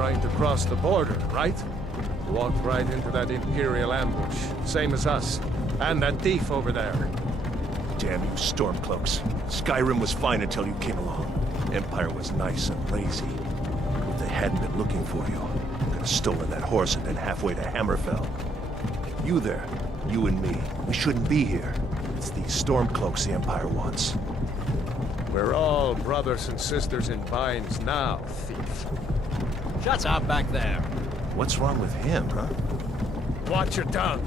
trying to cross the border, right? Walked right into that Imperial ambush, same as us. And that thief over there. Damn you Stormcloaks. Skyrim was fine until you came along. Empire was nice and lazy. If they hadn't been looking for you, could have stolen that horse and been halfway to Hammerfell. You there, you and me, we shouldn't be here. It's these Stormcloaks the Empire wants. We're all brothers and sisters in binds now, thief. Shut up back there. What's wrong with him, huh? Watch your tongue.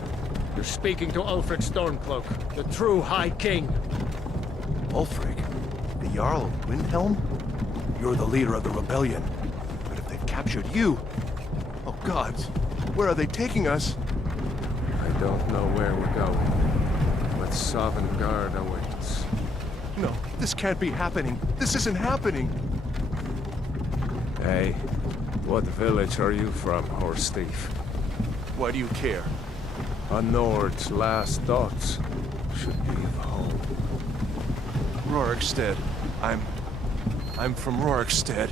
You're speaking to Ulfric Stormcloak, the true High King. Ulfric? The Jarl of Windhelm? You're the leader of the rebellion. But if they've captured you... Oh gods, where are they taking us? I don't know where we're going, but Sovngarde awaits. No, this can't be happening. This isn't happening. Hey, what village are you from, horse thief? Why do you care? A Nord's last thoughts should be of home. Rorikstead. I'm from Rorikstead.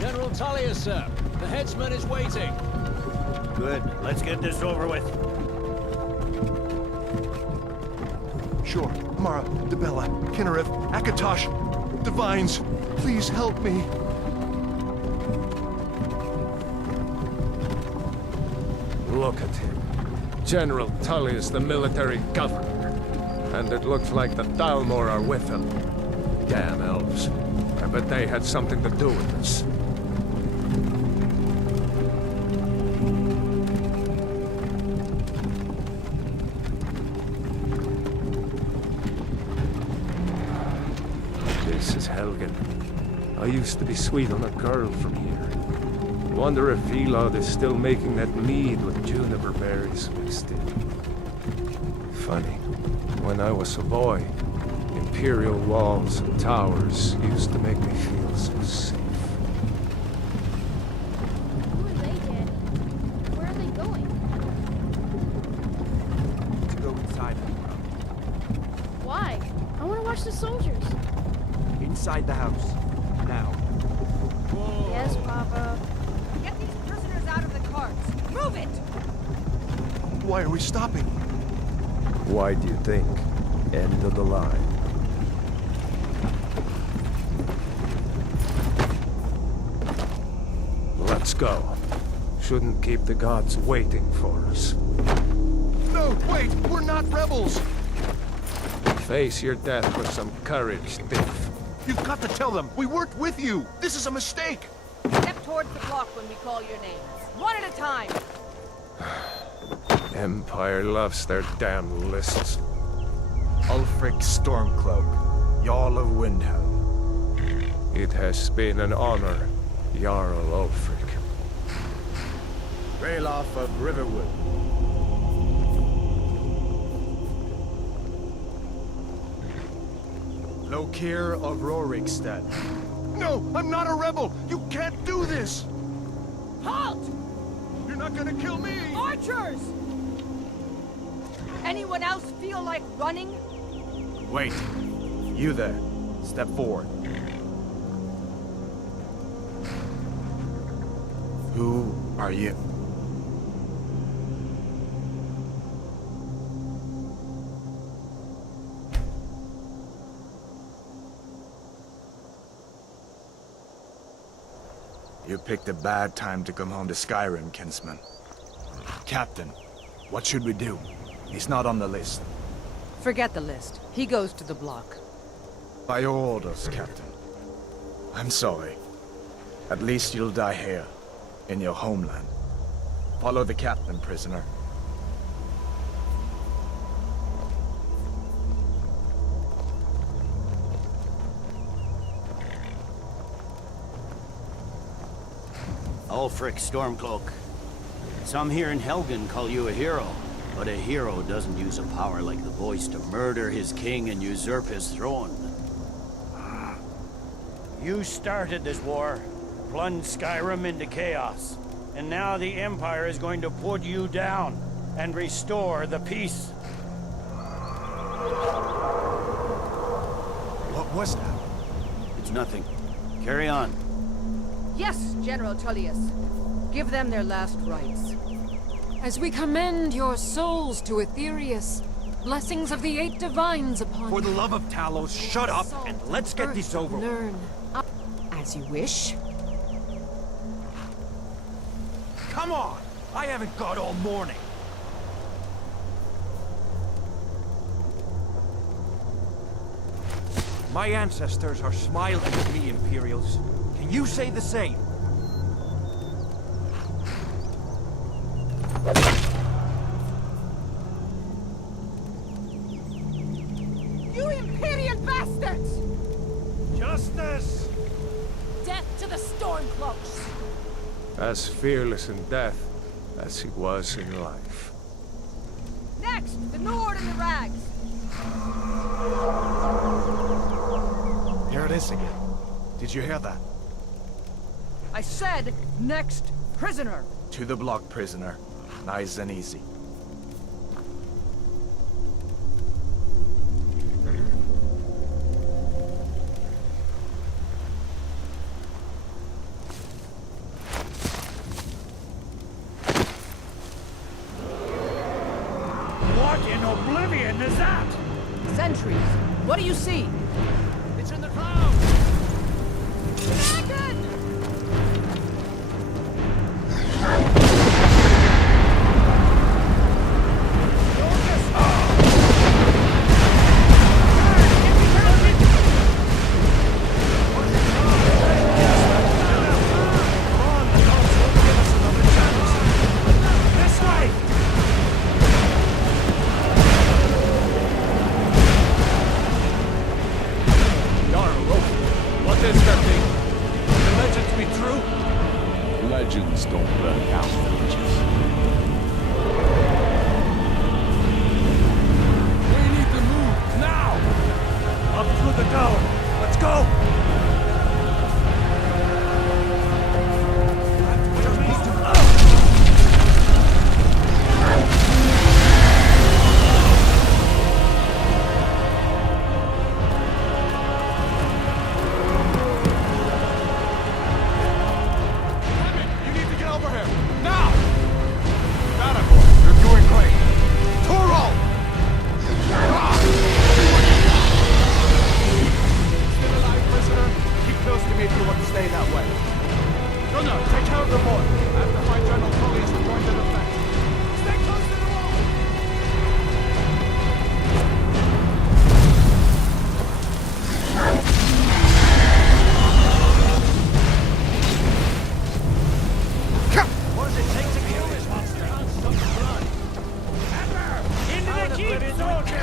General Tullius, sir. The headsman is waiting. Good. Let's get this over with. Sure. Mara, Dibella, Kinnarev, Akatosh, Divines, please help me. Look at him. General Tullius, the military governor. And it looks like the Thalmor are with him. Damn elves. I bet they had something to do with this. This is Helgen. I used to be sweet on a girl from here. Wonder if Elod is still making that mead with juniper berries mixed in. Funny, when I was a boy, Imperial walls and towers used to make me feel so safe. Who are they, Daddy? Where are they going? To go inside. Why? I want to watch the soldiers. Inside the house. Now. Yes, Papa. Get these prisoners out of the carts. Move it! Why are we stopping? Why do you think? End of the line. Let's go. Shouldn't keep the gods waiting for us. No, wait! We're not rebels! Face your death with some courage, thief. You've got to tell them! We weren't with you! This is a mistake! Step towards the block when we call your names. One at a time. Empire loves their damn lists. Ulfric Stormcloak, Jarl of Windhelm. It has been an honor, Jarl Ulfric. Ralof of Riverwood. Lokir of Rorikstead. No! I'm not a rebel! You can't do this! Halt! You're not gonna kill me! Archers! Anyone else feel like running? Wait. You there. Step forward. Who are you? You picked a bad time to come home to Skyrim, kinsman. Captain, what should we do? He's not on the list. Forget the list. He goes to the block. By your orders, Captain. I'm sorry. At least you'll die here, in your homeland. Follow the captain, prisoner. Ulfric Stormcloak. Some here in Helgen call you a hero, but a hero doesn't use a power like the voice to murder his king and usurp his throne. You started this war, plunged Skyrim into chaos, and now the Empire is going to put you down and restore the peace. What was that? It's nothing. Carry on. Yes, General Tullius. Give them their last rites. As we commend your souls to Aetherius, blessings of the 8 divines upon For you. the love of Talos, shut up Salt and let's get earth this over with. Learn. As you wish. Come on! I haven't got all morning. My ancestors are smiling at me, Imperials. Can you say the same? You Imperial bastards! Justice! Death to the Stormcloaks! As fearless in death as he was in life. Next, the Nord and the Rags. Here it is again. Did you hear that? I said, next prisoner. To the block, prisoner. Nice and easy. What in oblivion is that? Sentries. What do you see? It's in the clouds! Dragon! What is that thing? The legends be true? Legends don't burn down villages. We need to move now! Up through the tower. Let's go! You need to get over here! Now! Got it, boy. You're doing great. Toro! Still alive, prisoner? Keep close to me if you want to stay that way. Gunnar, take care of the boy. I have to find General Tullius to join the defense. Stay close to the wall! What does it take to kill this monster? Stop the blood. Into the keep, soldier!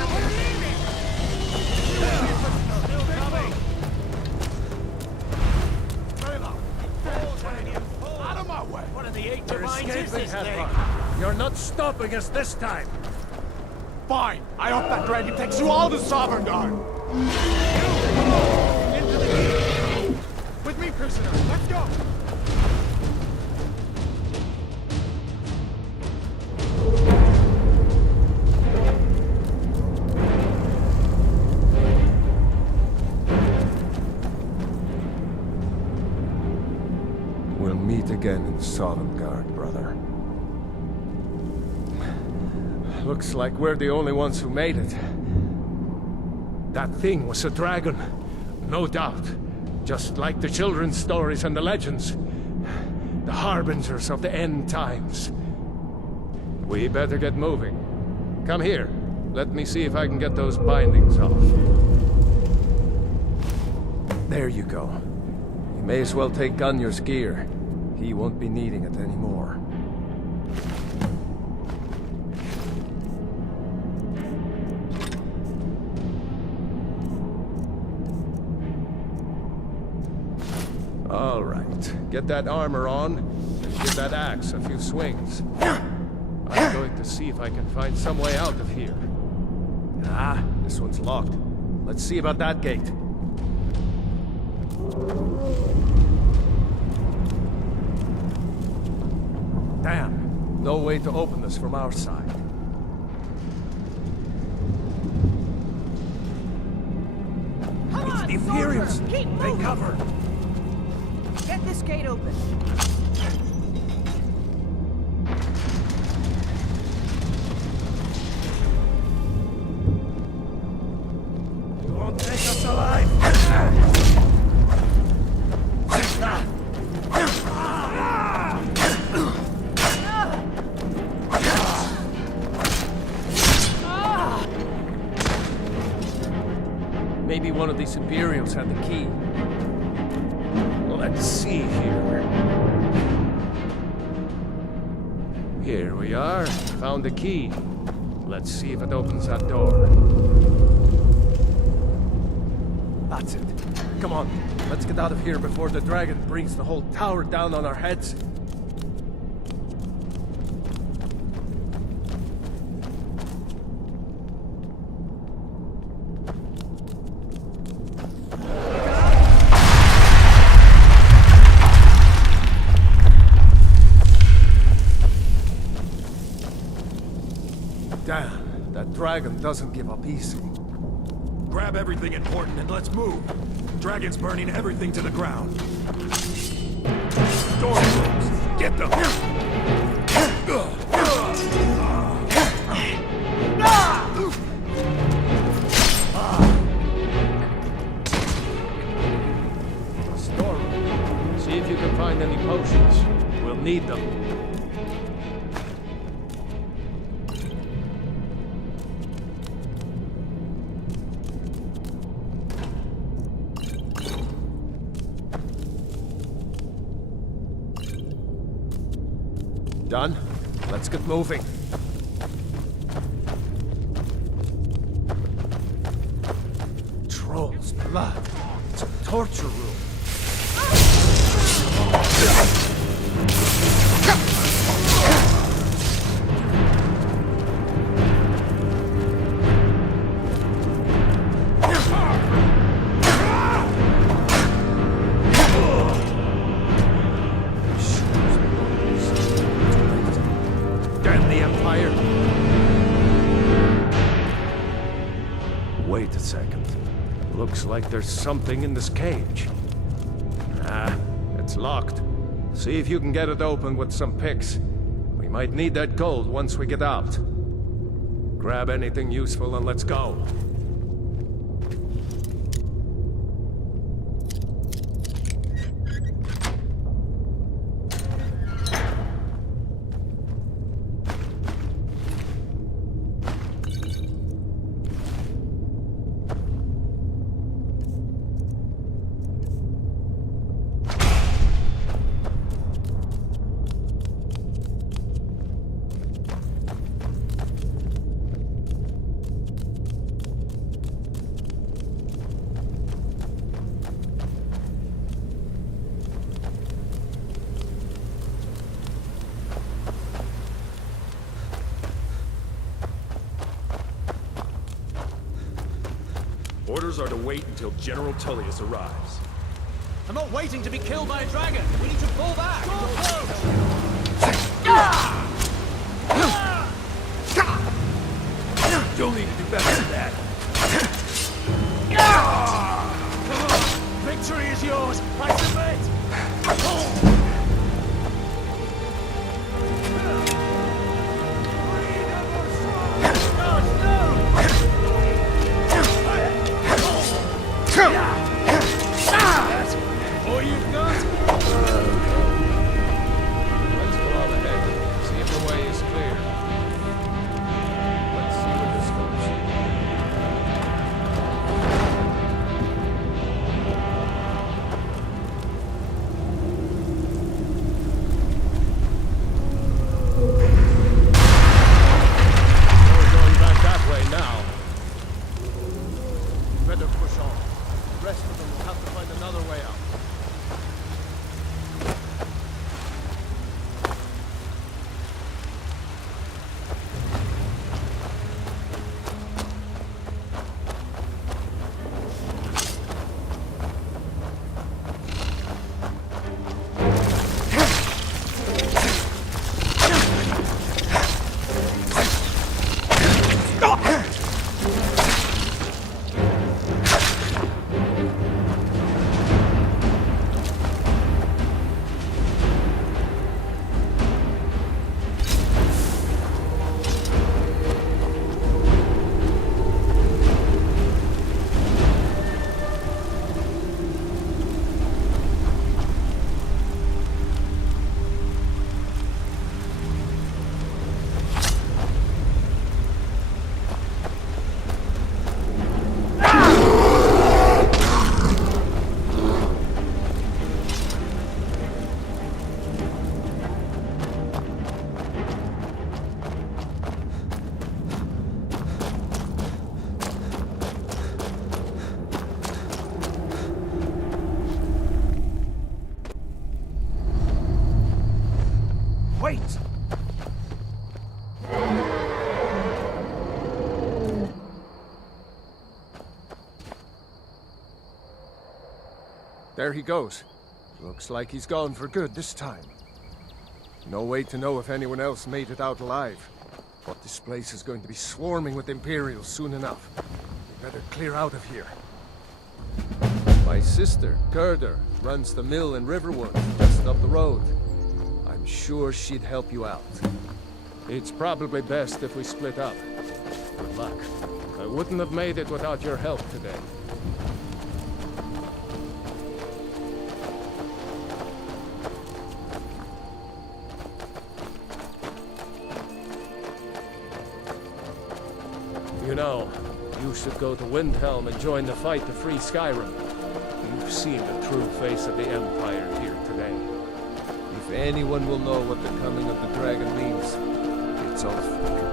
Still coming! Out of my way! What in the 8 You're divines is escaping, this thing? Headbutt. You're not stopping us this time! Fine! I hope that dragon takes you all to Sovereign Guard! With me, prisoner! Let's go! We'll meet again in Sovngarde, brother. Looks like we're the only ones who made it. That thing was a dragon, no doubt. Just like the children's stories and the legends. The harbingers of the end times. We better get moving. Come here. Let me see if I can get those bindings off. There you go. You may as well take Gunnar's gear. He won't be needing it anymore. All right. Get that armor on, and give that axe a few swings. I'm going to see if I can find some way out of here. Ah, this one's locked. Let's see about that gate. Damn, no way to open this from our side. Come It's on, the Imperials! soldier! Keep Take moving! cover! Get this gate open. You won't take us alive! Maybe one of these Imperials had the key. Let's see here. Here we are. Found the key. Let's see if it opens that door. That's it. Come on. Let's get out of here before the dragon brings the whole tower down on our heads. Damn, that dragon doesn't give up easy. Grab everything important and let's move. Dragon's burning everything to the ground. Stormtroopers, get them! Storeroom. See if you can find any potions. We'll need them. Done? Let's get moving. Troll's blood. It's a torture room. Wait a second. Looks like there's something in this cage. Ah, it's locked. See if you can get it open with some picks. We might need that gold once we get out. Grab anything useful and let's go. Orders are to wait until General Tullius arrives. I'm not waiting to be killed by a dragon. We need to pull back. You'll need to do better than that. Victory is yours. I submit. All you've got? Let's go on ahead. See if the way is clear. Let's see where this We're going back that way now. Better push on. The rest of them will have to find another way out. There he goes. Looks like he's gone for good this time. No way to know if anyone else made it out alive. But this place is going to be swarming with Imperials soon enough. We better clear out of here. My sister, Gerda, runs the mill in Riverwood, just up the road. I'm sure she'd help you out. It's probably best if we split up. Good luck. I wouldn't have made it without your help today. You know, you should go to Windhelm and join the fight to free Skyrim. You've seen the true face of the Empire here today. If anyone will know what the coming of the dragon means, it's us.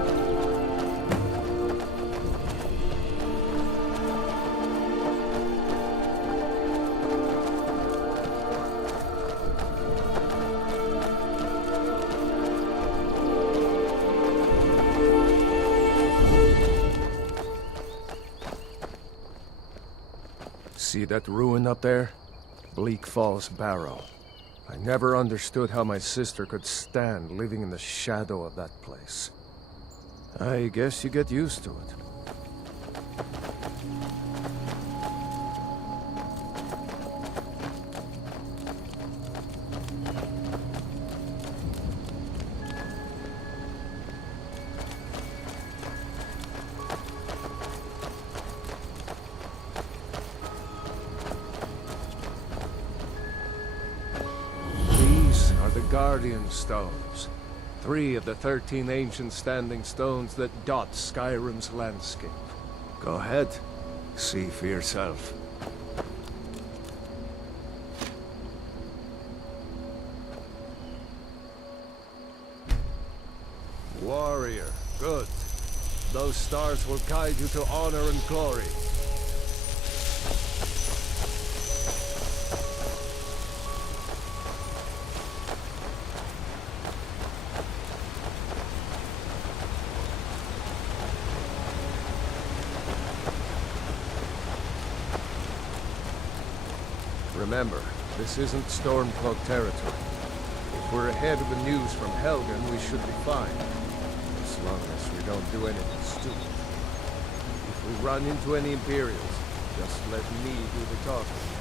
See that ruin up there? Bleak Falls Barrow. I never understood how my sister could stand living in the shadow of that place. I guess you get used to it. Guardian Stones. 3 of the 13 ancient standing stones that dot Skyrim's landscape. Go ahead. See for yourself. Warrior. Good. Those stars will guide you to honor and glory. Remember, this isn't Stormcloak territory. If we're ahead of the news from Helgen, we should be fine. As long as we don't do anything stupid. If we run into any Imperials, just let me do the talking.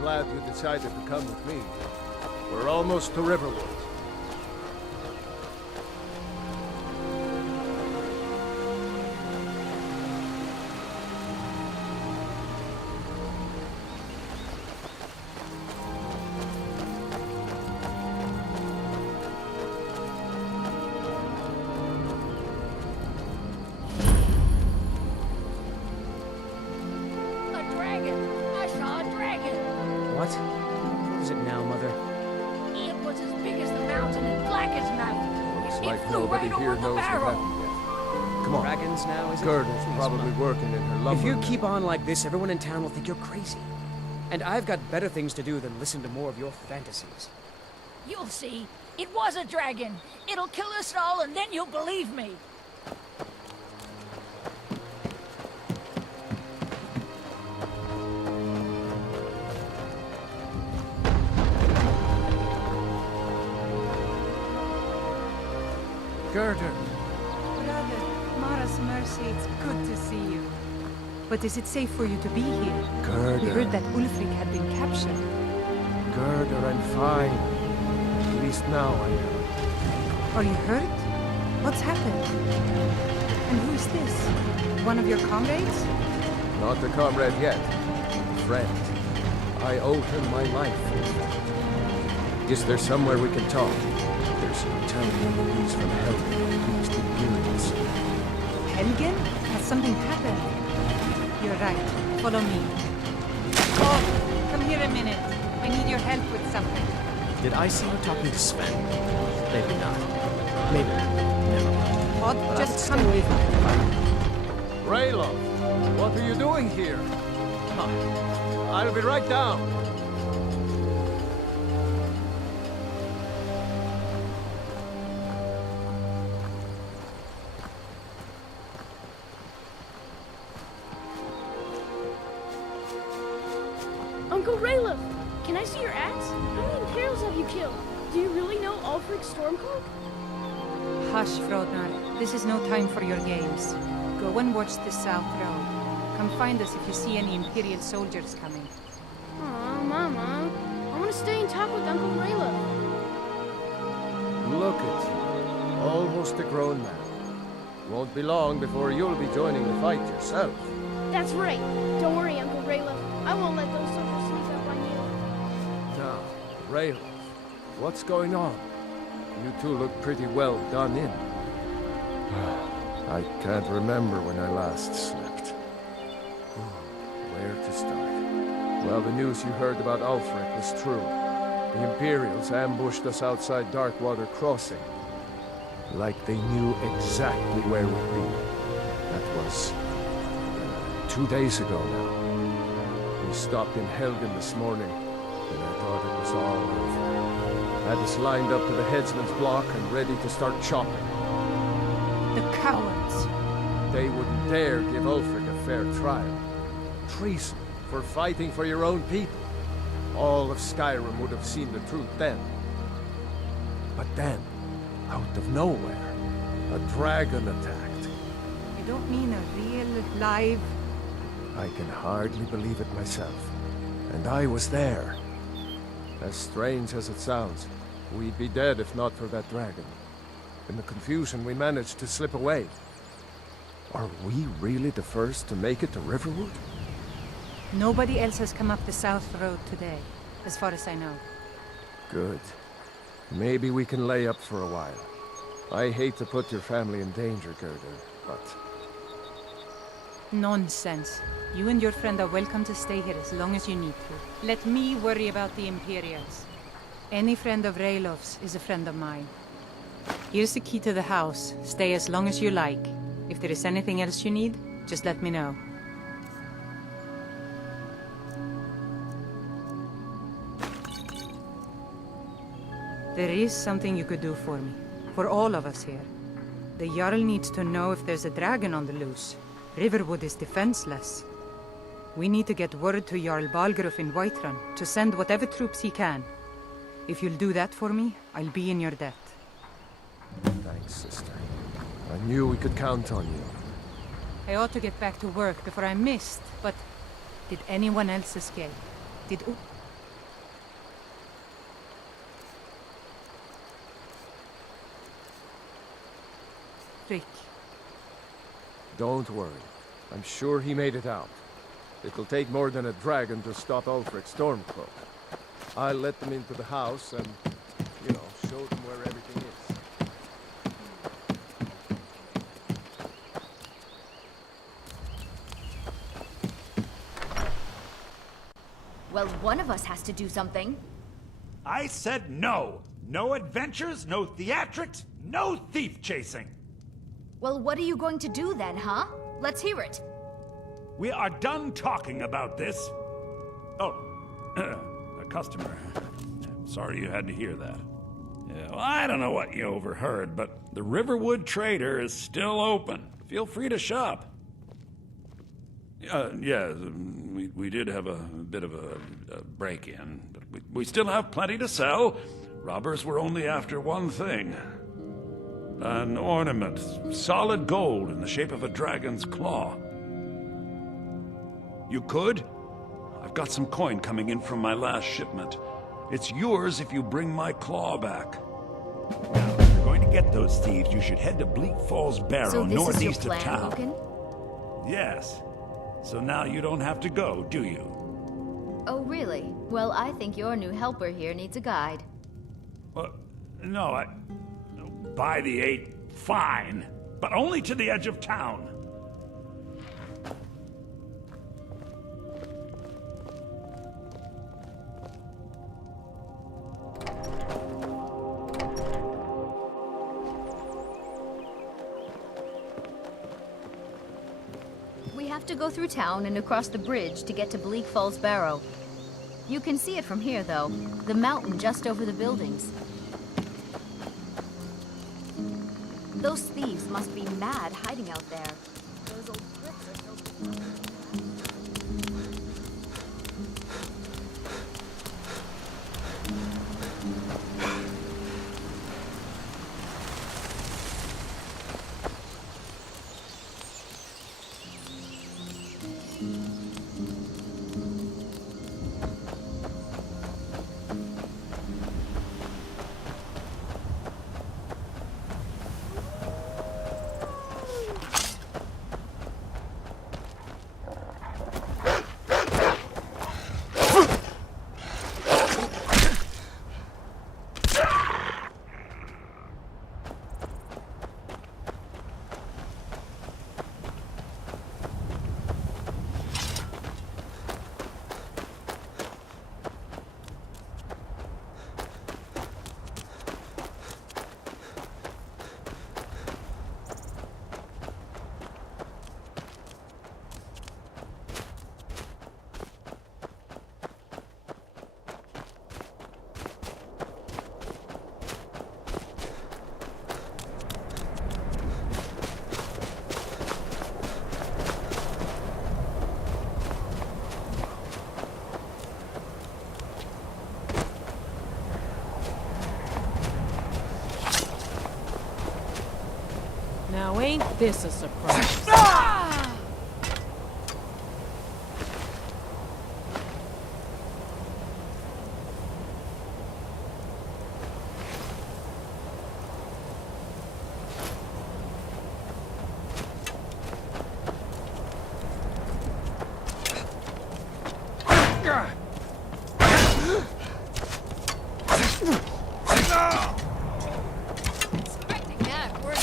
Glad you decided to come with me. We're almost to Riverwood. What? What is it now, Mother? It was as big as the mountain and black as night. Looks It like flew nobody right here over the knows what barrel. happened yet. Come on. Dragons now, is it? Gerda's Please, probably Mom. working in her lumber. If you mill. keep on like this, everyone in town will think you're crazy. And I've got better things to do than listen to more of your fantasies. You'll see. It was a dragon. It'll kill us all, and then you'll believe me. Gerda. Brother, Mara's mercy, it's good to see you. But is it safe for you to be here? Gerda. We heard that Ulfric had been captured. Gerda, I'm fine. At least now I am. Are you hurt? What's happened? And who is this? One of your comrades? Not a comrade yet. A friend. I owe him my life. Is there somewhere we can talk? There's an Italian police from Helgen who's the Imperials. Helgen? Has something happened? You're right. Follow me. Oh, come here a minute. I need your help with something. Did I see you talking to Sven? Maybe not. Maybe. Never mind. What? Just come with me. Raylo, what are you doing here? I'll be right down. Uncle Raylo, can I see your axe? How many Imperials have you killed? Do you really know Ulfric Stormcloak? Hush, Frodnar. This is no time for your games. Go and watch the South Road. Come find us if you see any Imperial soldiers coming. Aw, Mama. I want to stay and talk with Uncle Raylo. Look at you. Almost a grown man. Won't be long before you'll be joining the fight yourself. That's right. Don't worry, Uncle Raylo. I won't let those soldiers sneak up on you. Now, Raylo, what's going on? You two look pretty well done in. I can't remember when I last slept. Where to start? Well, the news you heard about Ulfric was true. The Imperials ambushed us outside Darkwater Crossing. Like they knew exactly where we'd be. That was 2 days ago now. We stopped in Helgen this morning, and I thought it was all over. Had us lined up to the headsman's block and ready to start chopping. The cowards. They wouldn't dare give Ulfric a fair trial. Treason for fighting for your own people. All of Skyrim would have seen the truth then. But then, out of nowhere, a dragon attacked. You don't mean a real, live... I can hardly believe it myself. And I was there. As strange as it sounds, we'd be dead if not for that dragon. In the confusion, we managed to slip away. Are we really the first to make it to Riverwood? Nobody else has come up the South Road today, as far as I know. Good. Maybe we can lay up for a while. I hate to put your family in danger, Gerda, but... Nonsense. You and your friend are welcome to stay here as long as you need to. Let me worry about the Imperials. Any friend of Raylov's is a friend of mine. Here's the key to the house. Stay as long as you like. If there is anything else you need, just let me know. There is something you could do for me. For all of us here. The Jarl needs to know if there's a dragon on the loose. Riverwood is defenseless. We need to get word to Jarl Balgruuf in Whiterun to send whatever troops he can. If you'll do that for me, I'll be in your debt. Thanks, sister. I knew we could count on you. I ought to get back to work before I'm missed, but... Did anyone else escape? Did... Rick. Don't worry. I'm sure he made it out. It'll take more than a dragon to stop Ulfric Stormcloak. I'll let them into the house and, show them where everything is. Well, one of us has to do something. I said no. No adventures, no theatrics, no thief chasing. Well, what are you going to do then, huh? Let's hear it. We are done talking about this. Oh, a customer. Sorry you had to hear that. Yeah, well, I don't know what you overheard, but the Riverwood Trader is still open. Feel free to shop. Yeah, we did have a bit of a break-in, but we still have plenty to sell. Robbers were only after one thing. An ornament, solid gold in the shape of a dragon's claw. You could? I've got some coin coming in from my last shipment. It's yours if you bring my claw back. Now, if you're going to get those thieves, you should head to Bleak Falls Barrow, northeast of town. Logan? Yes. So now you don't have to go, do you? Oh, really? Well, I think your new helper here needs a guide. No, by the 8, fine. But only to the edge of town. We have to go through town and across the bridge to get to Bleak Falls Barrow. You can see it from here, though. The mountain just over the buildings. Those thieves must be mad hiding out there. Those old bricks are so... Now ain't this a surprise? Expecting that, we're...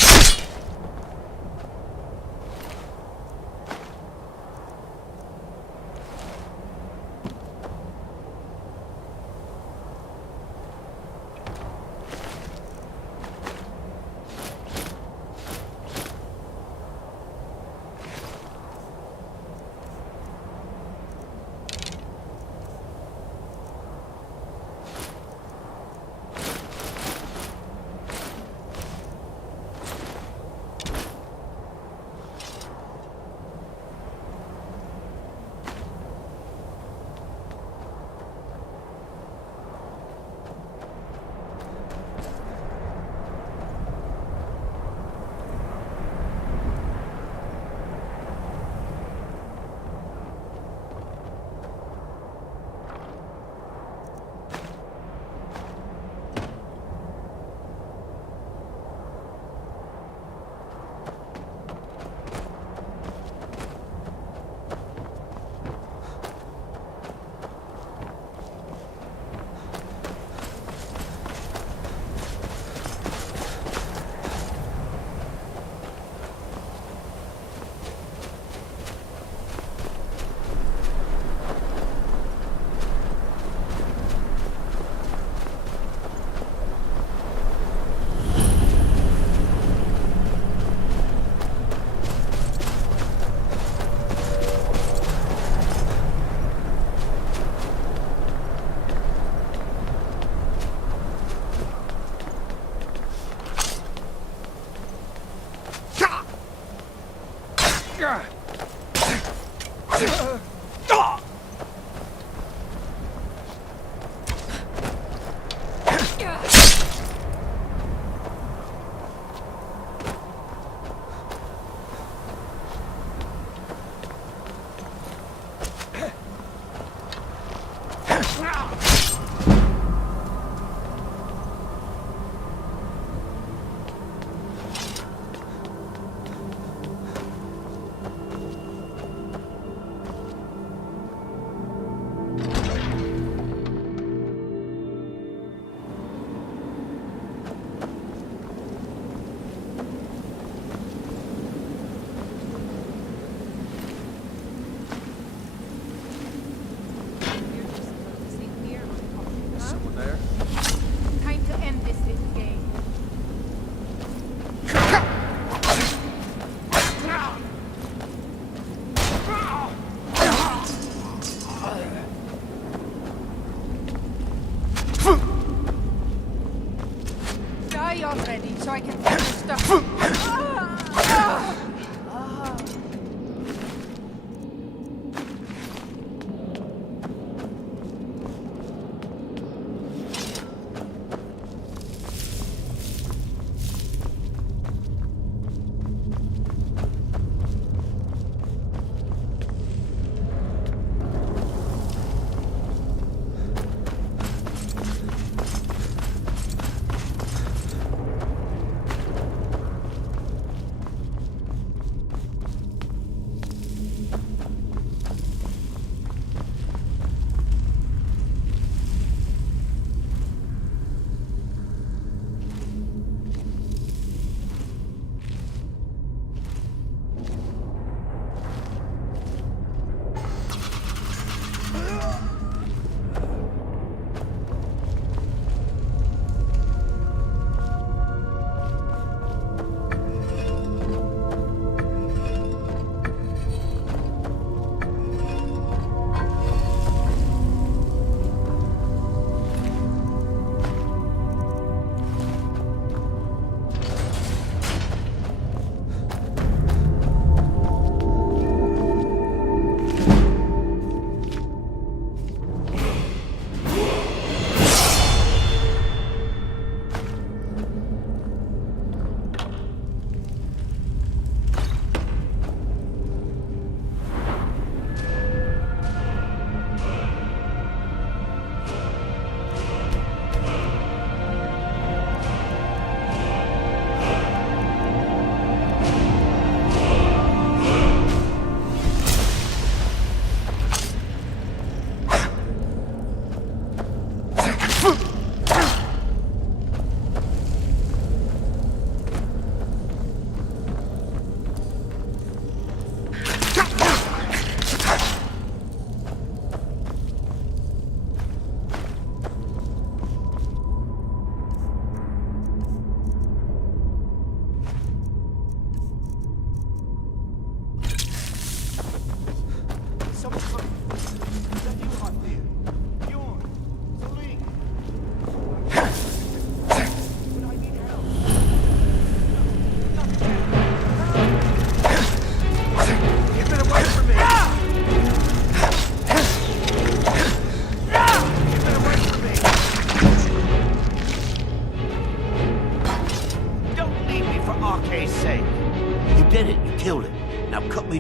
there? Time to end this little game. Die already, so I can get your stuff.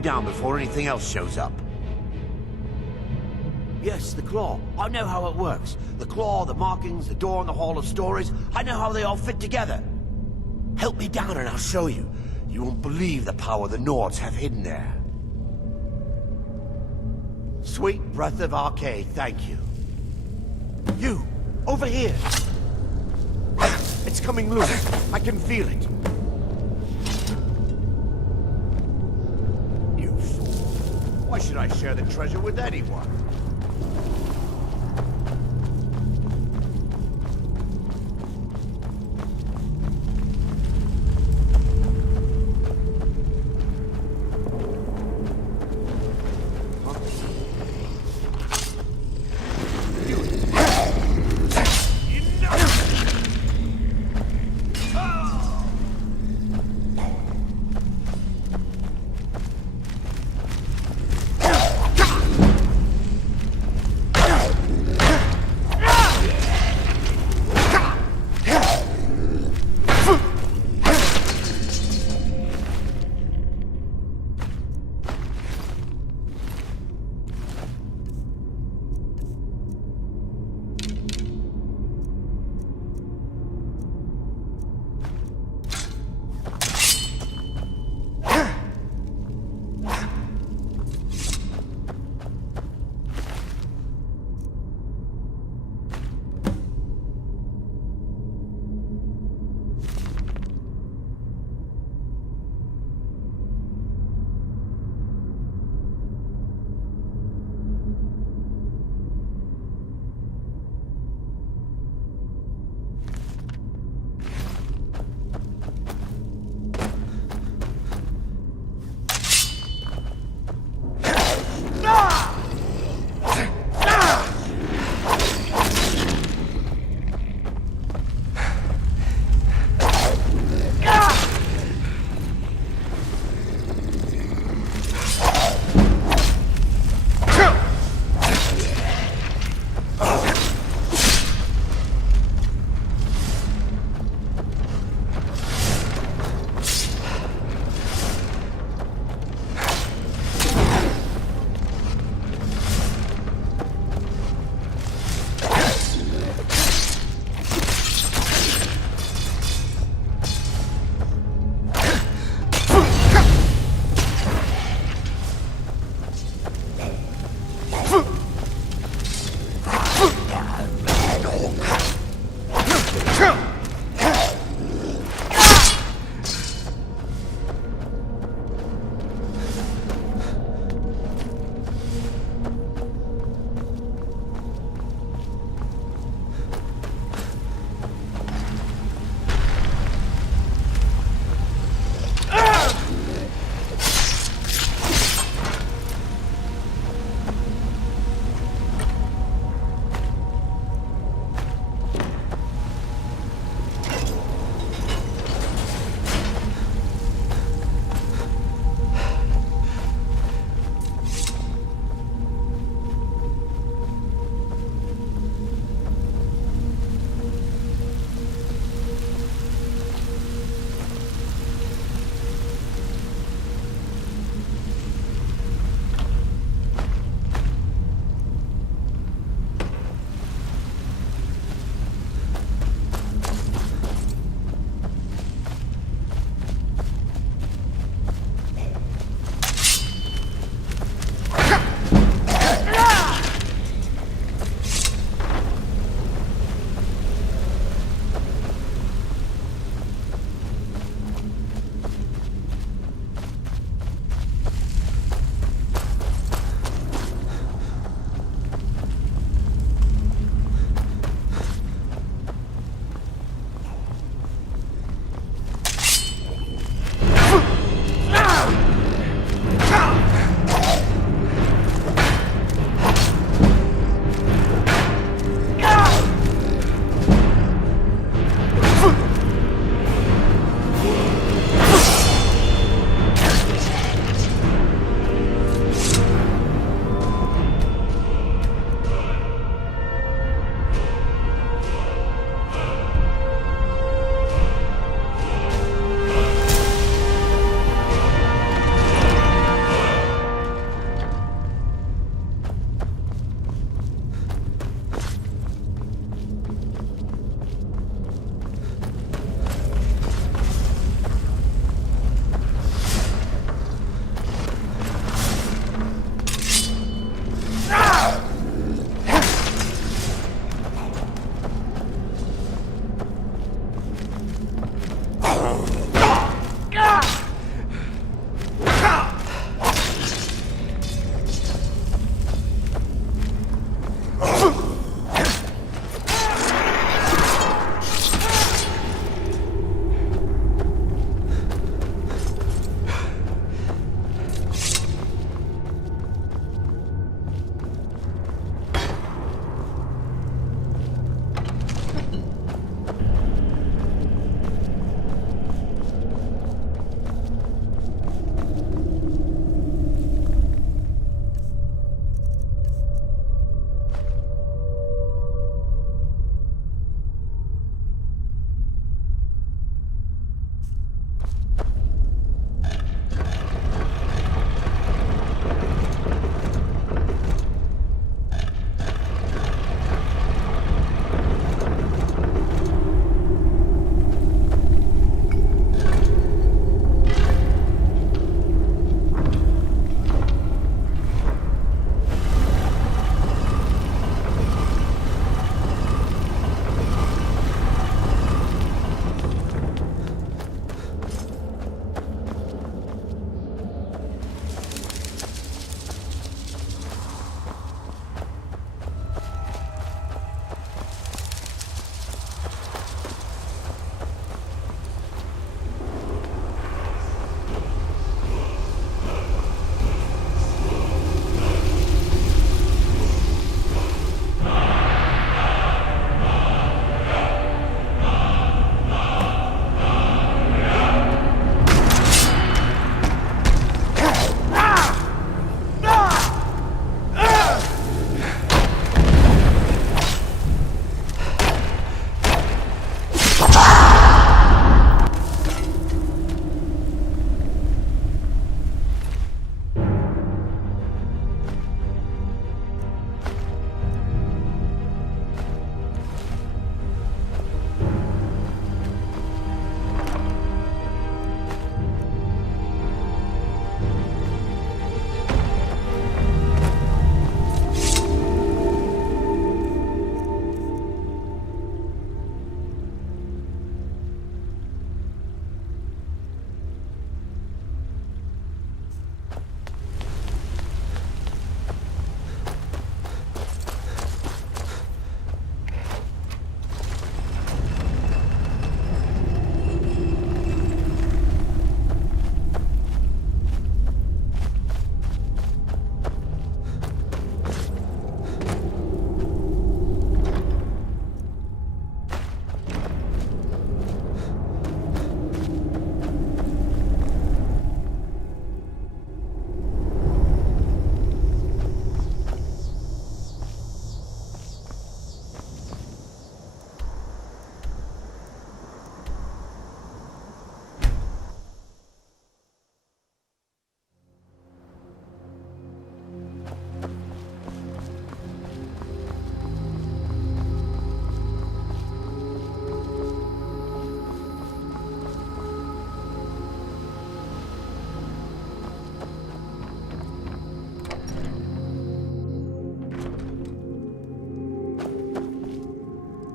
Down before anything else shows up. Yes, the claw. I know how it works. The claw, the markings, the door in the Hall of Stories. I know how they all fit together. Help me down and I'll show you. You won't believe the power the Nords have hidden there. Sweet breath of Arcade, thank you. You, over here. It's coming loose. I can feel it. Why should I share the treasure with anyone?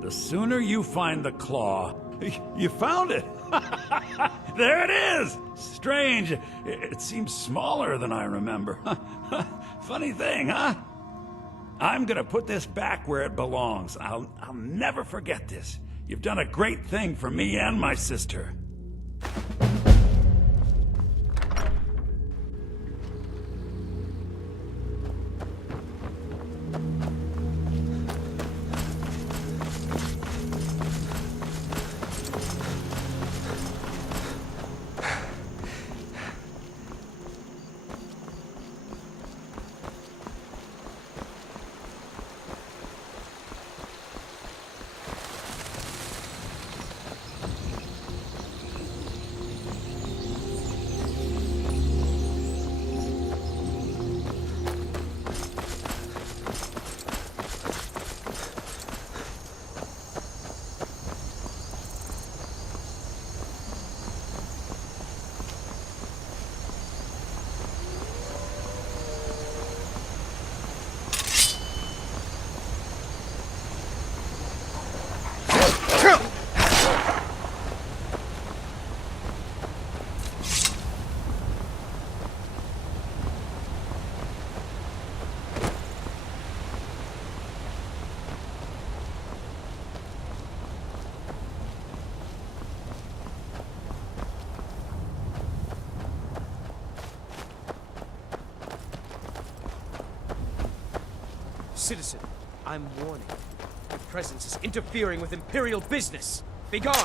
The sooner you find the claw... You found it! There it is! Strange. It seems smaller than I remember. Funny thing, huh? I'm gonna put this back where it belongs. I'll never forget this. You've done a great thing for me and my sister. Citizen, I'm warning. Your presence is interfering with Imperial business. Be gone!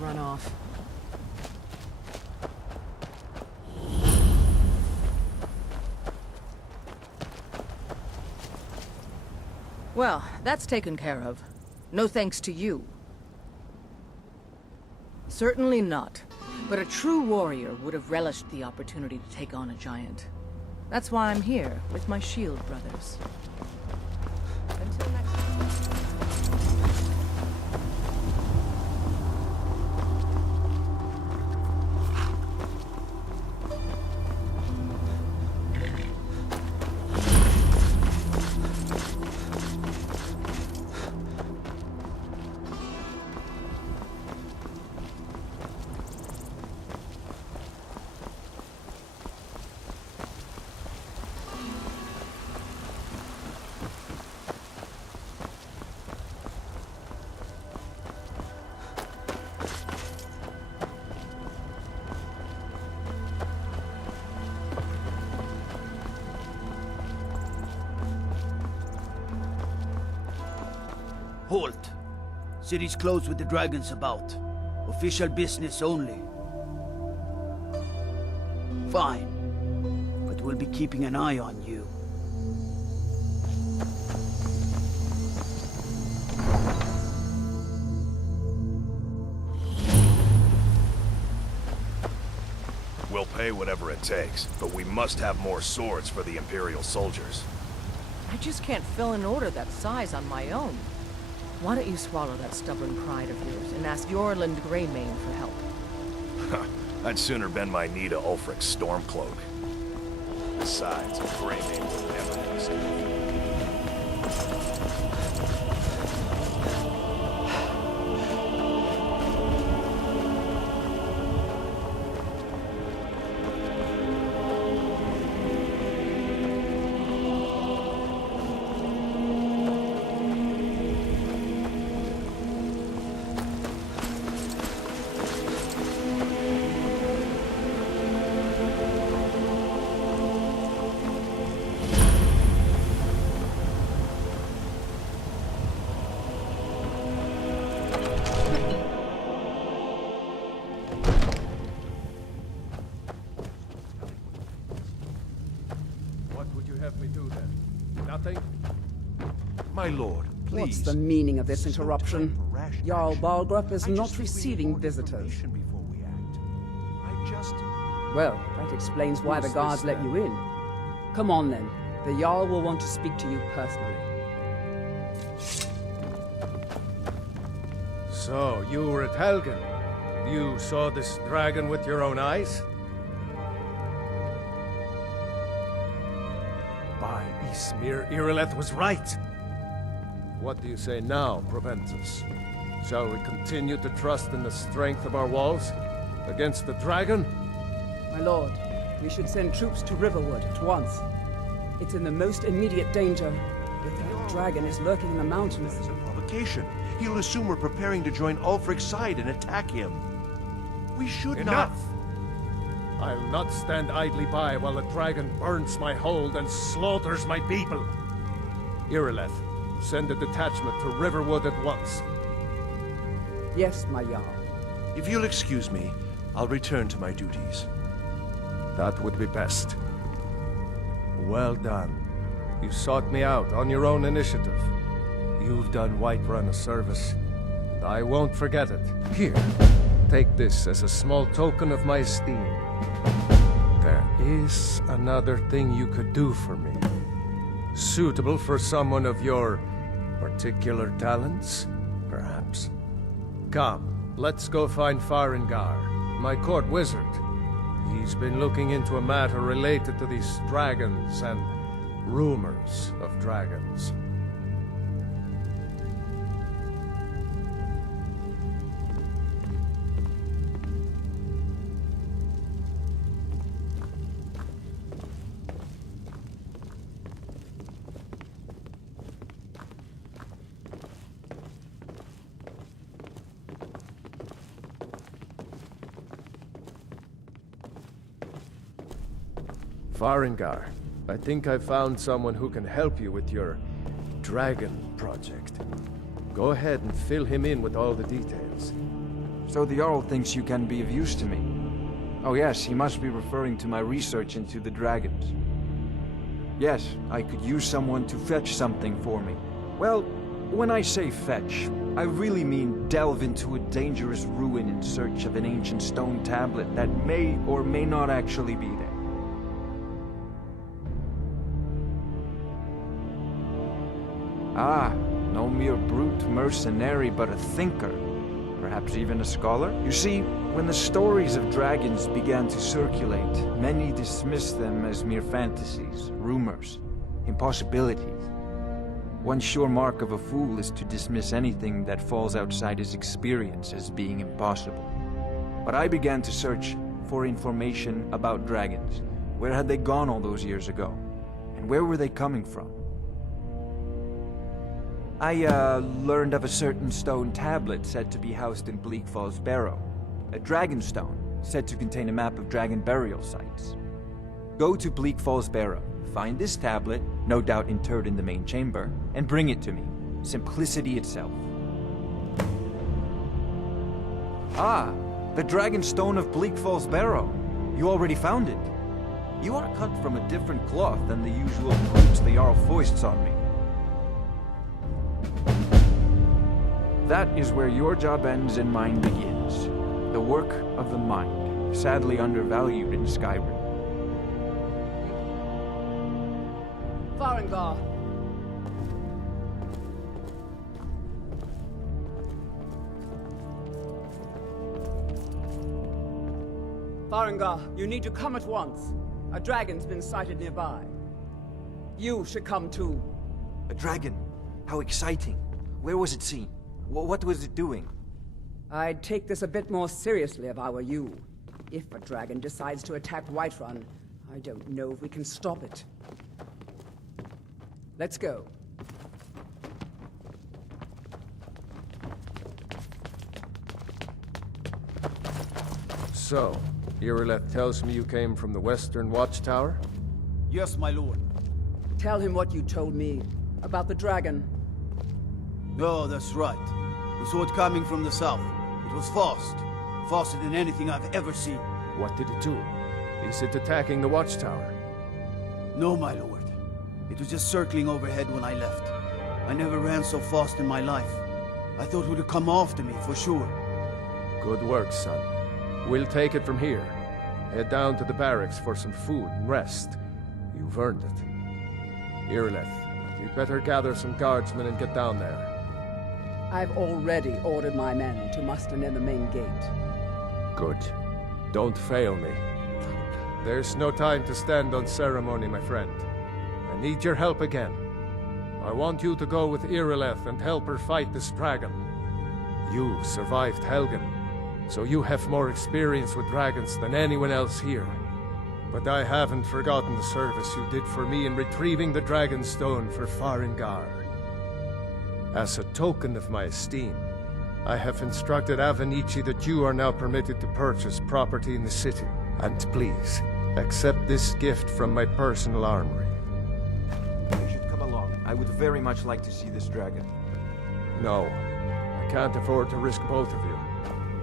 Run off. Well, that's taken care of. No thanks to you. Certainly not. But a true warrior would have relished the opportunity to take on a giant. That's why I'm here, with my shield brothers. Until next time. Halt. City's closed with the dragons about. Official business only. Fine. But we'll be keeping an eye on you. We'll pay whatever it takes, but we must have more swords for the Imperial soldiers. I just can't fill an order that size on my own. Why don't you swallow that stubborn pride of yours and ask Yorland Greymane for help? I'd sooner bend my knee to Ulfric's Stormcloak. Besides, Greymane will never be stupid. nothing? My lord, please. What's the meaning of this interruption? Jarl Balgruuf is not receiving visitors. Well, that explains why the guards let you in. Come on then. The Jarl will want to speak to you personally. So, you were at Helgen. You saw this dragon with your own eyes? By Ysmir, Irileth was right. What do you say now, Proventus? Shall we continue to trust in the strength of our walls against the dragon? My lord, we should send troops to Riverwood at once. It's in the most immediate danger. If that dragon is lurking in the mountains... It's a provocation. He'll assume we're preparing to join Ulfric's side and attack him. We should Enough! I'll not stand idly by while the dragon burns my hold and slaughters my people. Irileth, send a detachment to Riverwood at once. Yes, my Jarl. If you'll excuse me, I'll return to my duties. That would be best. Well done. You sought me out on your own initiative. You've done Whiterun a service, and I won't forget it. Here, take this as a small token of my esteem. There is another thing you could do for me. Suitable for someone of your particular talents, perhaps. Come, let's go find Farengar, my court wizard. He's been looking into a matter related to these dragons and rumors of dragons. Farengar, I think I found someone who can help you with your dragon project. Go ahead and fill him in with all the details. So the Jarl thinks you can be of use to me. Oh yes, he must be referring to my research into the dragons. Yes, I could use someone to fetch something for me. Well, when I say fetch, I really mean delve into a dangerous ruin in search of an ancient stone tablet that may or may not actually be there. Ah, no mere brute mercenary, but a thinker. Perhaps even a scholar? You see, when the stories of dragons began to circulate, many dismissed them as mere fantasies, rumors, impossibilities. One sure mark of a fool is to dismiss anything that falls outside his experience as being impossible. But I began to search for information about dragons. Where had they gone all those years ago? And where were they coming from? I learned of a certain stone tablet said to be housed in Bleak Falls Barrow. A dragon stone, said to contain a map of dragon burial sites. Go to Bleak Falls Barrow, find this tablet, no doubt interred in the main chamber, and bring it to me. Simplicity itself. Ah, the dragon stone of Bleak Falls Barrow. You already found it. You are cut from a different cloth than the usual brutes the Jarl foists on me. That is where your job ends and mine begins. The work of the mind, sadly undervalued in Skyrim. Farengar! Farengar, you need to come at once. A dragon's been sighted nearby. You should come too. A dragon? How exciting. Where was it seen? What was it doing? I'd take this a bit more seriously if I were you. If a dragon decides to attack Whiterun, I don't know if we can stop it. Let's go. So, Irileth tells me you came from the Western Watchtower? Yes, my lord. Tell him what you told me about the dragon. Oh, that's right. We saw it coming from the south. It was fast. Faster than anything I've ever seen. What did it do? Is it attacking the Watchtower? No, my lord. It was just circling overhead when I left. I never ran so fast in my life. I thought it would have come after me, for sure. Good work, son. We'll take it from here. Head down to the barracks for some food and rest. You've earned it. Irileth, you'd better gather some guardsmen and get down there. I've already ordered my men to muster near the main gate. Good. Don't fail me. There's no time to stand on ceremony, my friend. I need your help again. I want you to go with Irileth and help her fight this dragon. You survived Helgen, so you have more experience with dragons than anyone else here. But I haven't forgotten the service you did for me in retrieving the Dragon Stone for Farengar. As a token of my esteem, I have instructed Avenici that you are now permitted to purchase property in the city. And please, accept this gift from my personal armory. You should come along. I would very much like to see this dragon. No, I can't afford to risk both of you.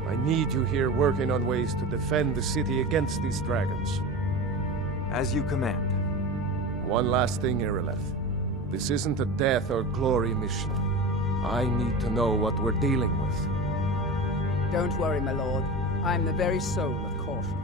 I need you here working on ways to defend the city against these dragons. As you command. One last thing, Irileth. This isn't a death or glory mission. I need to know what we're dealing with. Don't worry, my lord. I'm the very soul of caution.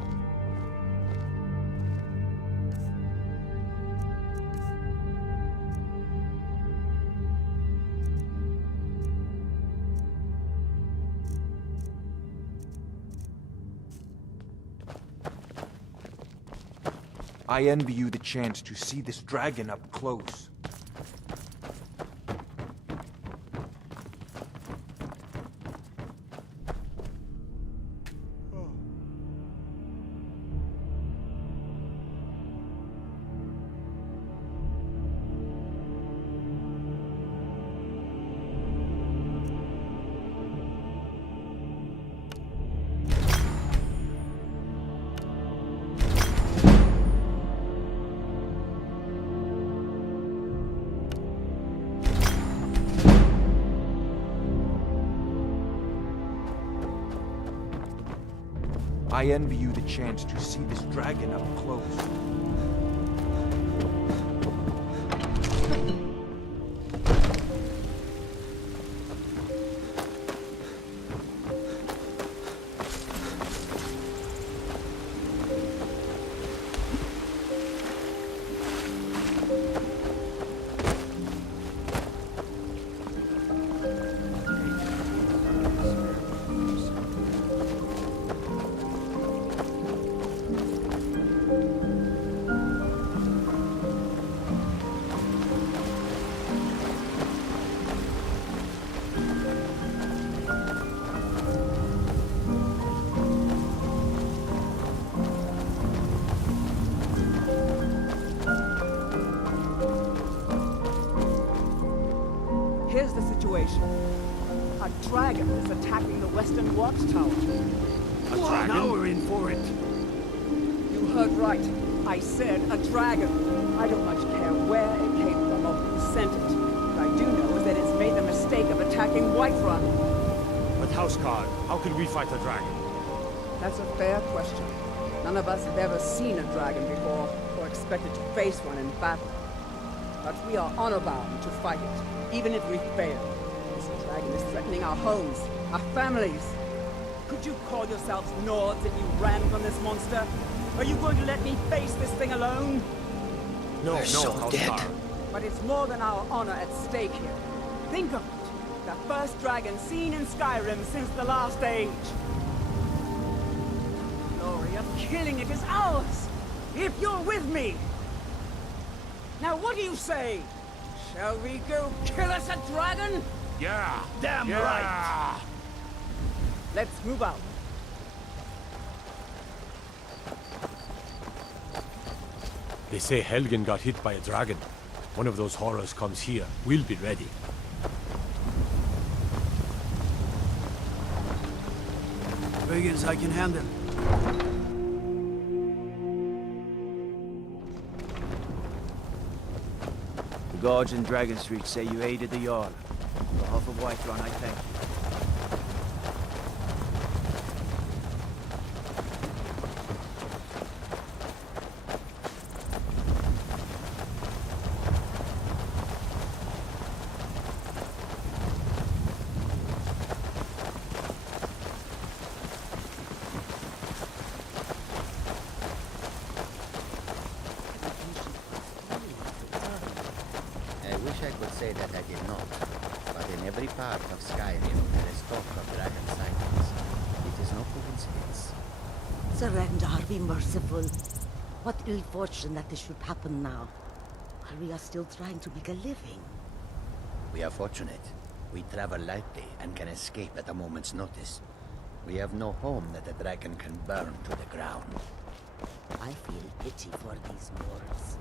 I envy you the chance to see this dragon up close. I envy you the chance to see this dragon up close. Here's the situation. A dragon is attacking the western watchtower. A dragon? Now we're in for it. You heard right. I said a dragon. I don't much care where it came from or who sent it. What I do know is that it's made the mistake of attacking Whiterun. But Houseguard, how can we fight a dragon? That's a fair question. None of us have ever seen a dragon before, or expected to face one in battle. But we are honor-bound to fight it, even if we fail. This dragon is threatening our homes, our families. Could you call yourselves Nords if you ran from this monster? Are you going to let me face this thing alone? No, Houseguard. But it's more than our honor at stake here. Think of it. The first dragon seen in Skyrim since the last age. The glory of killing it is ours, if you're with me. Now what do you say? Shall we go kill us a dragon? Yeah! Damn right! Let's move out. They say Helgen got hit by a dragon. One of those horrors comes here. We'll be ready. Big as I can handle. The guards in Dragon Street say you aided the Jarl. On behalf of Whiterun, I thank you. say that I did not, but in every part of Skyrim there is talk of dragon sightings. It is no coincidence. Surrender, be merciful. What ill fortune that this should happen now. While we are still trying to make a living. We are fortunate. We travel lightly and can escape at a moment's notice. We have no home that a dragon can burn to the ground. I feel pity for these Moors.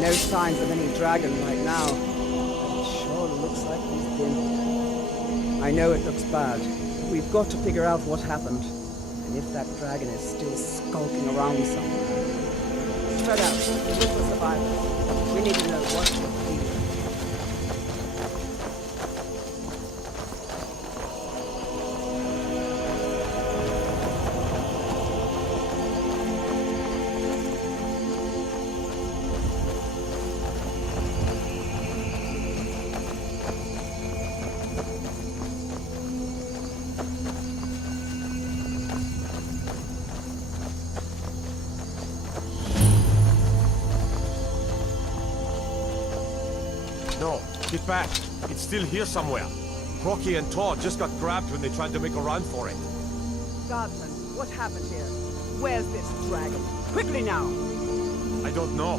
No signs of any dragon right now, but it sure looks like he's been here. I know it looks bad. We've got to figure out what happened, and if that dragon is still skulking around somewhere. Spread out, look for survivors. We need to know what to do. No, get back. It's still here somewhere. Rocky and Todd just got grabbed when they tried to make a run for it. Godman, what happened here? Where's this dragon? Quickly now! I don't know.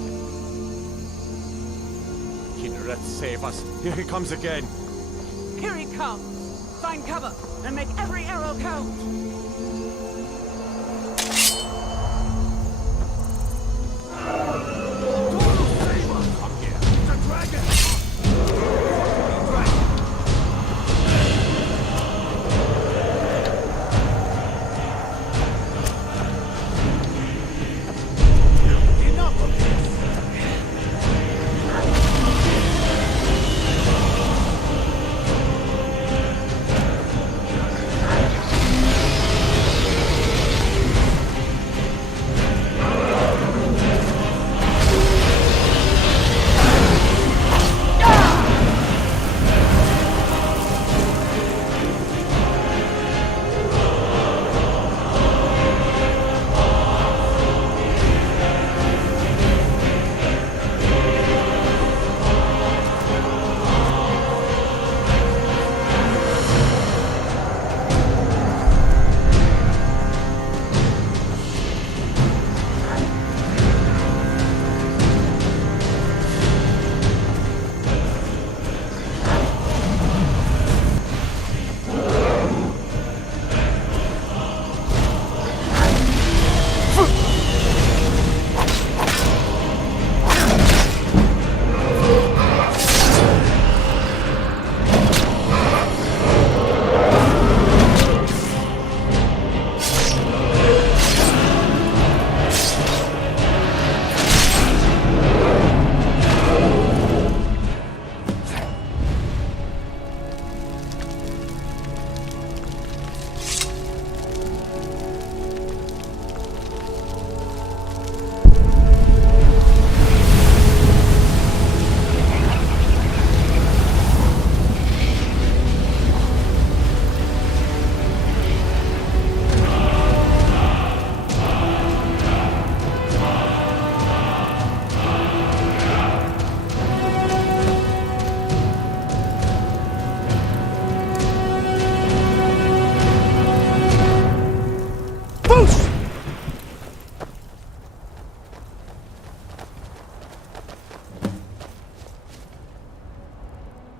Kinneret, save us. Here he comes again. Here he comes! Find cover and make every arrow count!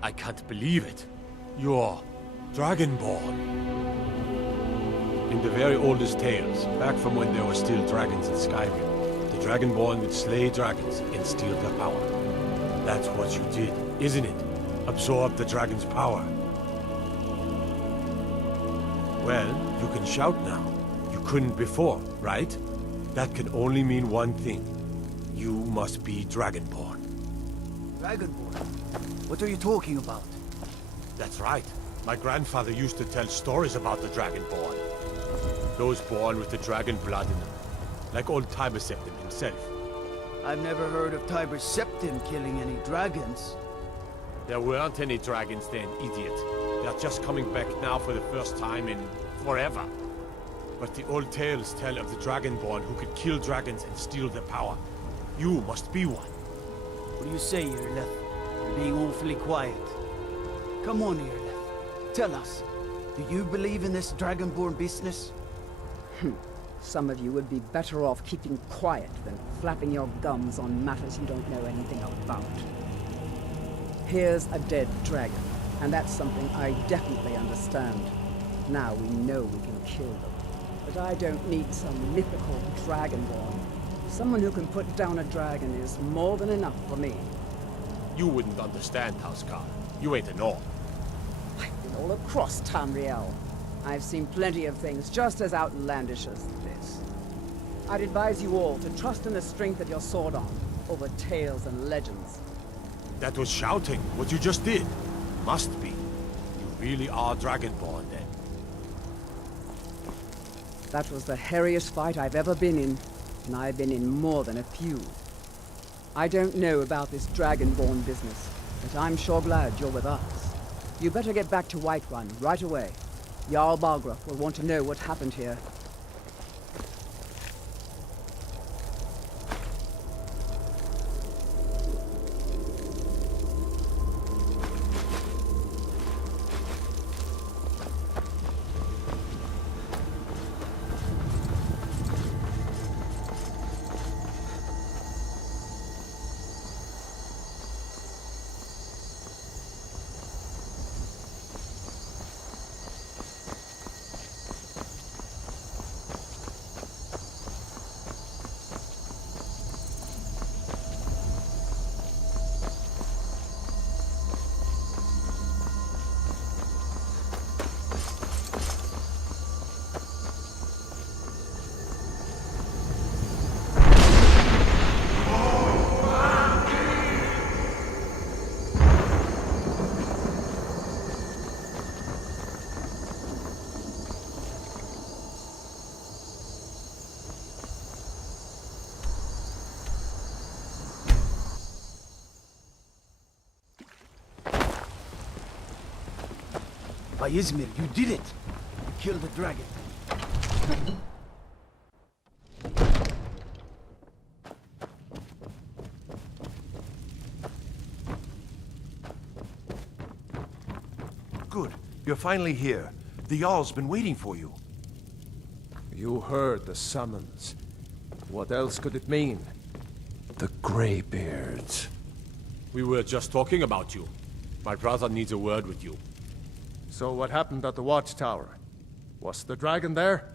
I can't believe it. You're Dragonborn. In the very oldest tales, back from when there were still dragons in Skyrim, the Dragonborn would slay dragons and steal their power. That's what you did, isn't it? Absorb the dragon's power. Well, you can shout now. You couldn't before, right? That can only mean one thing. You must be Dragonborn. Dragonborn? What are you talking about? That's right. My grandfather used to tell stories about the Dragonborn. Those born with the dragon blood in them. Like old Tiber Septim himself. I've never heard of Tiber Septim killing any dragons. There weren't any dragons then, idiot. They're just coming back now for the first time in forever. But the old tales tell of the Dragonborn who could kill dragons and steal their power. You must be one. What do you say, Irleth? You're being awfully quiet. Come on, Irleth. Tell us. Do you believe in this Dragonborn business? Some of you would be better off keeping quiet than flapping your gums on matters you don't know anything about. Here's a dead dragon, and that's something I definitely understand. Now we know we can kill them. But I don't need some mythical Dragonborn. Someone who can put down a dragon is more than enough for me. You wouldn't understand, Housecar. You ain't a Nord. I've been all across Tamriel. I've seen plenty of things just as outlandish as this. I'd advise you all to trust in the strength of your sword arm over tales and legends. That was shouting, what you just did. Must be. You really are Dragonborn, then. That was the hairiest fight I've ever been in, and I've been in more than a few. I don't know about this Dragonborn business, but I'm sure glad you're with us. You better get back to Whiterun right away. Jarl Balgruuf will want to know what happened here. By Izmir, you did it! You killed the dragon. Good. You're finally here. The Jarl's been waiting for you. You heard the summons. What else could it mean? The Greybeards. We were just talking about you. My brother needs a word with you. So what happened at the watchtower? Was the dragon there?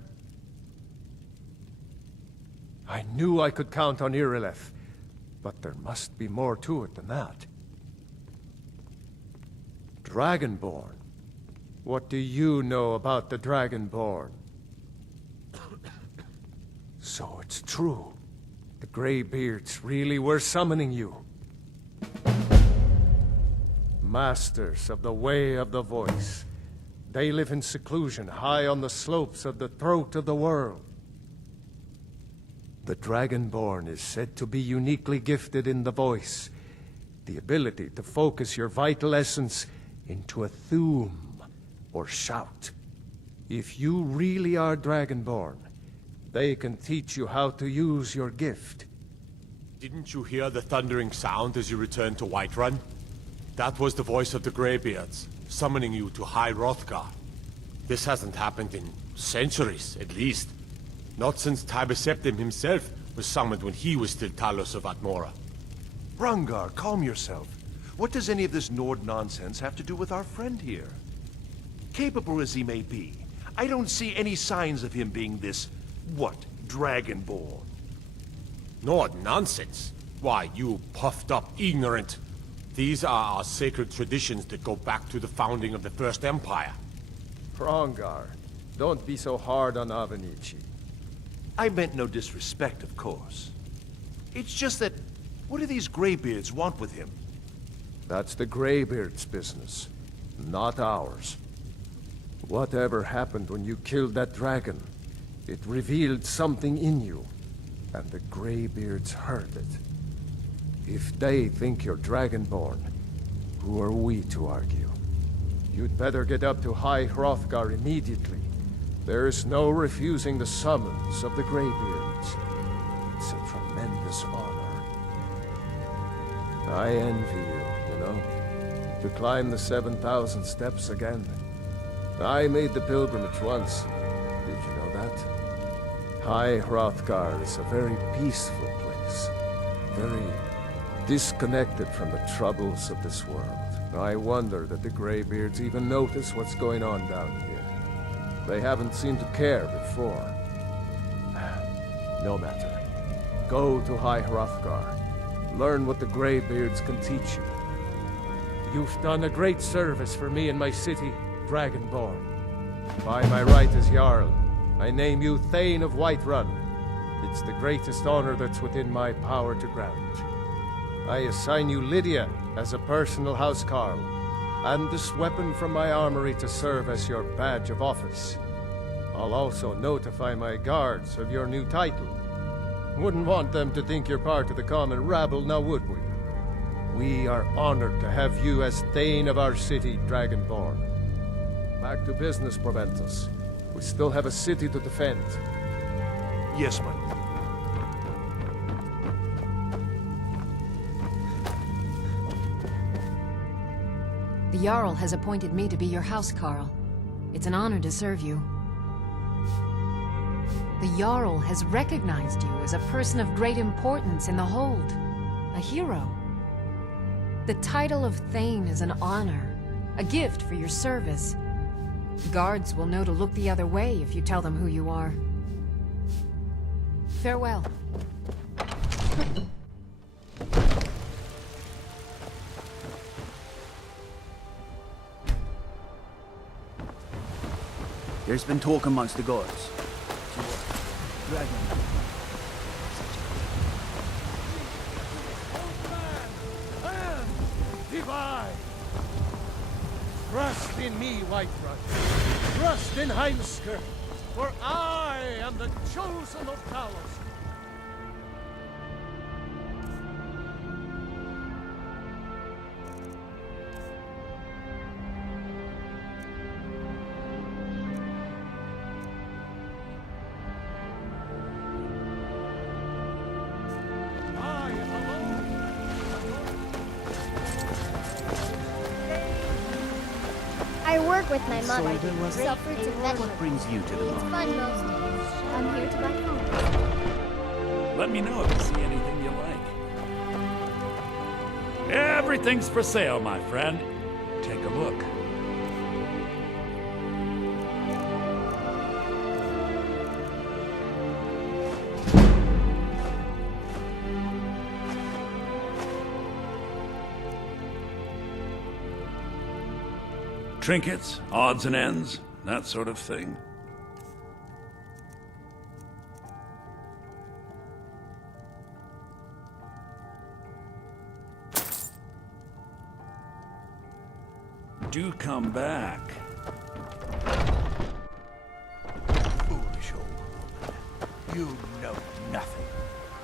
I knew I could count on Irileth, but there must be more to it than that. Dragonborn? What do you know about the Dragonborn? So it's true. The Greybeards really were summoning you. Masters of the Way of the Voice. They live in seclusion, high on the slopes of the throat of the world. The Dragonborn is said to be uniquely gifted in the voice, the ability to focus your vital essence into a thume, or shout. If you really are Dragonborn, they can teach you how to use your gift. Didn't you hear the thundering sound as you returned to Whiterun? That was the voice of the Greybeards, summoning you to High Hrothgar. This hasn't happened in centuries, at least. Not since Tiber Septim himself was summoned when he was still Talos of Atmora. Rungar, calm yourself. What does any of this Nord nonsense have to do with our friend here? capable as he may be, I don't see any signs of him being this, what, Dragonborn. No nonsense. Why, you puffed up ignorant. These are our sacred traditions that go back to the founding of the First Empire. Hrongar, don't be so hard on Avenici. I meant no disrespect, of course. It's just that, what do these Greybeards want with him? That's the Greybeards' business, not ours. Whatever happened when you killed that dragon, it revealed something in you, and the Greybeards heard it. If they think you're Dragonborn, who are we to argue? You'd better get up to High Hrothgar immediately. There's no refusing the summons of the Greybeards. It's a tremendous honor. I envy you, you know, to climb the 7,000 steps again. I made the pilgrimage once. Did you know that? High Hrothgar is a very peaceful place. Very disconnected from the troubles of this world. I wonder that the Greybeards even notice what's going on down here. They haven't seemed to care before. No matter. Go to High Hrothgar. Learn what the Greybeards can teach you. You've done a great service for me and my city, Dragonborn. By my right as Jarl, I name you Thane of Whiterun. It's the greatest honor that's within my power to grant. I assign you Lydia as a personal housecarl, and this weapon from my armory to serve as your badge of office. I'll also notify my guards of your new title. Wouldn't want them to think you're part of the common rabble, now would we? We are honored to have you as Thane of our city, Dragonborn. Back to business, Proventus. We still have a city to defend. Yes, my lord. The Jarl has appointed me to be your housecarl. It's an honor to serve you. The Jarl has recognized you as a person of great importance in the Hold. A hero. The title of Thane is an honor, a gift for your service. Guards will know to look the other way if you tell them who you are. Farewell. There's been talk amongst the guards. Dragon. Divine! Trust in me, Whiterun. Trust in Heimskr, for I am the chosen of Talos. I work with my mother. So there was Sell fruits and vegetables. What brings you to the It's market? fun most days. I'm here to buy food. Let me know if you see anything you like. Everything's for sale, my friend. Take a look. Trinkets, odds and ends, that sort of thing. Do come back. Foolish old woman. You know nothing.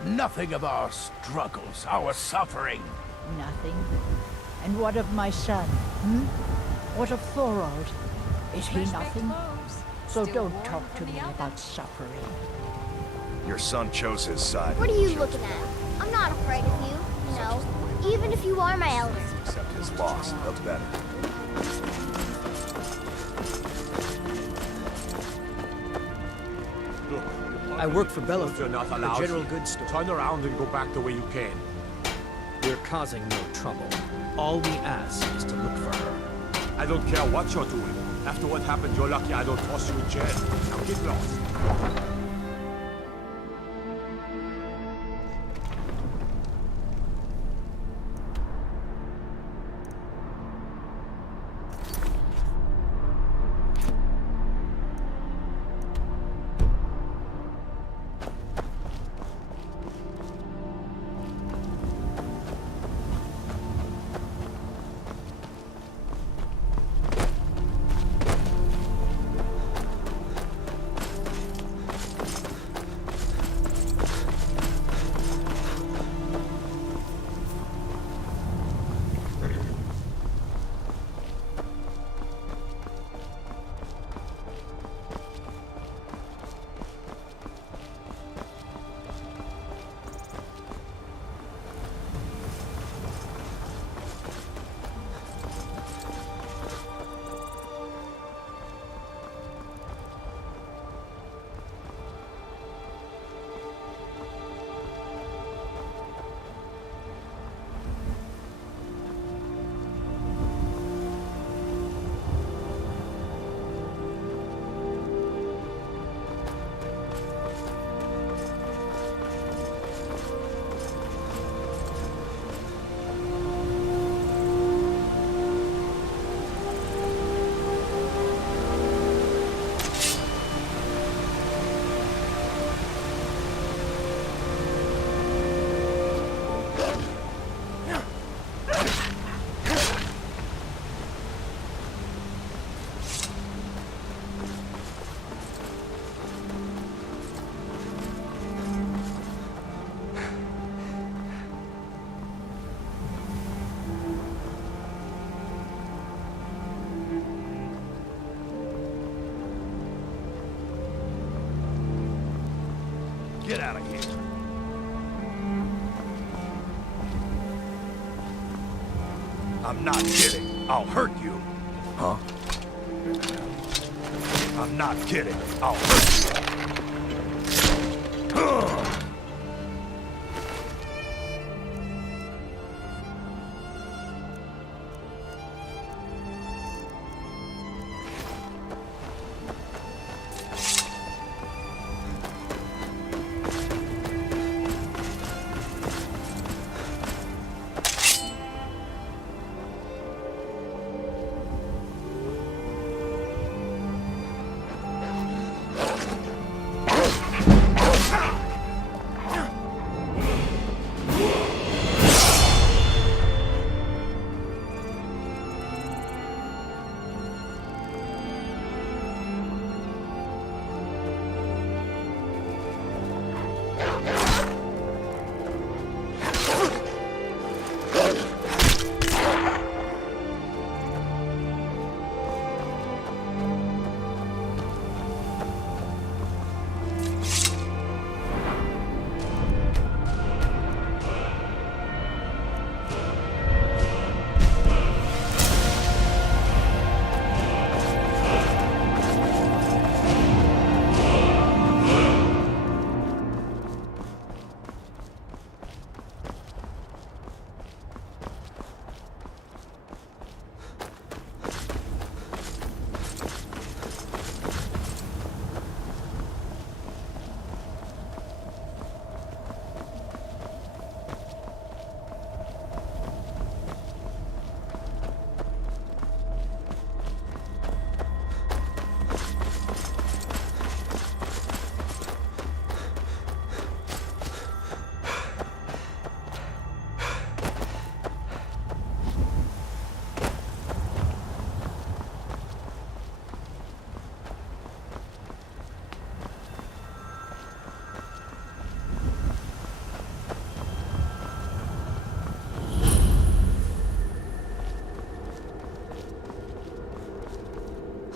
Nothing of our struggles, our suffering. Nothing. And what of my son? Hmm? What of Thorold? Is he nothing? So don't talk to me about suffering. Your son chose his side. What are you looking at? I'm not afraid of you, you know. Even if you are my elder. Accept his loss, the better. I work for Bellow. You're not the allowed. general goods store. Turn around and go back the way you came. We're causing no trouble. All we ask is to look for her. I don't care what you're doing. After what happened, you're lucky I don't toss you in jail. Now get lost. Get out of here. I'm not kidding. I'll hurt you. Huh? I'm not kidding. I'll hurt you.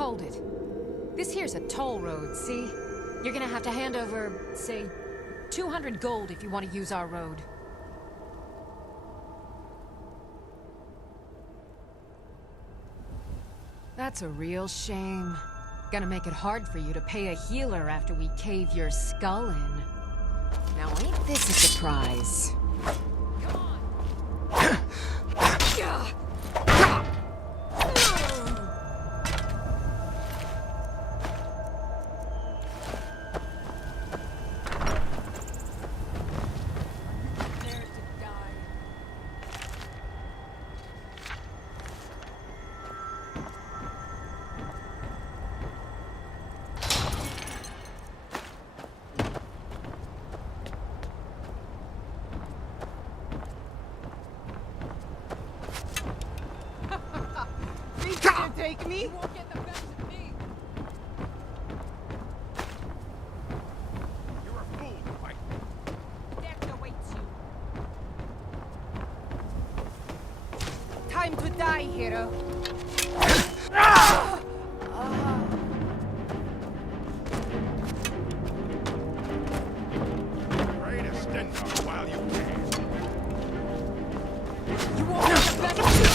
Hold it. This here's a toll road, see? You're gonna have to hand over, say, 200 gold if you want to use our road. That's a real shame. Gonna make it hard for you to pay a healer after we cave your skull in. Now ain't this a surprise? take me? You won't get the best of me. You're a fool, Mike. Death awaits you. Time to die, hero. Pray to Stendarr while you can. You won't get the best of me.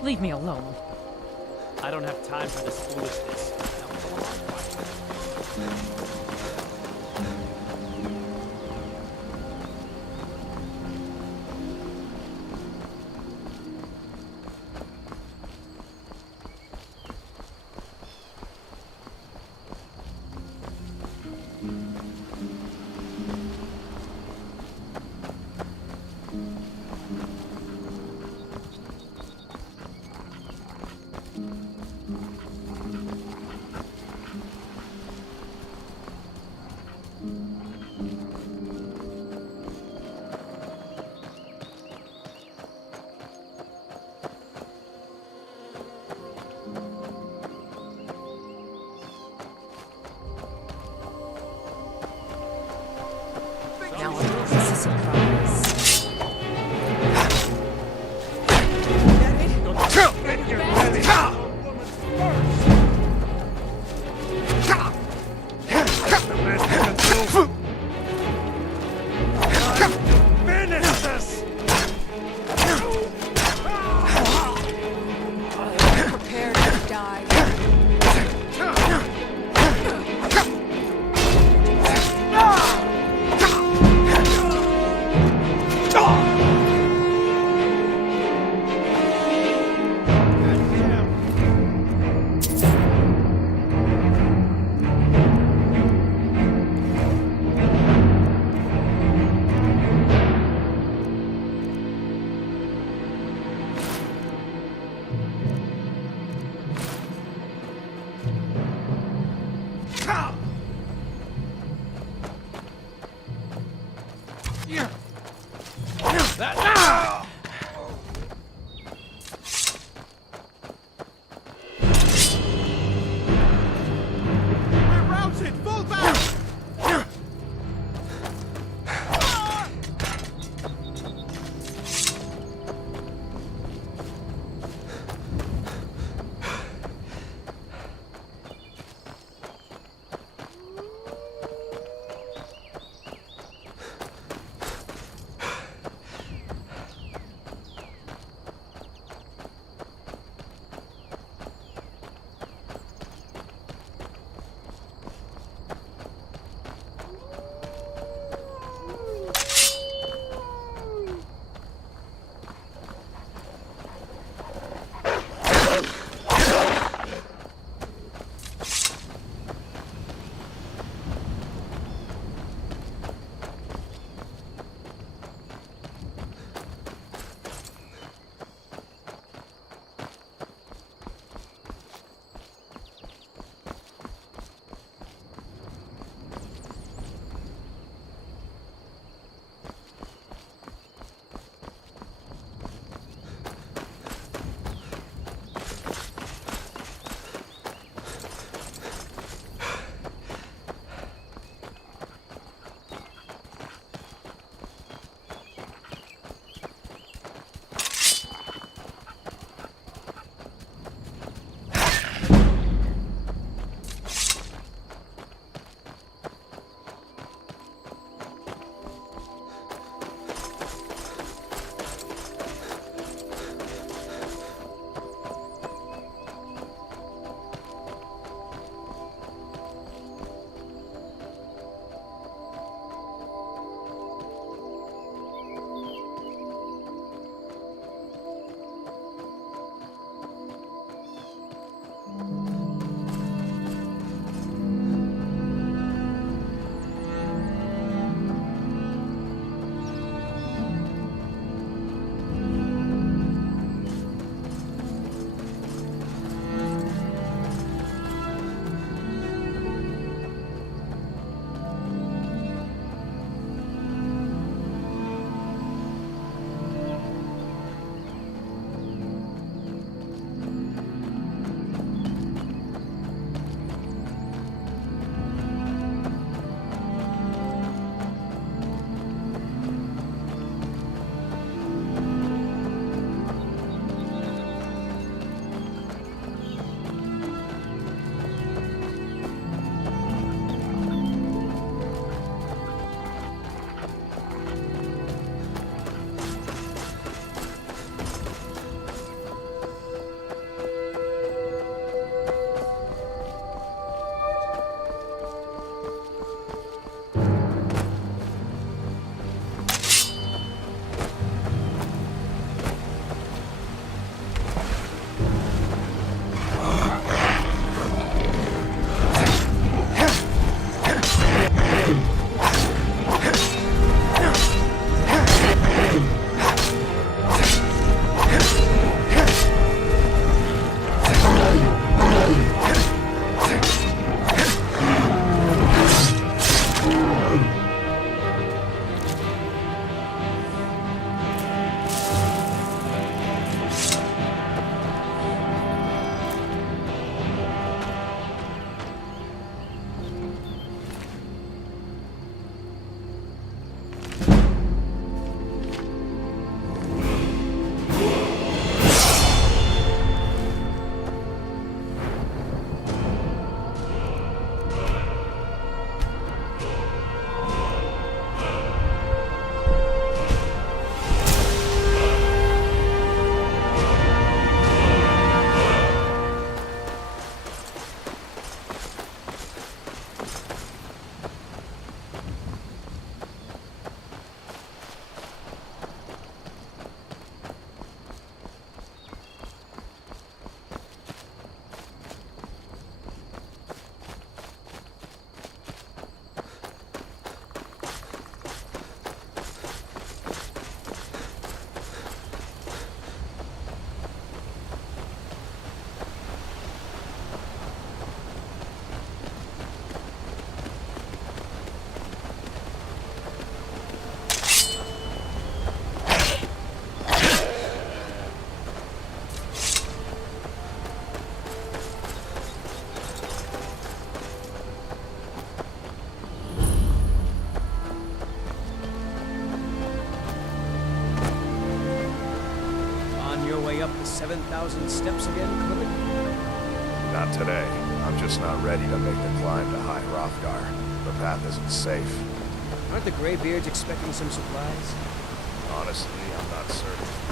Leave me alone. I don't have time for this foolishness. surprise. Finish this! Prepare to die. way up the 7,000 steps again, Clement? Not today. I'm just not ready to make the climb to High Hrothgar. The path isn't safe. Aren't the Greybeards expecting some supplies? Honestly, I'm not certain.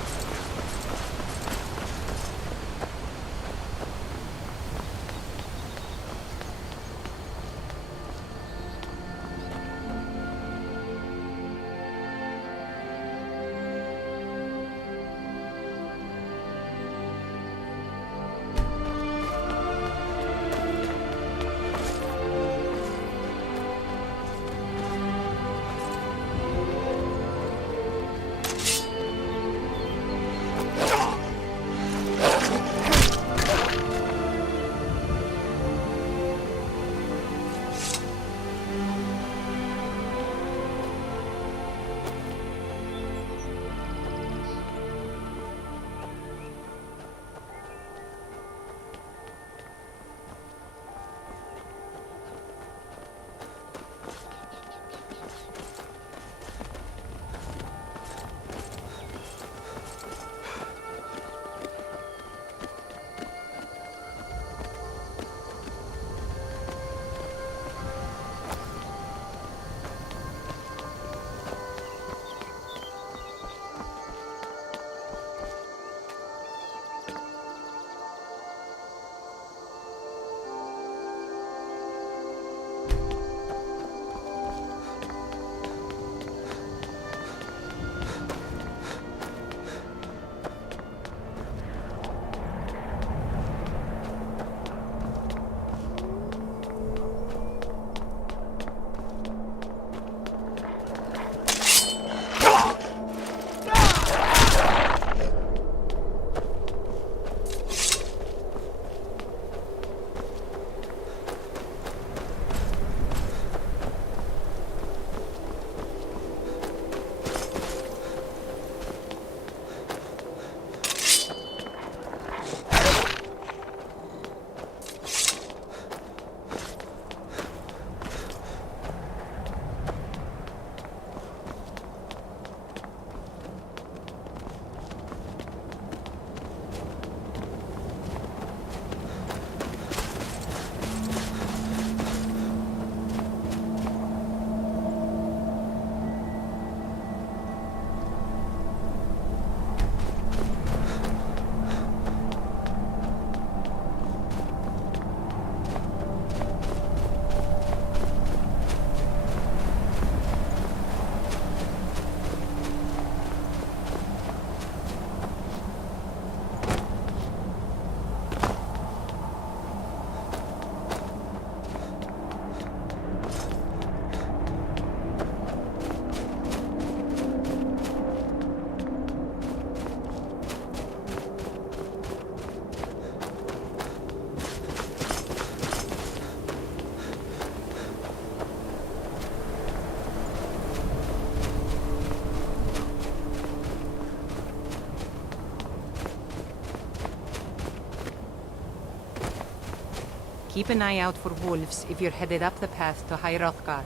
Keep an eye out for wolves if you're headed up the path to High Hrothgar.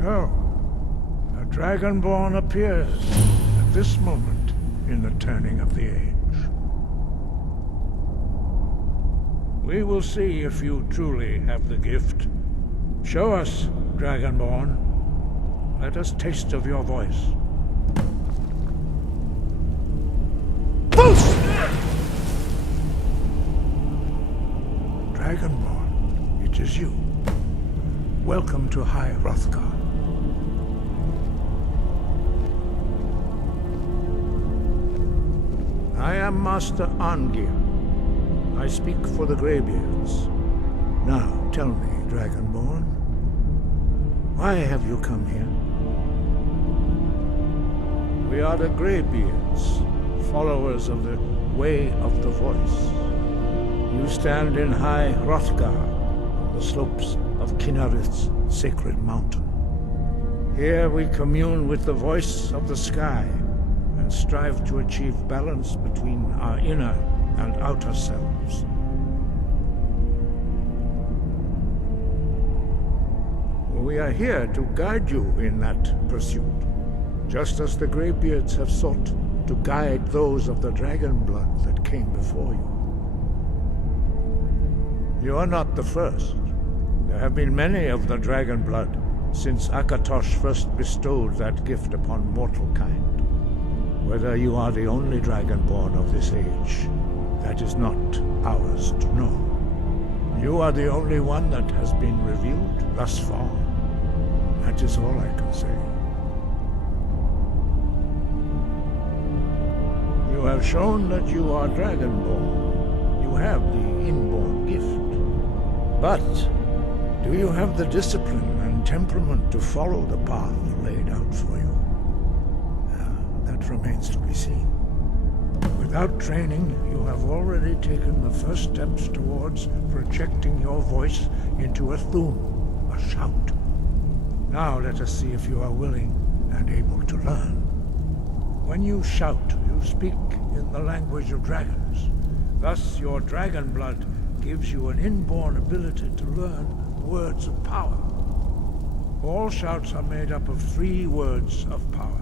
So, a Dragonborn appears at this moment in the turning of the age. We will see if you truly have the gift. Show us, Dragonborn. Let us taste of your voice. Dragonborn, it is you. Welcome to High Hrothgar. I am Master Arngir. I speak for the Greybeards. Now, tell me, Dragonborn, why have you come here? We are the Greybeards, followers of the Way of the Voice. You stand in High Hrothgar, on the slopes of Kinnarith's sacred mountain. Here we commune with the voice of the sky and strive to achieve balance between our inner and outer selves. We are here to guide you in that pursuit, just as the Greybeards have sought to guide those of the dragon blood that came before you. You are not the first. There have been many of the dragon blood since Akatosh first bestowed that gift upon mortal kind. Whether you are the only dragonborn of this age, that is not ours to know. You are the only one that has been revealed thus far. That is all I can say. You have shown that you are dragonborn. You have the inborn gift. But do you have the discipline and temperament to follow the path laid out for you? That remains to be seen. Without training, you have already taken the first steps towards projecting your voice into a thum, a shout. Now let us see if you are willing and able to learn. When you shout, you speak in the language of dragons. Thus, your dragon blood gives you an inborn ability to learn words of power. All shouts are made up of 3 words of power.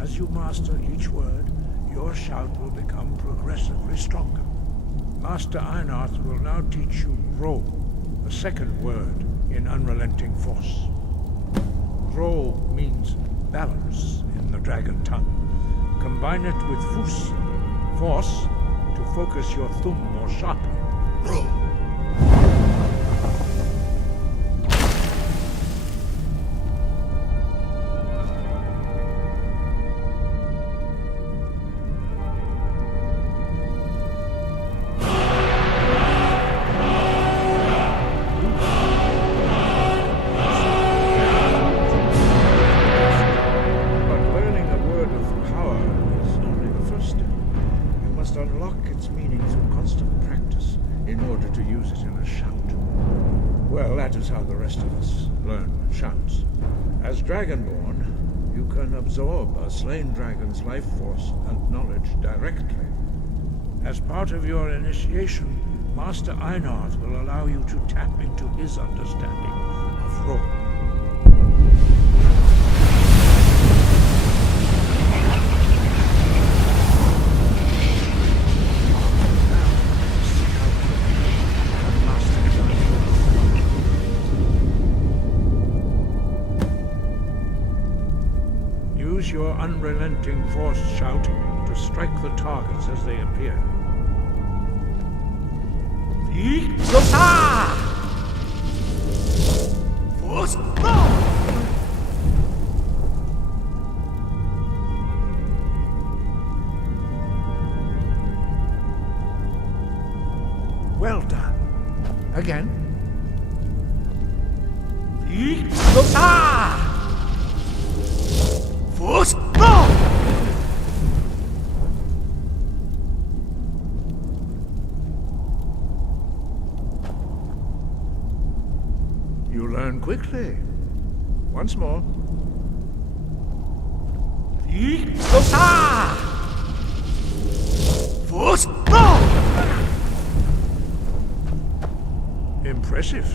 As you master each word, your shout will become progressively stronger. Master Einarth will now teach you Ro, the second word in Unrelenting Force. Ro means balance in the dragon tongue. Combine it with Fus, force, to focus your thumb more sharply. Ro. Dragonborn, you can absorb a slain dragon's life force and knowledge directly. As part of your initiation, Master Einarth will allow you to tap into his understanding of Ro. Your unrelenting force shout to strike the targets as they appear. Well done. Again. You learn quickly. Once more. Impressive.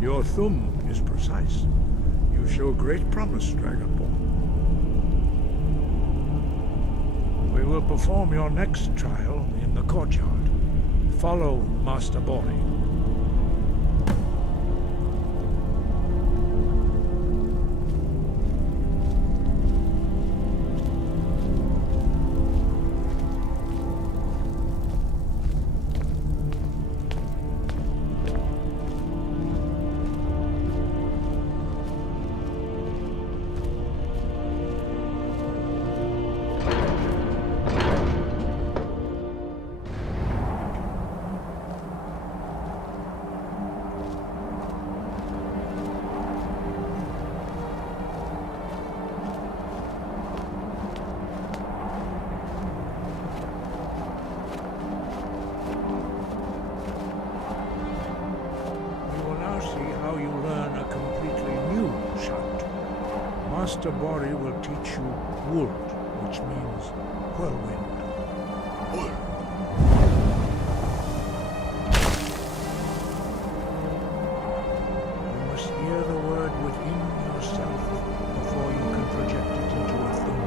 Your thumb is precise. You show great promise, Dragonborn. We will perform your next trial in the courtyard. Follow Master Bori. Master Bori will teach you Wold, which means whirlwind. You must hear the word within yourself before you can project it into a thing.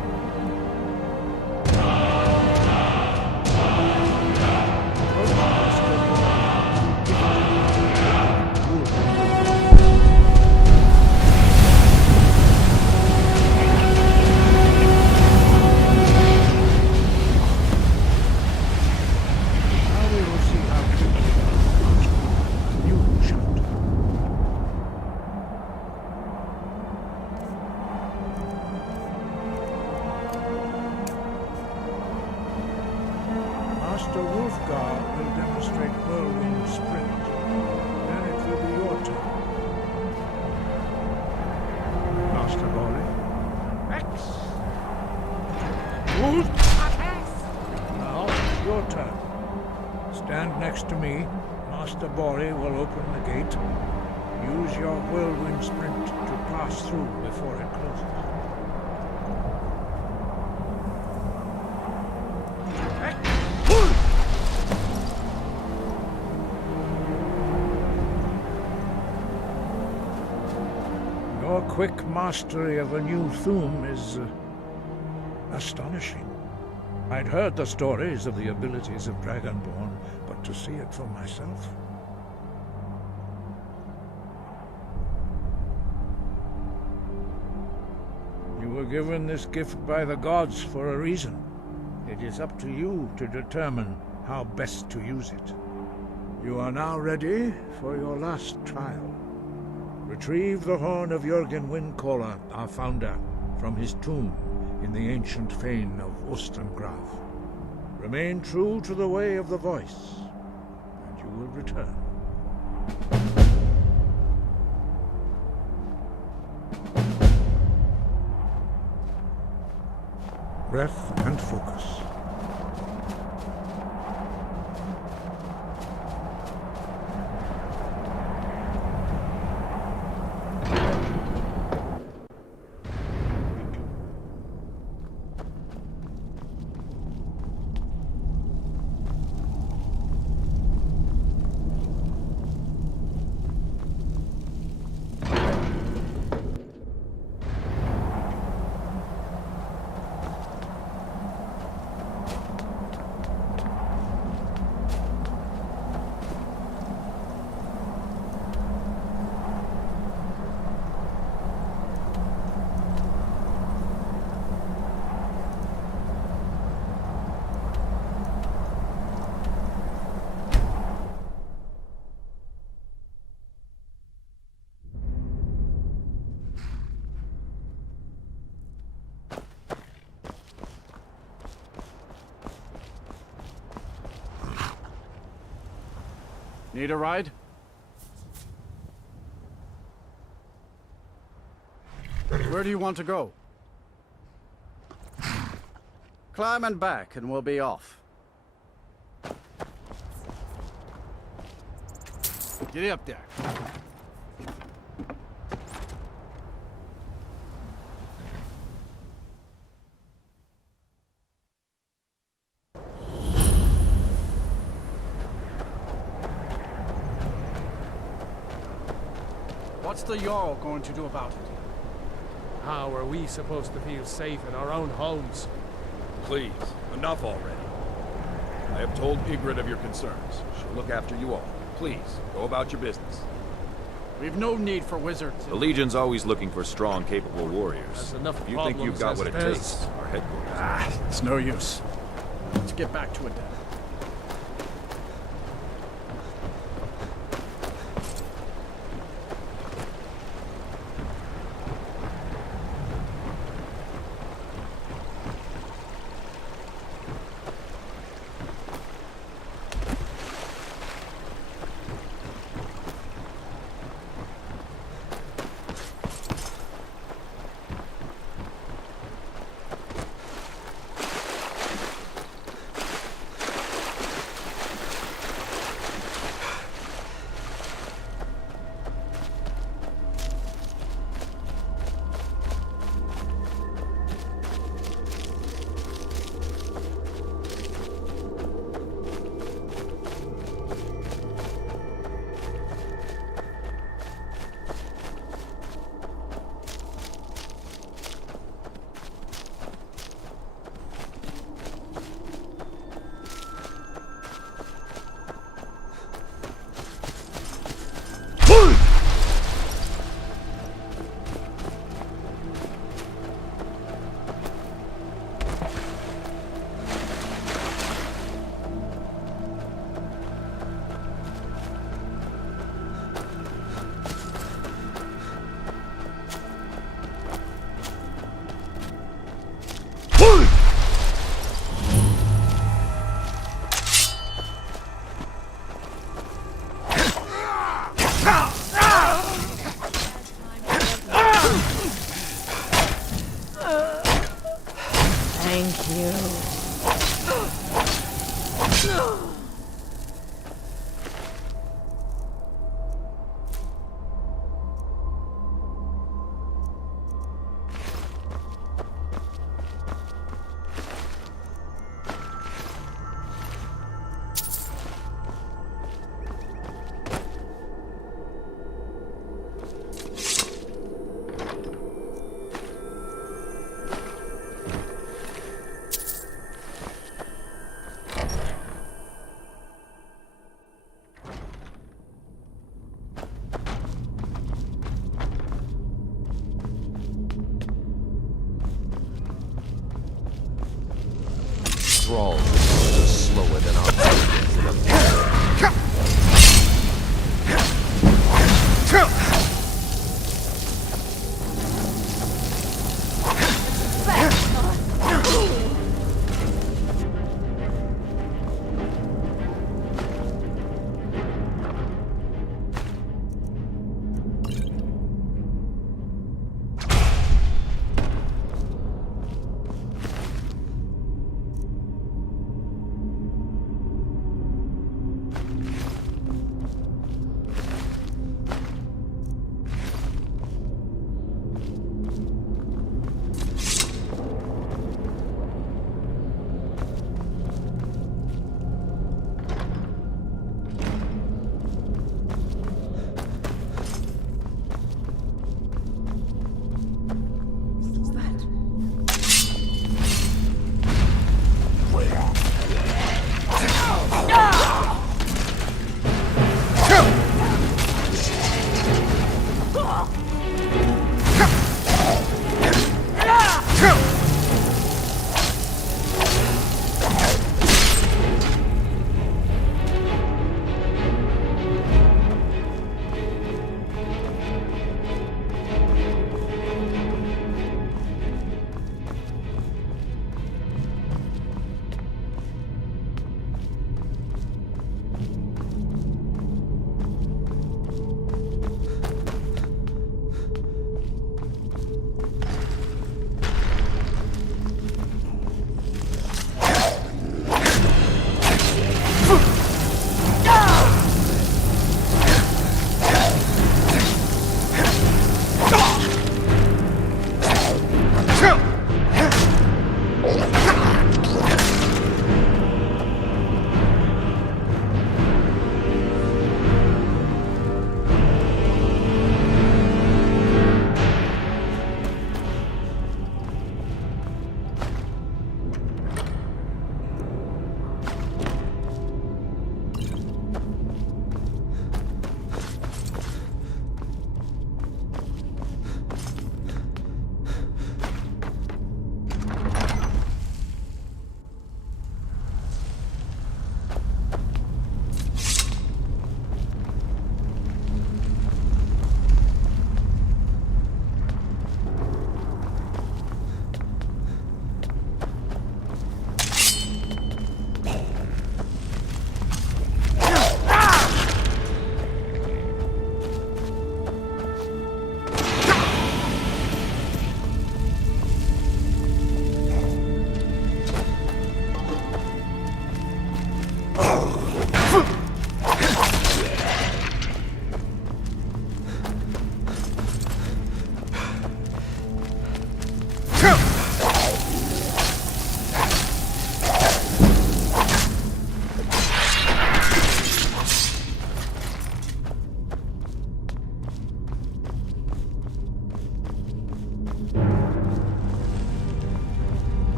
Master Wolfgar will demonstrate whirlwind sprint. Then it will be your turn. Master Bori. Now it's your turn. Stand next to me. Master Bori will open the gate. Use your whirlwind sprint to pass through before it closes. Your quick mastery of a new Thuum is astonishing. I'd heard the stories of the abilities of Dragonborn, but to see it for myself... You were given this gift by the gods for a reason. It is up to you to determine how best to use it. You are now ready for your last trial. Retrieve the horn of Jürgen Windcaller, our founder, from his tomb in the ancient fane of Ostengraf. Remain true to the way of the voice, and you will return. Breath and focus. Need a ride? Where do you want to go? Climb and back and we'll be off. Get up there. What's the Jarl going to do about it? how are we supposed to feel safe in our own homes? Please, enough already. I have told Ygritte of your concerns. She'll look after you all. Please, go about your business. We've no need for wizards. The Legion's always looking for strong, capable warriors. There's enough If you think you've got what it problems as takes, it is. our headquarters. It's no use. Let's get back to it then. Thralls are slower than our guardians in a battle.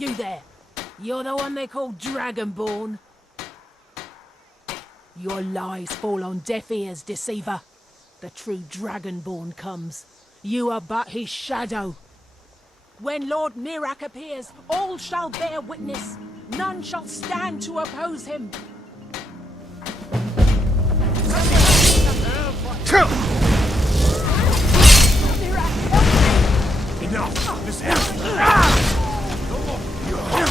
You there. You're the one they call Dragonborn. Your lies fall on deaf ears, deceiver. The true Dragonborn comes. You are but his shadow. When Lord Mirak appears, all shall bear witness. None shall stand to oppose him. Enough! This You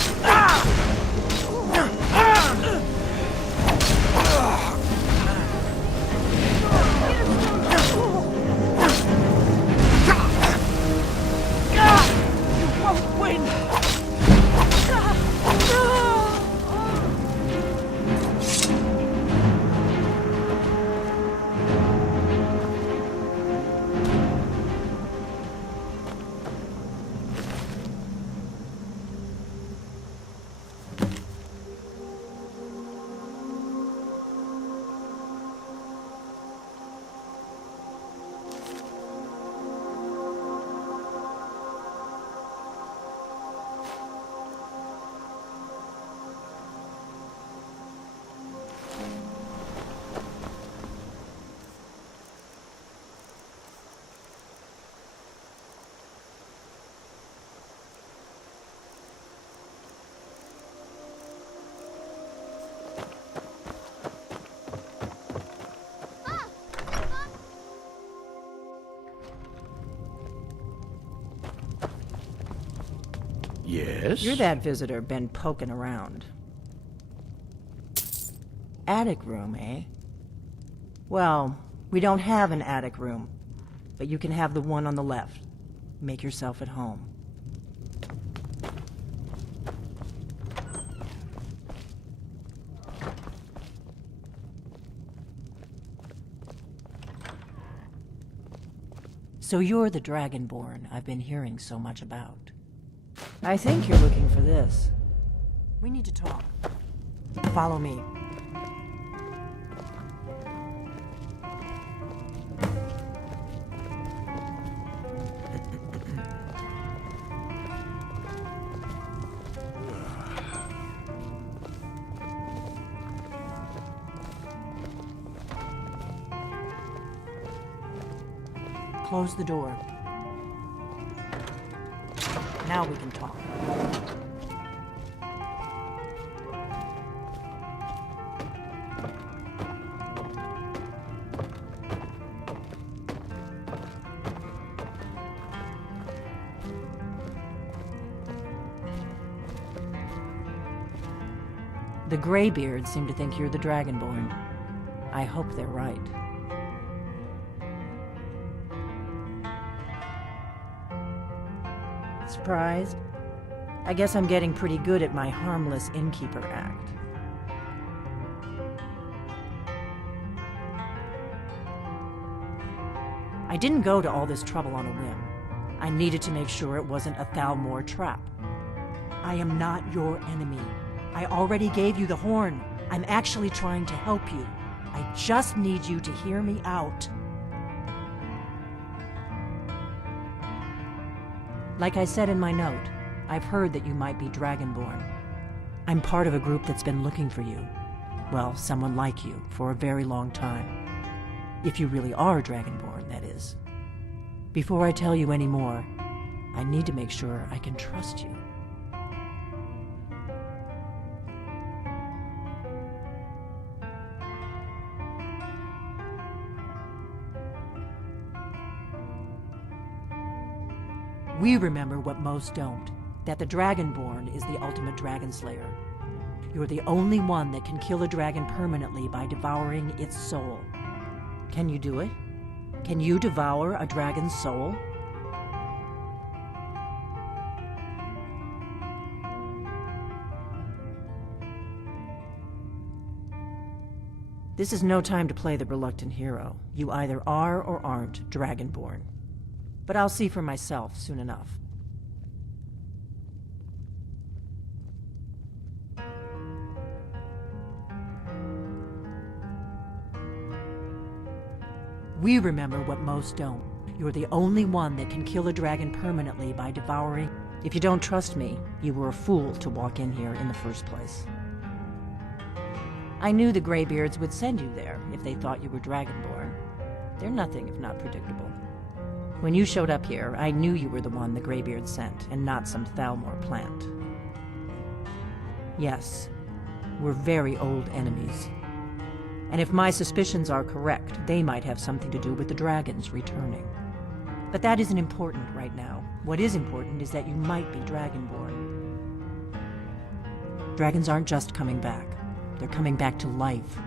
won't win! Yes? You're that visitor been poking around. Attic room, eh? Well, we don't have an attic room, but you can have the one on the left. Make yourself at home. So you're the Dragonborn I've been hearing so much about. I think you're looking for this. We need to talk. Follow me. Close the door. Now we can talk. The Greybeards seem to think you're the Dragonborn. I hope they're right. Surprised? I guess I'm getting pretty good at my harmless innkeeper act. I didn't go to all this trouble on a whim. I needed to make sure it wasn't a Thalmor trap. I am not your enemy. I already gave you the horn. I'm actually trying to help you. I just need you to hear me out. Like I said in my note, I've heard that you might be Dragonborn. I'm part of a group that's been looking for you. Well, someone like you, for a very long time. If you really are Dragonborn, that is. Before I tell you any more, I need to make sure I can trust you. We remember what most don't, that the Dragonborn is the ultimate dragon slayer. You're the only one that can kill a dragon permanently by devouring its soul. Can you do it? Can you devour a dragon's soul? This is no time to play the reluctant hero. You either are or aren't Dragonborn. But I'll see for myself soon enough. We remember what most don't. You're the only one that can kill a dragon permanently by devouring... If you don't trust me, you were a fool to walk in here in the first place. I knew the Greybeards would send you there if they thought you were Dragonborn. They're nothing if not predictable. When you showed up here, I knew you were the one the Greybeards sent, and not some Thalmor plant. Yes, we're very old enemies. And if my suspicions are correct, they might have something to do with the dragons returning. But that isn't important right now. What is important is that you might be Dragonborn. Dragons aren't just coming back. They're coming back to life.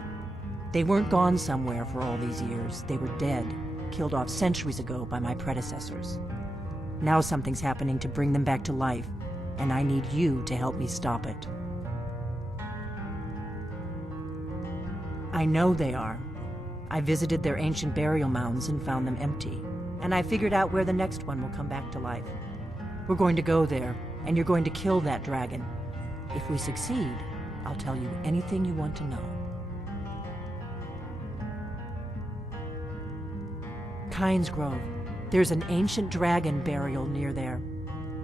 They weren't gone somewhere for all these years. They were dead, killed off centuries ago by my predecessors. Now something's happening to bring them back to life, and I need you to help me stop it. I know they are. I visited their ancient burial mounds and found them empty, and I figured out where the next one will come back to life. We're going to go there, and you're going to kill that dragon. If we succeed, I'll tell you anything you want to know. Kynes Grove. There's an ancient dragon burial near there.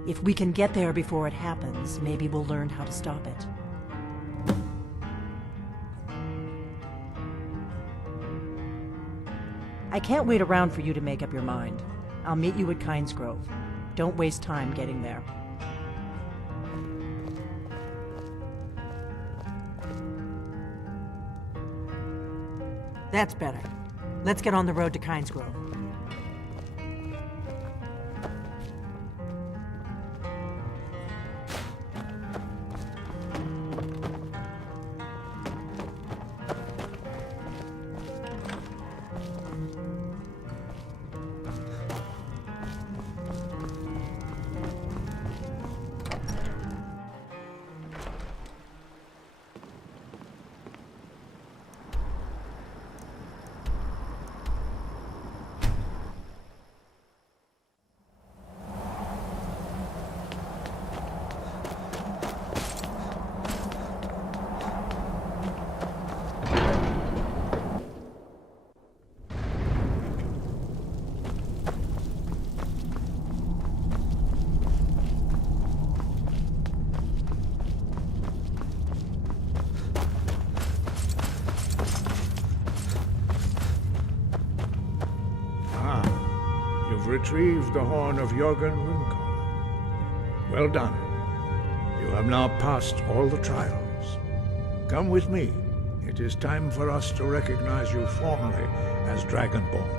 If we can get there before it happens, maybe we'll learn how to stop it. I can't wait around for you to make up your mind. I'll meet you at Kynes Grove. Don't waste time getting there. That's better. Let's get on the road to Kynes Grove. Retrieved the horn of Jörgen Windcaller. Well done. You have now passed all the trials. Come with me. It is time for us to recognize you formally as Dragonborn.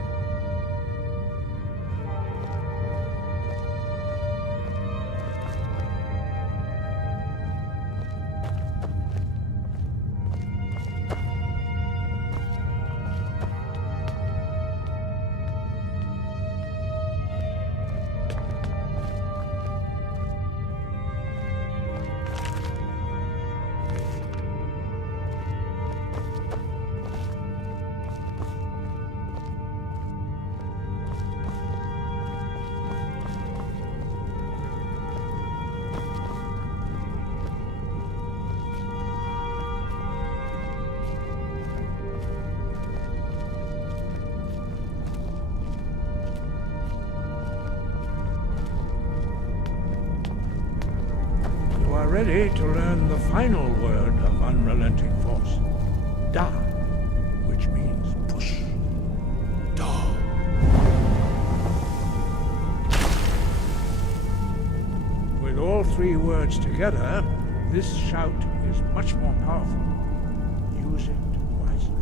Ready to learn the final word of unrelenting force. Da, which means push. Da. With all three words together, this shout is much more powerful. Use it wisely.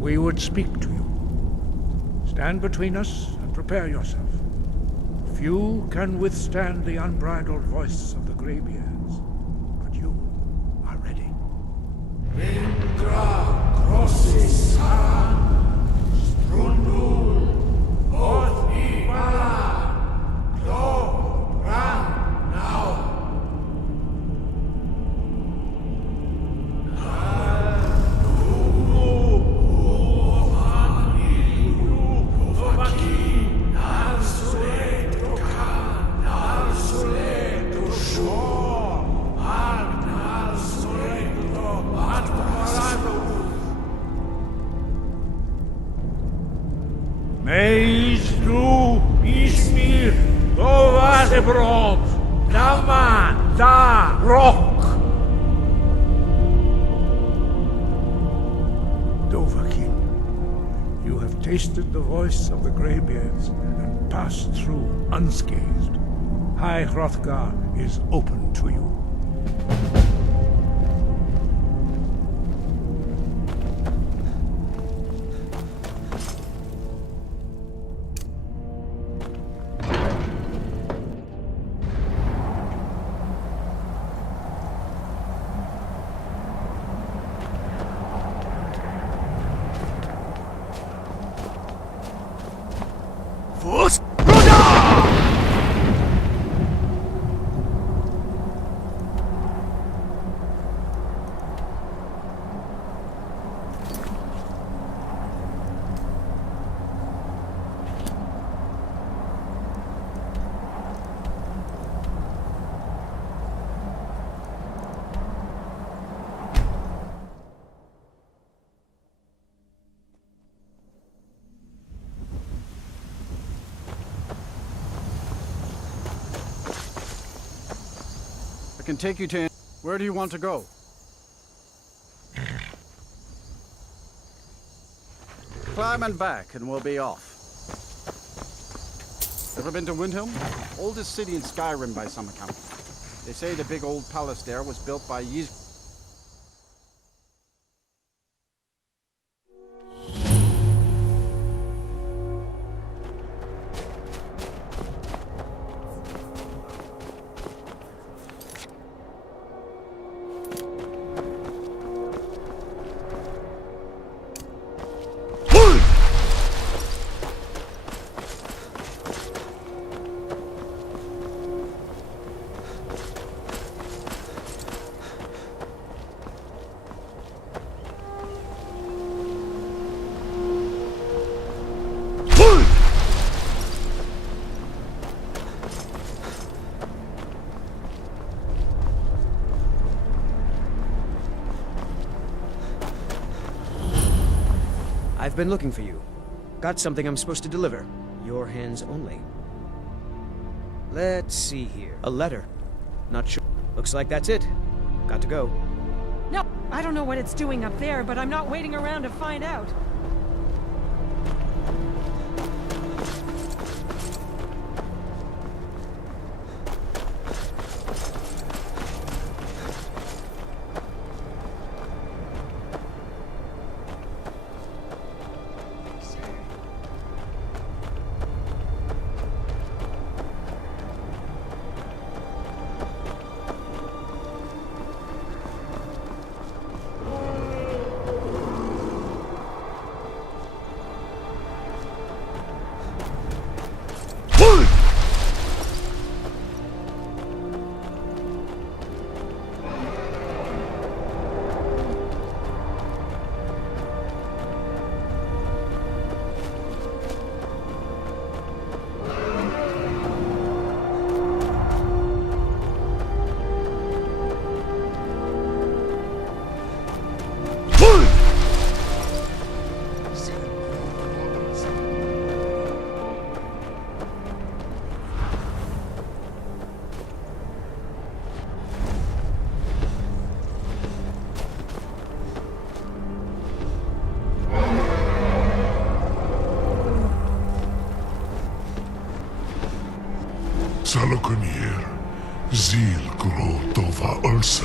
We would speak to you. Stand between us and prepare yourself. Few can withstand the unbridled voice of the Greybeards, but you are ready. Indra crosses sun, Strundul, Oth Ibala, Klo, Bran, now. abroad! Naman da rock! Dovahkiin, you have tasted the voice of the Greybeards and passed through unscathed. High Hrothgar is open to you. I can take you to... Where do you want to go? Climb and back, and we'll be off. Ever been to Windhelm? Oldest city in Skyrim by some account. They say the big old palace there was built by Ys... I've been looking for you. Got something I'm supposed to deliver. Your hands only. Let's see here. A letter. Not sure. Looks like that's it. Got to go. No, I don't know what it's doing up there, but I'm not waiting around to find out. Salokunir, Zil Gro Tova Ulsa.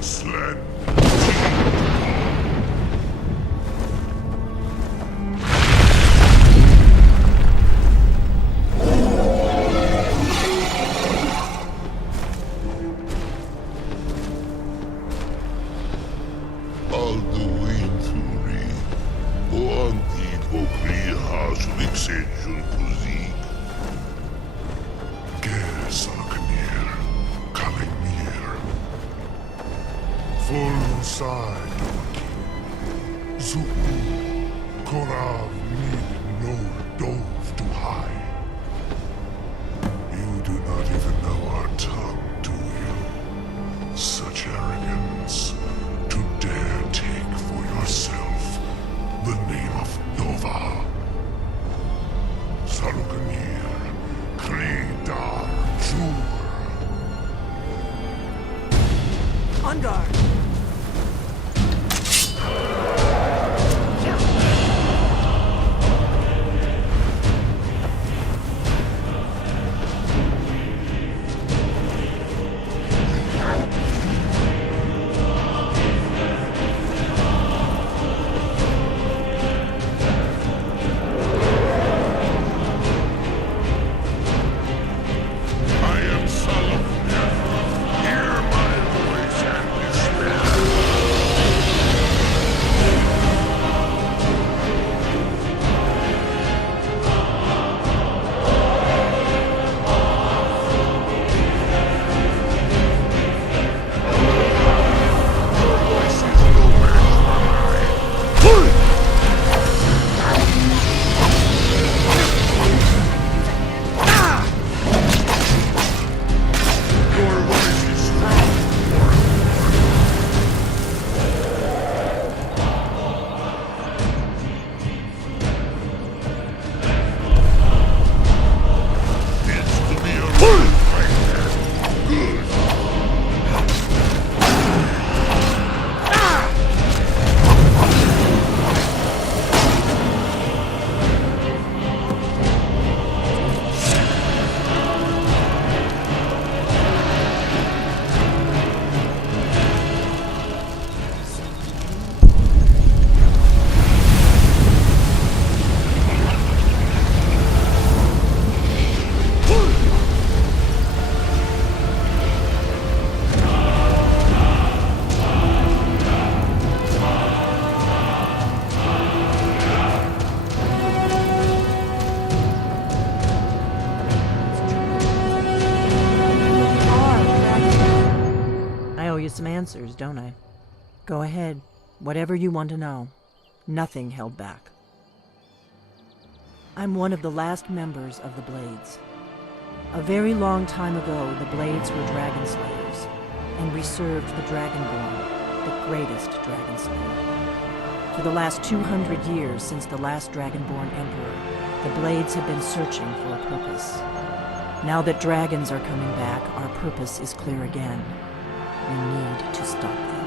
Slen. Alduin Turi, Oantid Okriha Suliksejun Kuzik. Salaknir, Kalimir. Full side, Zuku, Korav, Mid, no dove to high. You do not even know our tongue, do you? Such arrogance, to dare take for yourself the name of Nova. Salaknir, On guard! Some answers, don't I? Go ahead. Whatever you want to know. Nothing held back. I'm one of the last members of the Blades. A very long time ago, the Blades were dragon slayers, and we served the Dragonborn, the greatest dragon slayer. For the last 200 years since the last Dragonborn Emperor, the Blades have been searching for a purpose. Now that dragons are coming back, our purpose is clear again. We need to stop them.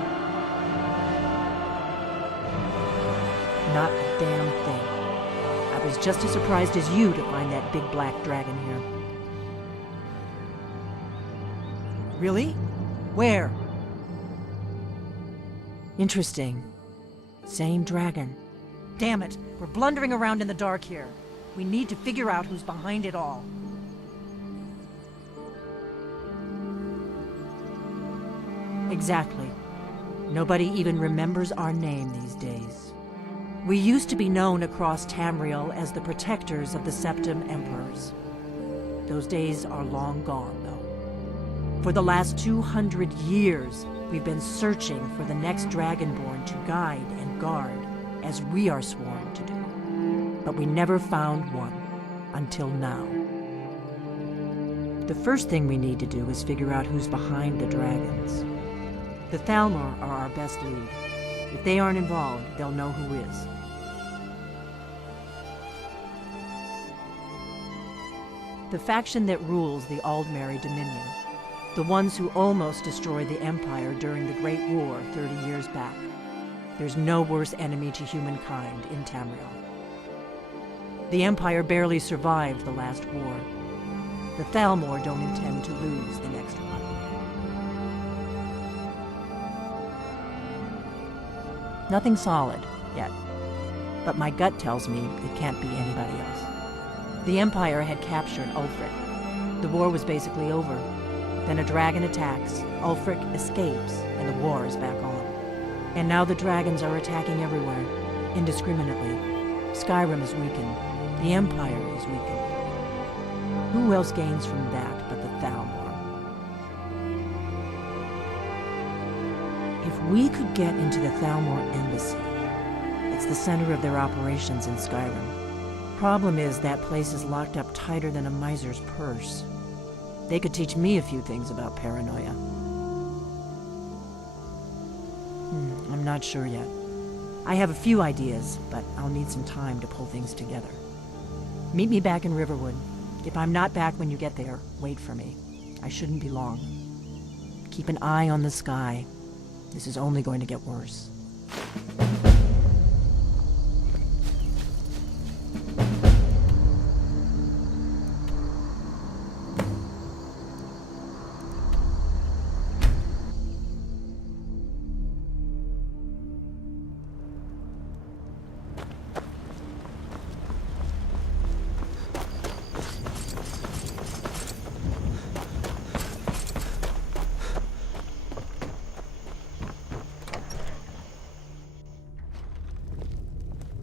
Not a damn thing. I was just as surprised as you to find that big black dragon here. Really? Where? Interesting. Same dragon. Damn it, we're blundering around in the dark here. We need to figure out who's behind it all. Exactly. Nobody even remembers our name these days. We used to be known across Tamriel as the protectors of the Septim Emperors. Those days are long gone, though. For the last 200 years, we've been searching for the next Dragonborn to guide and guard, as we are sworn to do. But we never found one, until now. The first thing we need to do is figure out who's behind the dragons. The Thalmor are our best lead. If they aren't involved, they'll know who is. The faction that rules the Aldmeri Dominion. The ones who almost destroyed the Empire during the Great War 30 years back. There's no worse enemy to humankind in Tamriel. The Empire barely survived the last war. The Thalmor don't intend to lose the next one. Nothing solid, yet. But my gut tells me it can't be anybody else. The Empire had captured Ulfric. The war was basically over. Then a dragon attacks, Ulfric escapes, and the war is back on. And now the dragons are attacking everywhere, indiscriminately. Skyrim is weakened. The Empire is weakened. Who else gains from that but the Thalmor? If we could get into the Thalmor embassy, it's the center of their operations in Skyrim. Problem is, that place is locked up tighter than a miser's purse. They could teach me a few things about paranoia. I'm not sure yet. I have a few ideas, but I'll need some time to pull things together. Meet me back in Riverwood. If I'm not back when you get there, wait for me. I shouldn't be long. Keep an eye on the sky. This is only going to get worse.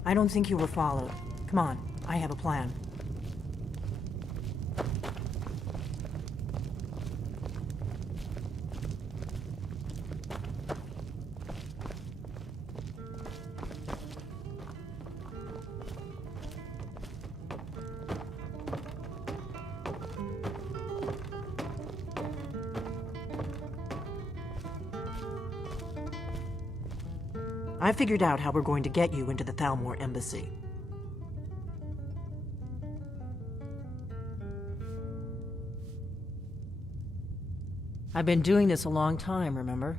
I don't think you were followed. Come on, I have a plan. I figured out how we're going to get you into the Thalmor embassy. I've been doing this a long time, remember?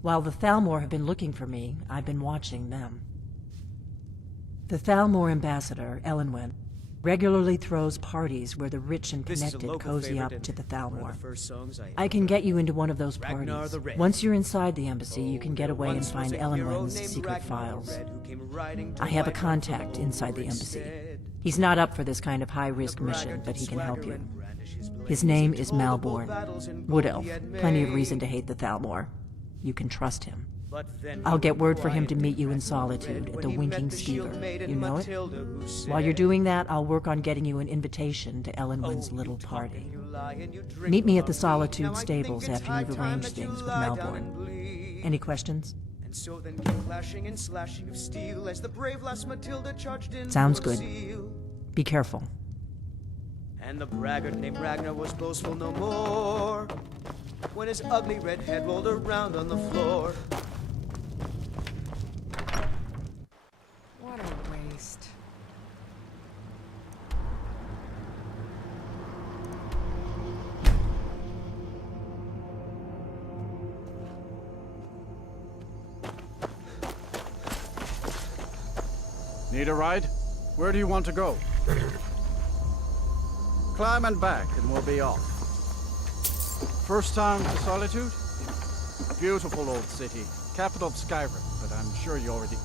While the Thalmor have been looking for me, I've been watching them. The Thalmor ambassador, Elenwen, regularly throws parties where the rich and connected cozy up to the Thalmor. I can get you into one of those parties. Once you're inside the embassy, you can get away and find Elenwen's secret files. I have a contact inside the embassy. He's not up for this kind of high-risk mission, but he can help you. His name is Malborn. Wood Elf. Plenty of reason to hate the Thalmor. You can trust him. I'll get word for him to meet you in Solitude at the Winking Skeever. You know it? While you're doing that, I'll work on getting you an invitation to Elenwen's little party. Meet me at the Solitude stables after you've arranged things with Malborn. Any questions? Sounds good. Be careful. And the braggart named Ragnar was boastful no more when his ugly red head rolled around on the floor. What a waste. Need a ride? Where do you want to go? Climb and back and we'll be off. First time to Solitude? Beautiful old city. Capital of Skyrim, but I'm sure you already...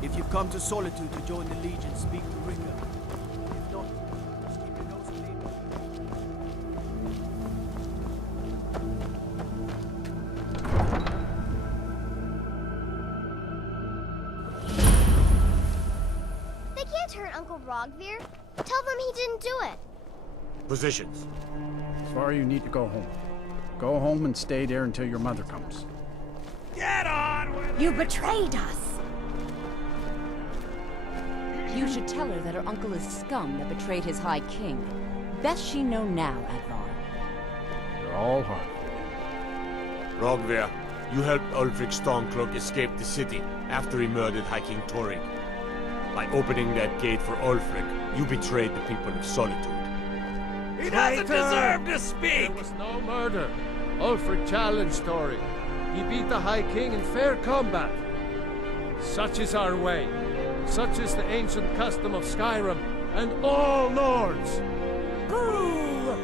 If you've come to Solitude to join the Legion, speak to Ricker. If not, just keep your nose clean. They can't hurt Uncle Rogvir. Tell them he didn't do it. Positions. Sorry, you need to go home. Go home and stay there until your mother comes. Get on with it! You betrayed us! You should tell her that her uncle is scum that betrayed his High King. Best she know now, Advar. You're all hard. Rogvir, you helped Ulfric Stormcloak escape the city after he murdered High King Torrig. By opening that gate for Ulfric, you betrayed the people of Solitude. He doesn't deserve to speak! There was no murder. Ulfric challenged Torrig. He beat the High King in fair combat. Such is our way. Such is the ancient custom of Skyrim and all Lords. Boo!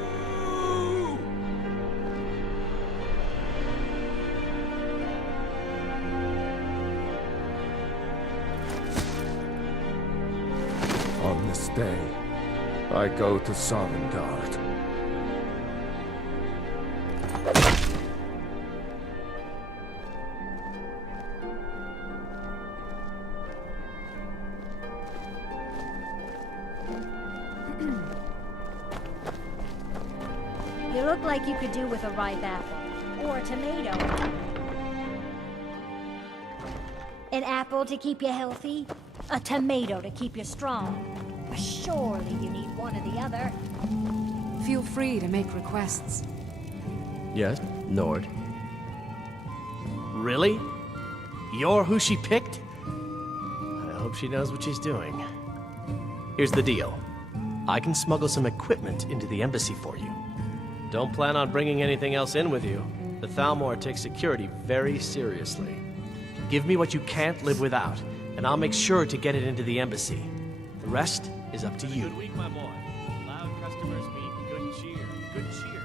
On this day, I go to Sovngarde. You look like you could do with a ripe apple. Or a tomato. An apple to keep you healthy. A tomato to keep you strong. Surely you need one or the other. Feel free to make requests. Yes, Nord. Really? You're who she picked? I hope she knows what she's doing. Here's the deal. I can smuggle some equipment into the embassy for you. Don't plan on bringing anything else in with you. The Thalmor takes security very seriously. Give me what you can't live without, and I'll make sure to get it into the embassy. The rest is up to you. Good week, my boy. Loud customers mean good cheer. Good cheer.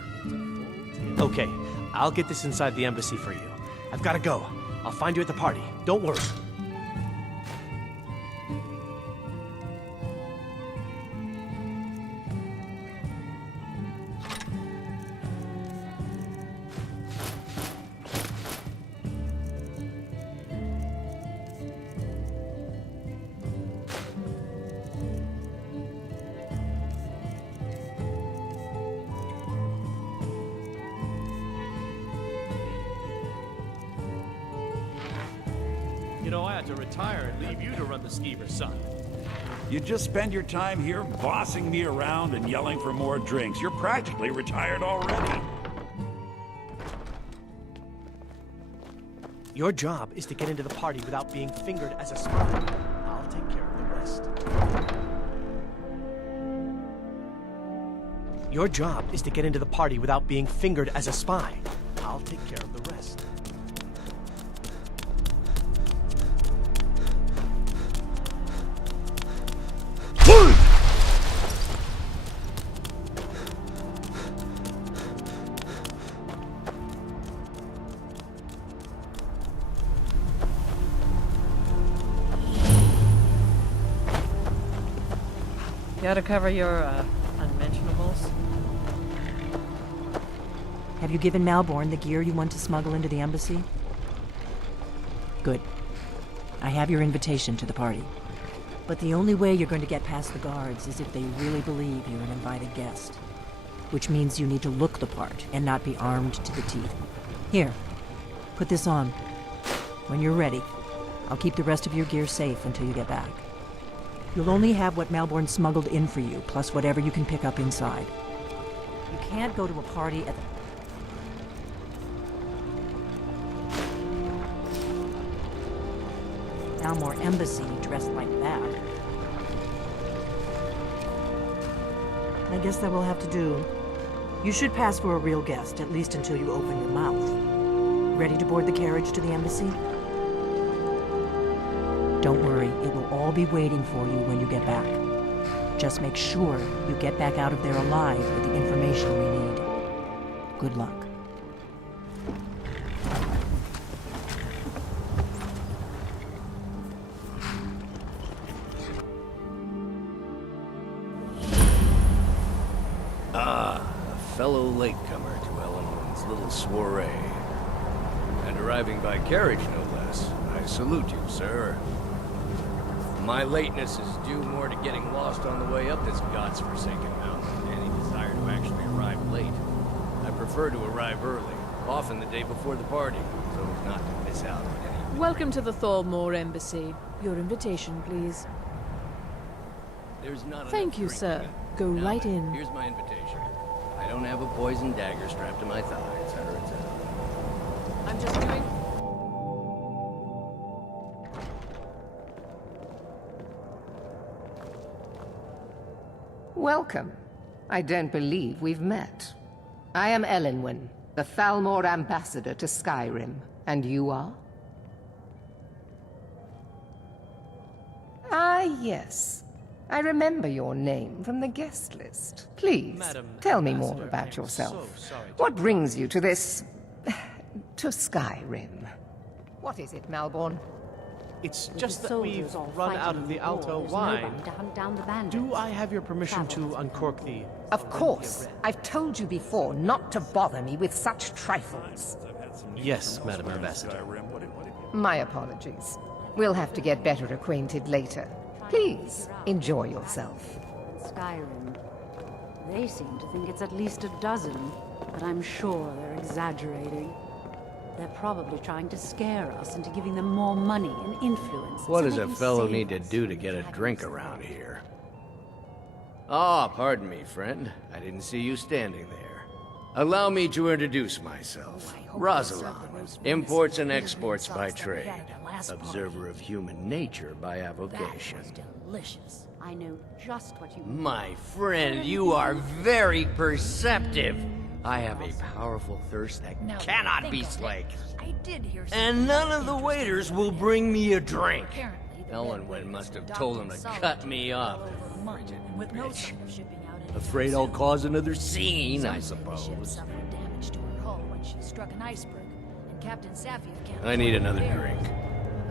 It's a full tip. Okay, I'll get this inside the embassy for you. I've got to go. I'll find you at the party. Don't worry. You know, I had to retire and leave you to run the skeever, son. You just spend your time here bossing me around and yelling for more drinks. You're practically retired already. Your job is to get into the party without being fingered as a spy. I'll take care of the rest. Your job is to get into the party without being fingered as a spy. I'll take care of the rest. Gotta cover your, unmentionables? Have you given Malborn the gear you want to smuggle into the embassy? Good. I have your invitation to the party. But the only way you're going to get past the guards is if they really believe you're an invited guest. Which means you need to look the part and not be armed to the teeth. Here, put this on. When you're ready, I'll keep the rest of your gear safe until you get back. You'll only have what Malborn smuggled in for you, plus whatever you can pick up inside. You can't go to a party at the... Thalmor Embassy dressed like that. I guess that will have to do. You should pass for a real guest, at least until you open your mouth. Ready to board the carriage to the embassy? Don't worry, it will all be waiting for you when you get back. Just make sure you get back out of there alive with the information we need. Good luck. A fellow latecomer to Ellenwood's little soiree. And arriving by carriage, no less. I salute you, sir. My lateness is due more to getting lost on the way up this god's-forsaken mountain than any desire to actually arrive late. I prefer to arrive early, often the day before the party, so as not to miss out on any... Welcome to the Thalmor Embassy. Your invitation, please. There's not Thank you, sir. Go right in. Here's my invitation. I don't have a poisoned dagger strapped to my thigh, etc., etc. I'm just doing... Welcome. I don't believe we've met. I am Elenwen, the Thalmor ambassador to Skyrim. And you are? Ah, yes. I remember your name from the guest list. Please, Madam tell me Ambassador, more about I am yourself. so sorry to What brings you to this... to Skyrim? What is it, Malborn? It's just that we've run out of the Alto wine. Do I have your permission to uncork the... Of course. I've told you before not to bother me with such trifles. Yes, Madam Ambassador. My apologies. We'll have to get better acquainted later. Please, enjoy yourself. Skyrim. They seem to think it's at least a dozen, but I'm sure they're exaggerating. They're probably trying to scare us into giving them more money and influence. What so does they a can fellow save need to us. do to get a drink around here? Ah, pardon me, friend. I didn't see you standing there. Allow me to introduce myself. Rosalind, imports and exports by trade. Observer of human nature by avocation. Delicious. I know just what you My friend, you are very perceptive. I have a powerful thirst that cannot be slaked. I did hear And none of the waiters will bring me a drink. Ellenwood must have told them to cut me off. with no Bitch. sign of shipping out. Afraid I'll cause another scene, I Some suppose. ship suffered damage to her hull when she struck an iceberg, and Captain Safiev can't. I need another repair it. drink.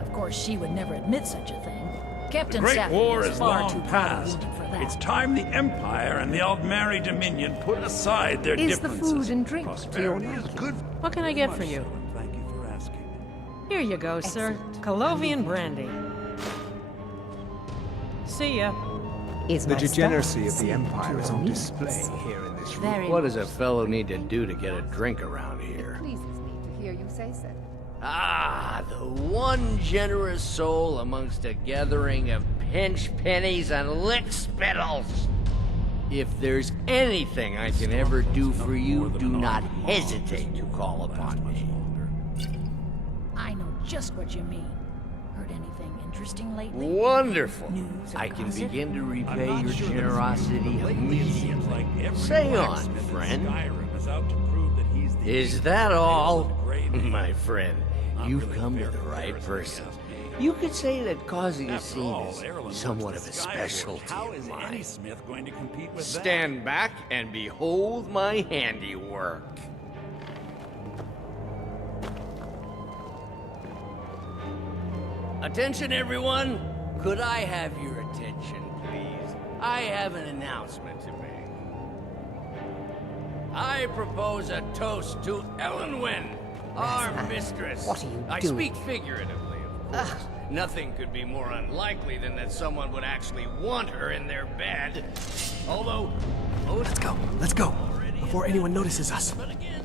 Of course, she would never admit such a thing. Captain The Great Safiev War is is far too long past. wounded for that. It's time the Empire and the Aldmeri Dominion put aside their Is the differences. food and drink to your Prosperity is liking? good. What can I get for you? Thank you for asking. Here you go, sir. Colovian brandy. See ya. Is The my degeneracy staff of the seem Empire to is your on needs? display here in this room. Very What does a fellow need to do to get a drink around here? Pleases me to hear you say so. Ah, the one generous soul amongst a gathering of pinch pennies and lick spittles. If there's anything I can ever do for you, do not hesitate to call upon me. I know just what you mean. Heard anything interesting lately? Wonderful. News or I can gossip? begin to I'm repay not your sure that generosity lately it seems immediately. like every Say on, blacksmith in friend. Skyrim is out to prove that he's the Is that all? Great man. My friend, you've come to the right person. You could say that causing a After scene all, is Erlen somewhat was of a the Skyrim. specialty How of is any mine. smith going to compete with that? Stand back and behold my handiwork. Attention, everyone! Could I have your attention, please? I have an announcement to make. I propose a toast to Ellenwyn, our mistress. What are you I doing? speak figuratively, of course. Nothing could be more unlikely than that someone would actually want her in their bed. Although, Let's go. Let's go. Before anyone notices us. but again,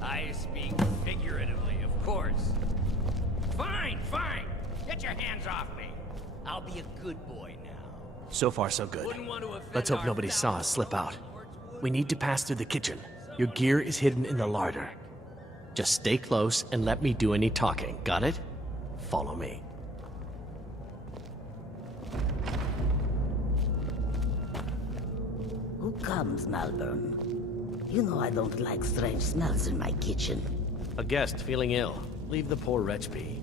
I speak figuratively, of course. Fine, fine. Get your hands off me. I'll be a good boy now. So far, so good. Wouldn't want to offend Let's hope our nobody saw fellow us slip out. Lords, would We need to pass through the kitchen. Your gear is hidden in the larder. Just stay close and let me do any talking. Got it? Follow me. Who comes, Malvern? You know I don't like strange smells in my kitchen. A guest feeling ill. Leave the poor wretch be.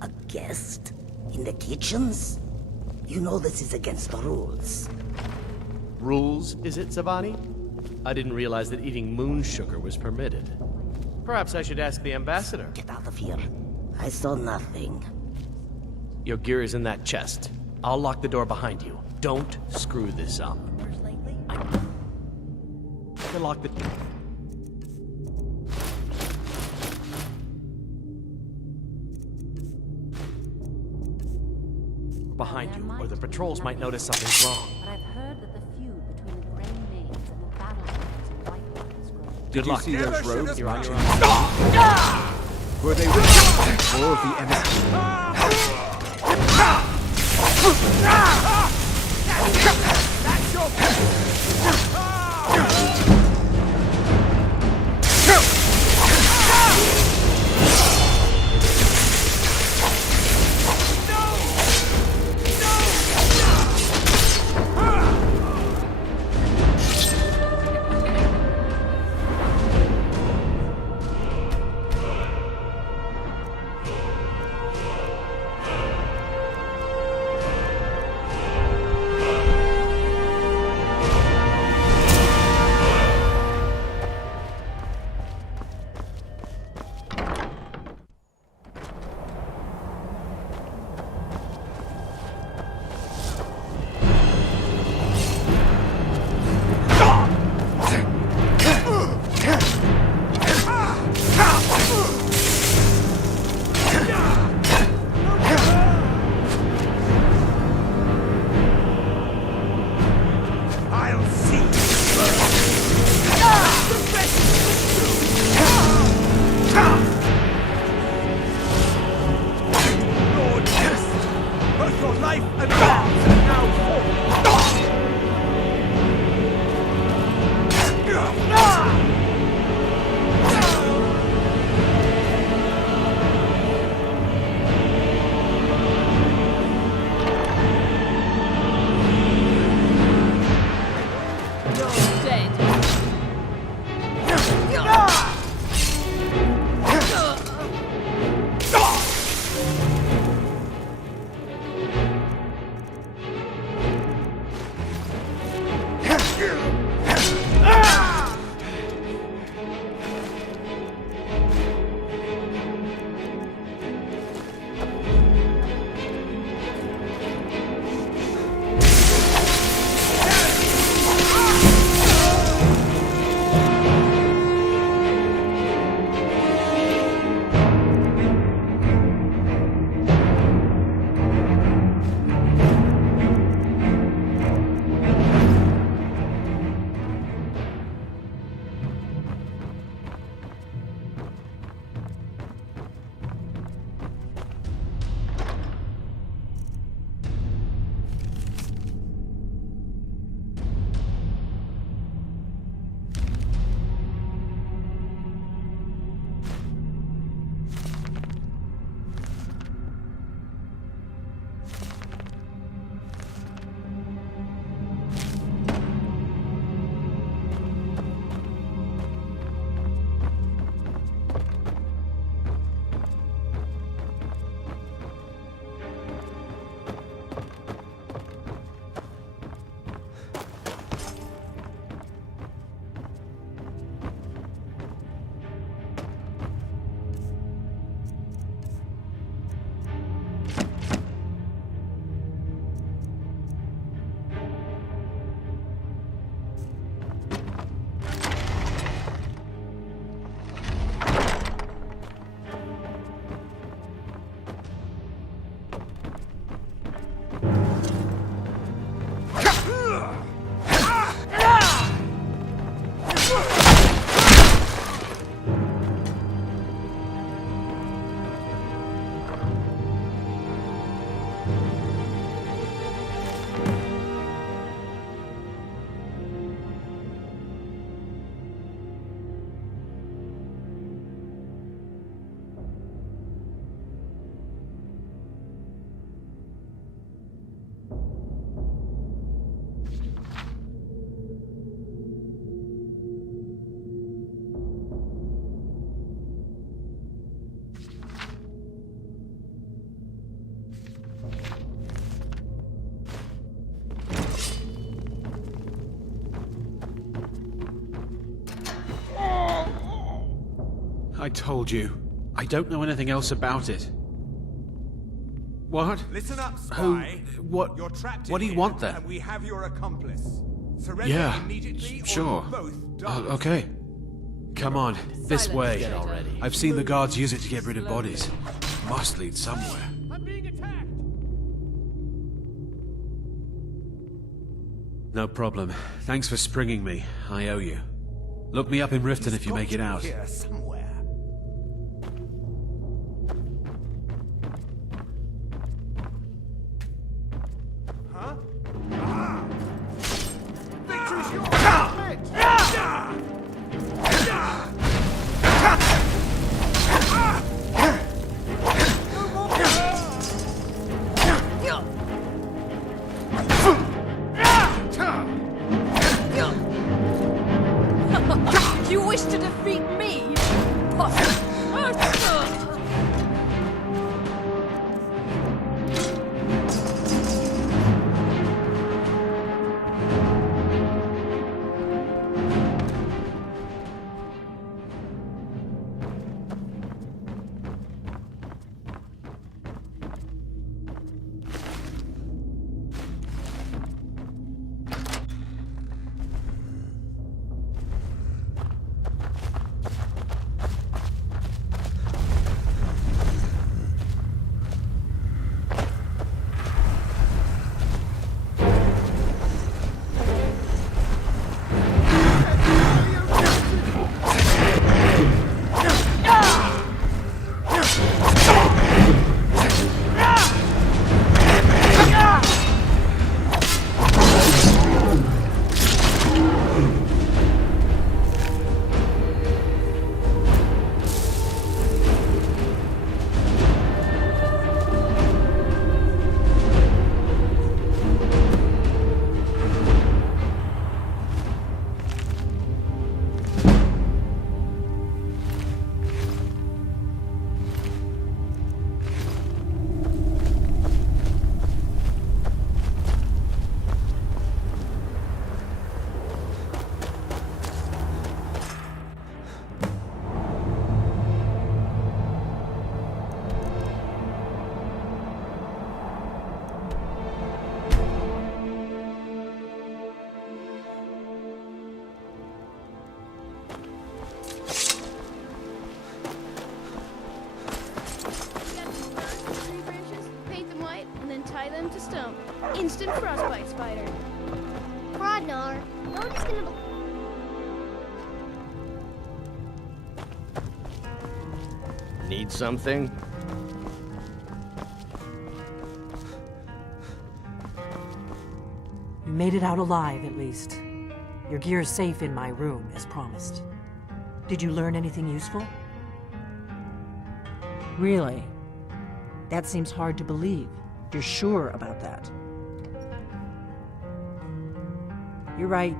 A guest? In the kitchens? You know this is against the rules. Rules, is it, Zavani? I didn't realize that eating moon sugar was permitted. Perhaps I should ask the ambassador. Get out of here. I saw nothing. Your gear is in that chest. I'll lock the door behind you. Don't screw this up. I lock the... behind you, or the patrols might notice something's wrong. But I've heard that the feud between the Grey Maids and the Battlefields of Whitewater is growing. Did you see those rogues You're on marching? your Were they with all of the embassy? I told you. I don't know anything else about it. What? Listen up, spy. Who? What? You're trapped What do in you here, want then? And we have your accomplice. Surrender Yeah, immediately, or sure. you both die. Okay. Come on, this way. Get already. I've seen the guards use it to get rid of bodies. Must lead somewhere. I'm being attacked! No problem. Thanks for springing me. I owe you. Look me up in Riften if you make it out. Here somewhere. Huh? Ah! Victory's yours! You wish to defeat me? tie them to stump. Instant frostbite spider. Prodnar, nobody's gonna... Need something? You made it out alive, at least. Your gear's safe in my room, as promised. Did you learn anything useful? Really? That seems hard to believe. You're sure about that? You're right.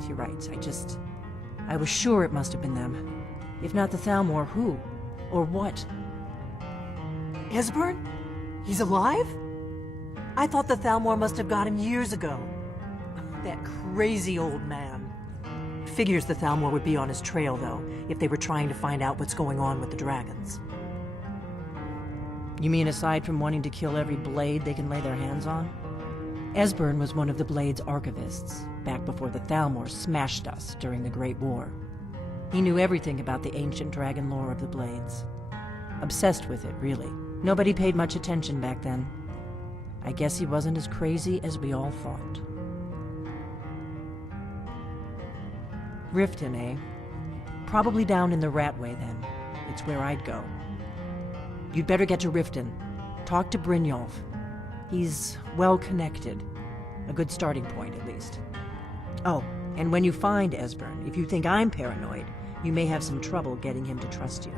I was sure it must have been them. If not the Thalmor, who? Or what? Esbern? He's alive? I thought the Thalmor must have got him years ago. That crazy old man. Figures the Thalmor would be on his trail, though, if they were trying to find out what's going on with the dragons. You mean aside from wanting to kill every blade they can lay their hands on? Esbern was one of the Blade's archivists, back before the Thalmor smashed us during the Great War. He knew everything about the ancient dragon lore of the Blades. Obsessed with it, really. Nobody paid much attention back then. I guess he wasn't as crazy as we all thought. Riften, eh? Probably down in the Ratway, then. It's where I'd go. You'd better get to Riften. Talk to Brynjolf. He's well-connected. A good starting point, at least. Oh, and when you find Esbern, if you think I'm paranoid, you may have some trouble getting him to trust you.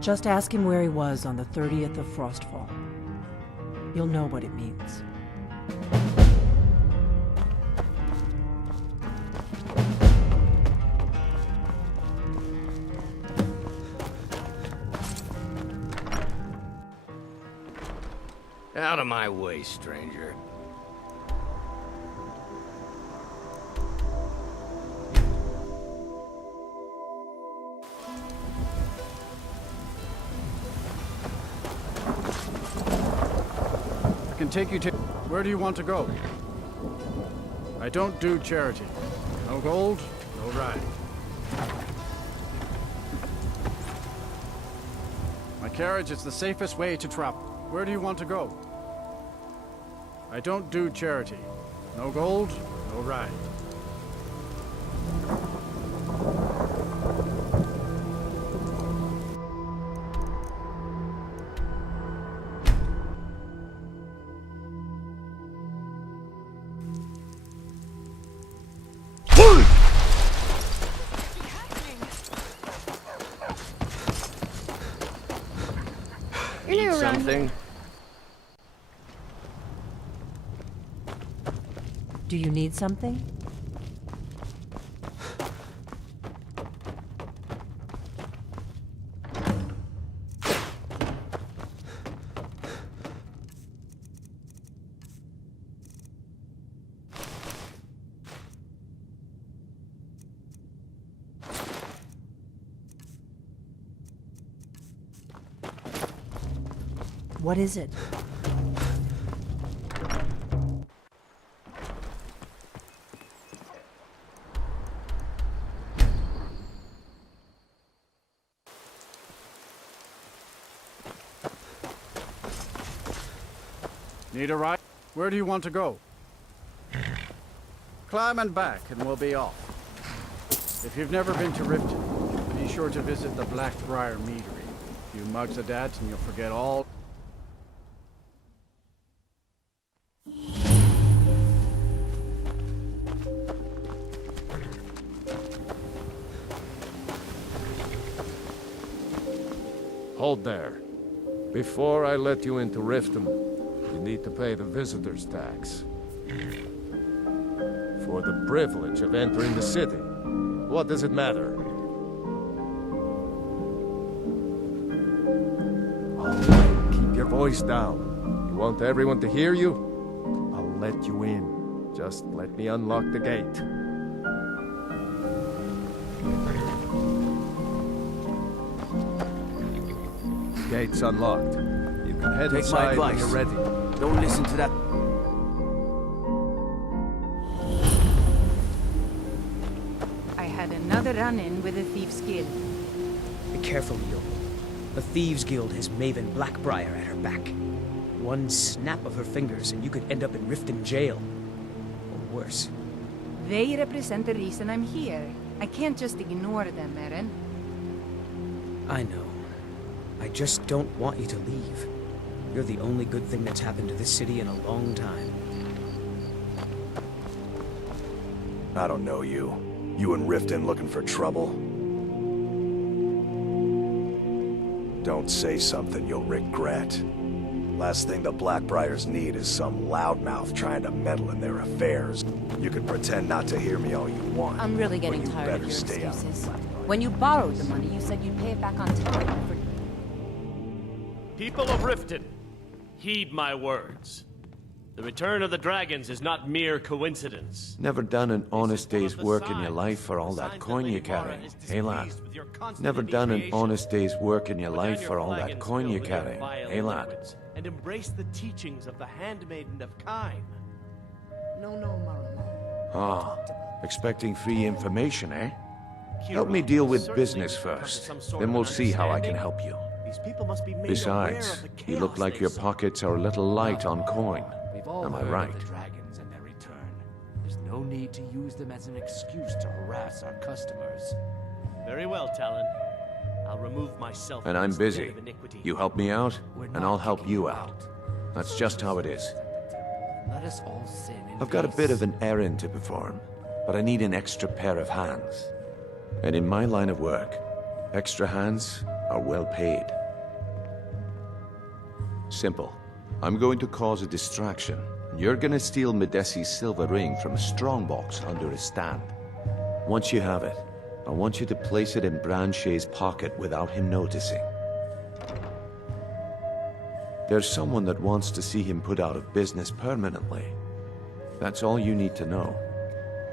Just ask him where he was on the 30th of Frostfall. You'll know what it means. Out of my way, stranger. take you to... Where do you want to go? I don't do charity. No gold, no ride. My carriage is the safest way to travel. Where do you want to go? I don't do charity. No gold, no ride. Eat something. Do you need something? What is it? Need a ride? Where do you want to go? Climb and back and we'll be off. If you've never been to Riften, be sure to visit the Blackbriar Meadery. A few mugs of that and you'll forget all... Hold there. Before I let you into Riften, you need to pay the visitor's tax. For the privilege of entering the city. What does it matter? All right, keep your voice down. You want everyone to hear you? I'll let you in. Just let me unlock the gate. Gate's unlocked. You can head Take my inside when advice. you're ready. Don't listen to that. I had another run-in with the Thieves' Guild. Be careful, Yo. The Thieves Guild has Maven Blackbriar at her back. One snap of her fingers and you could end up in Riften jail. Or worse. They represent the reason I'm here. I can't just ignore them, Eren. I know. I just don't want you to leave. You're the only good thing that's happened to this city in a long time. I don't know you. You in Riften looking for trouble? Don't say something you'll regret. Last thing the Blackbriars need is some loudmouth trying to meddle in their affairs. You can pretend not to hear me all you want. I'm really getting but you tired of better your stay out of excuses. Blackbriar. When you borrowed the money, you said you'd pay it back on time. People of Riften, heed my words. The return of the dragons is not mere coincidence. Never done an honest day's work in your life for all that coin you carry, hey lad? Never done an honest day's work in your life for all that coin you carry, hey lad? And embrace the teachings of the Handmaiden of Kime. No, Maramo. Ah, expecting free information, eh? Help me deal with business first, then we'll see how I can help you. These people must be made Besides, you look like your pockets are a little light on coin. Am I right? The dragons and their return. There's no need to use them as an excuse to harass our customers. Very well, Talon. I'll remove myself. And I'm from this den busy. of iniquity. You help me out, and I'll help you out. That's just how it is. Let us all sin in I've got a peace. bit of an errand to perform, but I need an extra pair of hands. And in my line of work, extra hands are well paid. Simple. I'm going to cause a distraction. You're gonna steal Medesi's silver ring from a strongbox under his stand. Once you have it, I want you to place it in Branche's pocket without him noticing. There's someone that wants to see him put out of business permanently. That's all you need to know.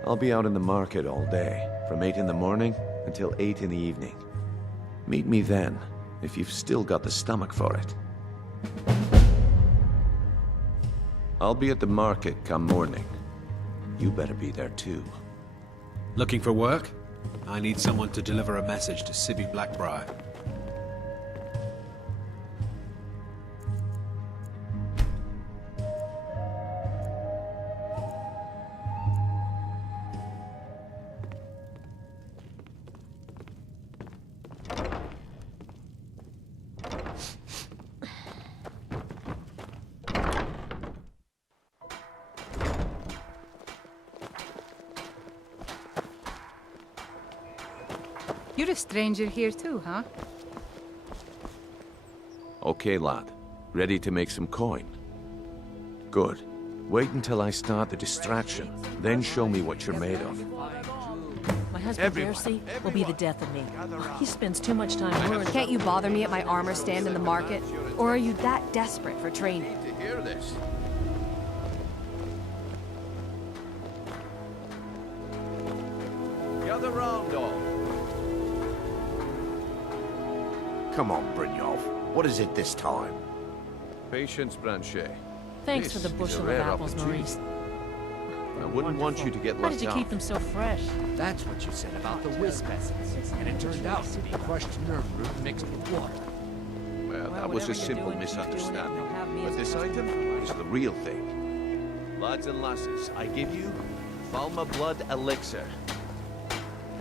I'll be out in the market all day, from 8 in the morning until 8 in the evening. Meet me then, if you've still got the stomach for it. I'll be at the market come morning. You better be there too. Looking for work? I need someone to deliver a message to Sibby Blackbriar. You're a stranger here too, huh? Okay, lad. Ready to make some coin? Good. Wait until I start the distraction, then show me what you're made of. My husband, Darcy, will be the death of me. He spends too much time worrying. Can't you bother me at my armor stand in the market? Or are you that desperate for training? To hear this. Gather round, all. Come on, Brynjolf. What is it this time? Patience, Branchet. Thanks for the bushel of apples, Maurice. I wouldn't want you to get How left did you out. keep them so fresh? That's what you said about the wisp essence. And it turned out to be crushed nerve root mixed with water. Well, that was a simple misunderstanding. But this item is the real thing. Lads and lasses, I give you Falma Blood Elixir.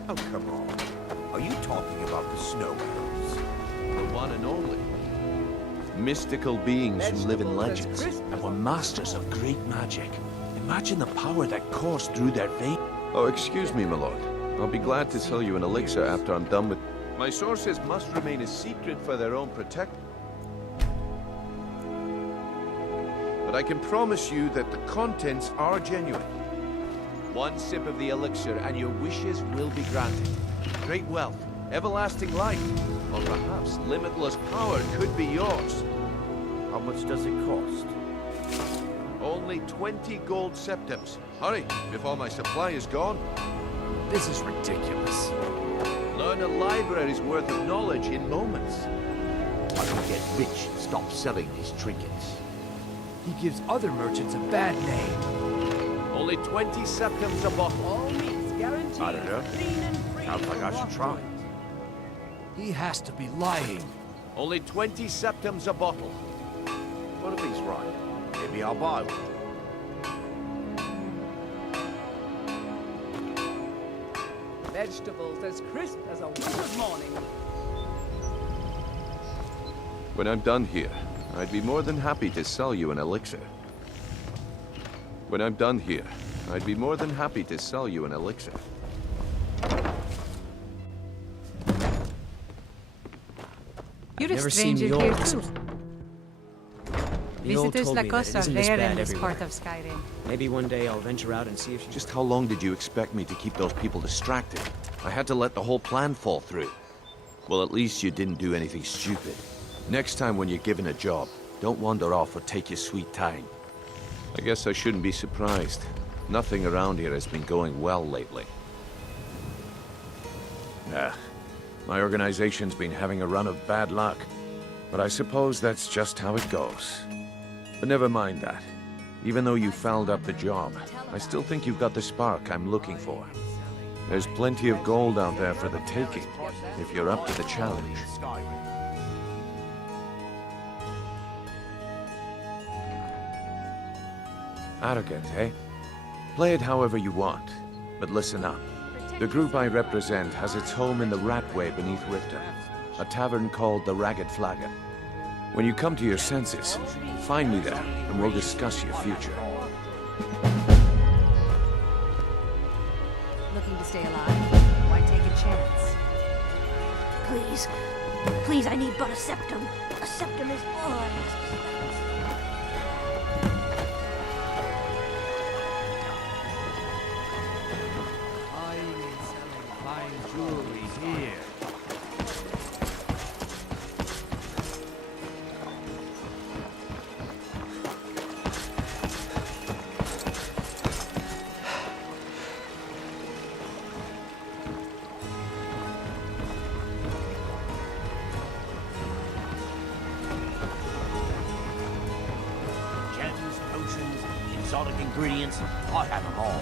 Oh, come on. Are you talking about the snow elves? The one and only. Mystical beings who live in legends and were masters of great magic. Imagine the power that coursed through their veins. Oh, excuse me, my lord. I'll be glad to sell you an elixir after I'm done with... My sources must remain a secret for their own protection. But I can promise you that the contents are genuine. One sip of the elixir and your wishes will be granted. Great wealth, everlasting life, or perhaps limitless power could be yours. How much does it cost? Only 20 gold septims. Hurry, before my supply is gone. This is ridiculous. Learn a library's worth of knowledge in moments. I can get rich and stop selling these trinkets. He gives other merchants a bad name. Only 20 septims a bottle. All meats guaranteed. I don't know. Sounds like I should try. He has to be lying. Only 20 septims a bottle. What if he's right? Maybe I'll buy one. Vegetables as crisp as a winter's morning. When I'm done here, I'd be more than happy to sell you an elixir. When I'm done here, I'd be more than happy to sell you an elixir. You're a Never seen stranger the here old- too. The old Visitors told me like that us it are isn't this rare bad in this everywhere. part of Skyrim. Maybe one day I'll venture out and see if she... Just how long did you expect me to keep those people distracted? I had to let the whole plan fall through. Well, at least you didn't do anything stupid. Next time when you're given a job, don't wander off or take your sweet time. I guess I shouldn't be surprised. Nothing around here has been going well lately. My organization's been having a run of bad luck. But I suppose that's just how it goes. But never mind that. Even though you fouled up the job, I still think you've got the spark I'm looking for. There's plenty of gold out there for the taking, if you're up to the challenge. Arrogant, eh? Play it however you want, but listen up. The group I represent has its home in the Ratway beneath Riften, a tavern called the Ragged Flagon. When you come to your senses, find me there, and we'll discuss your future. Looking to stay alive? Why take a chance? Please. Please, I need but a septum. A septum is all I ask. Buying and selling fine jewelry here. ingredients, I have them all.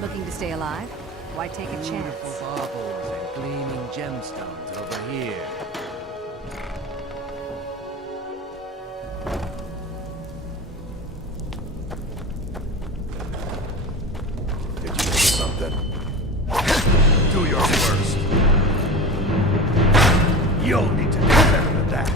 Looking to stay alive? Why take a chance? Beautiful baubles and gleaming gemstones over here. Did you do something? Do your worst. You'll need to do better than that.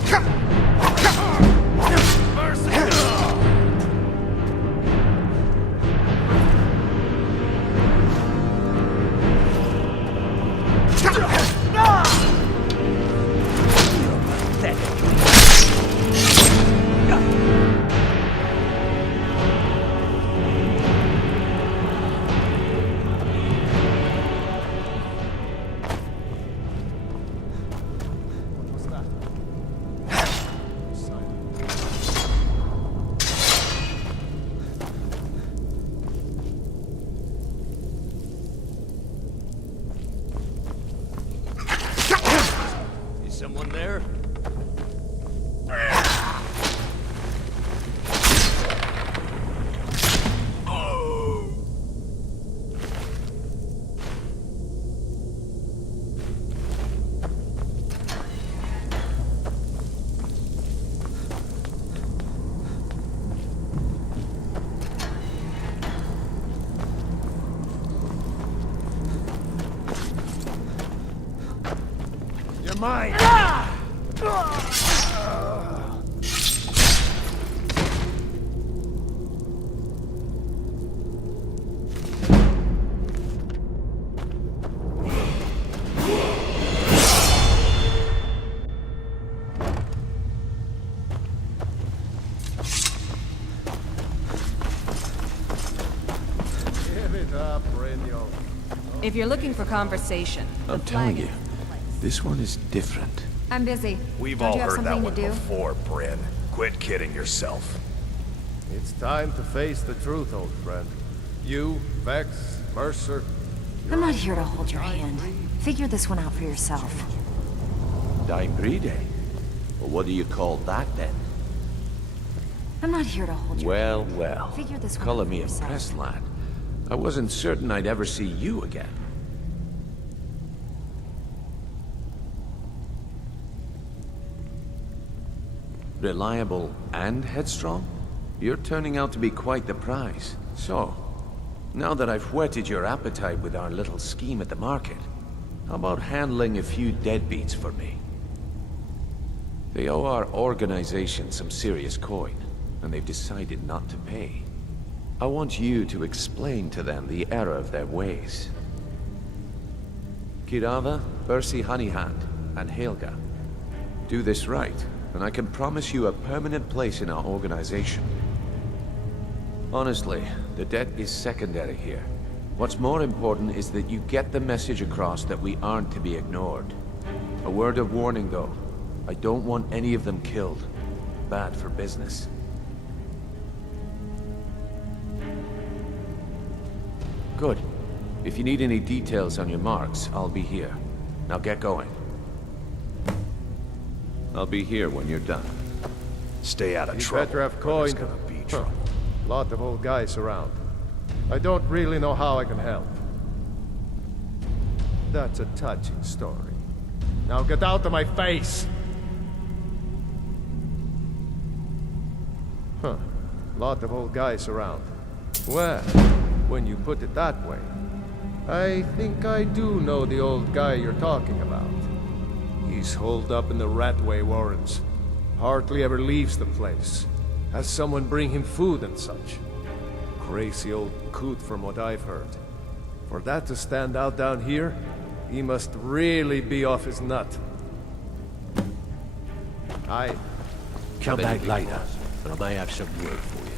Someone there? You're mine! Give it up, Renio. If you're looking for conversation, I'm telling you, this one is different. I'm busy. We've Don't all you have heard that something one to do? before, Bryn. Quit kidding yourself. It's time to face the truth, old friend. You, Vex, Mercer. I'm not here to hold your hand. Figure this one out for yourself. Dime Bride? Well, what do you call that then? I'm not here to hold your Well, hand. well. Figure this one Color out for me yourself. impressed, lad. I wasn't certain I'd ever see you again. Reliable and headstrong? You're turning out to be quite the prize. So, now that I've whetted your appetite with our little scheme at the market, how about handling a few deadbeats for me? They owe our organization some serious coin, and they've decided not to pay. I want you to explain to them the error of their ways. Kirava, Bersi Honeyhand, and Helga. Do this right, and I can promise you a permanent place in our organization. Honestly, the debt is secondary here. What's more important is that you get the message across that we aren't to be ignored. A word of warning, though. I don't want any of them killed. Bad for business. Good. If you need any details on your marks, I'll be here. Now get going. I'll be here when you're done. Stay out of You trouble. better have or there's coin. gonna be trouble. Lot of old guys around. I don't really know how I can help. That's a touching story. Now get out of my face! Huh. Lot of old guys around. Well, when you put it that way, I think I do know the old guy you're talking about. He's holed up in the Ratway Warrens. Hardly ever leaves the place. Has someone bring him food and such. Crazy old coot from what I've heard. For that to stand out down here, he must really be off his nut. Come back later, and I may have some word for you.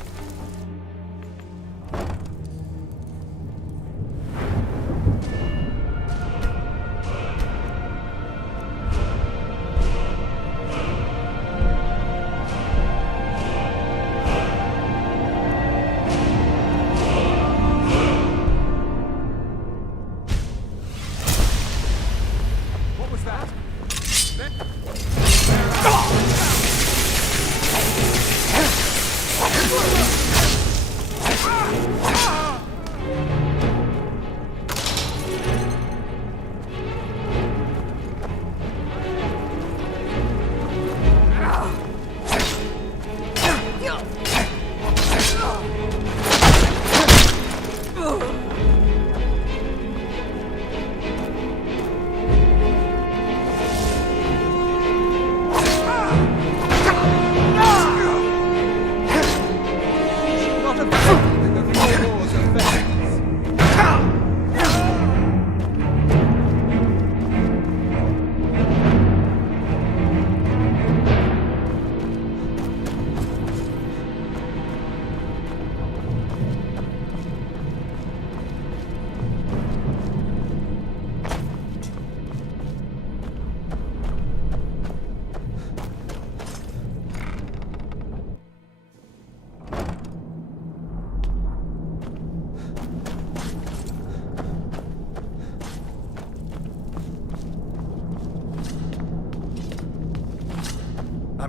What was that?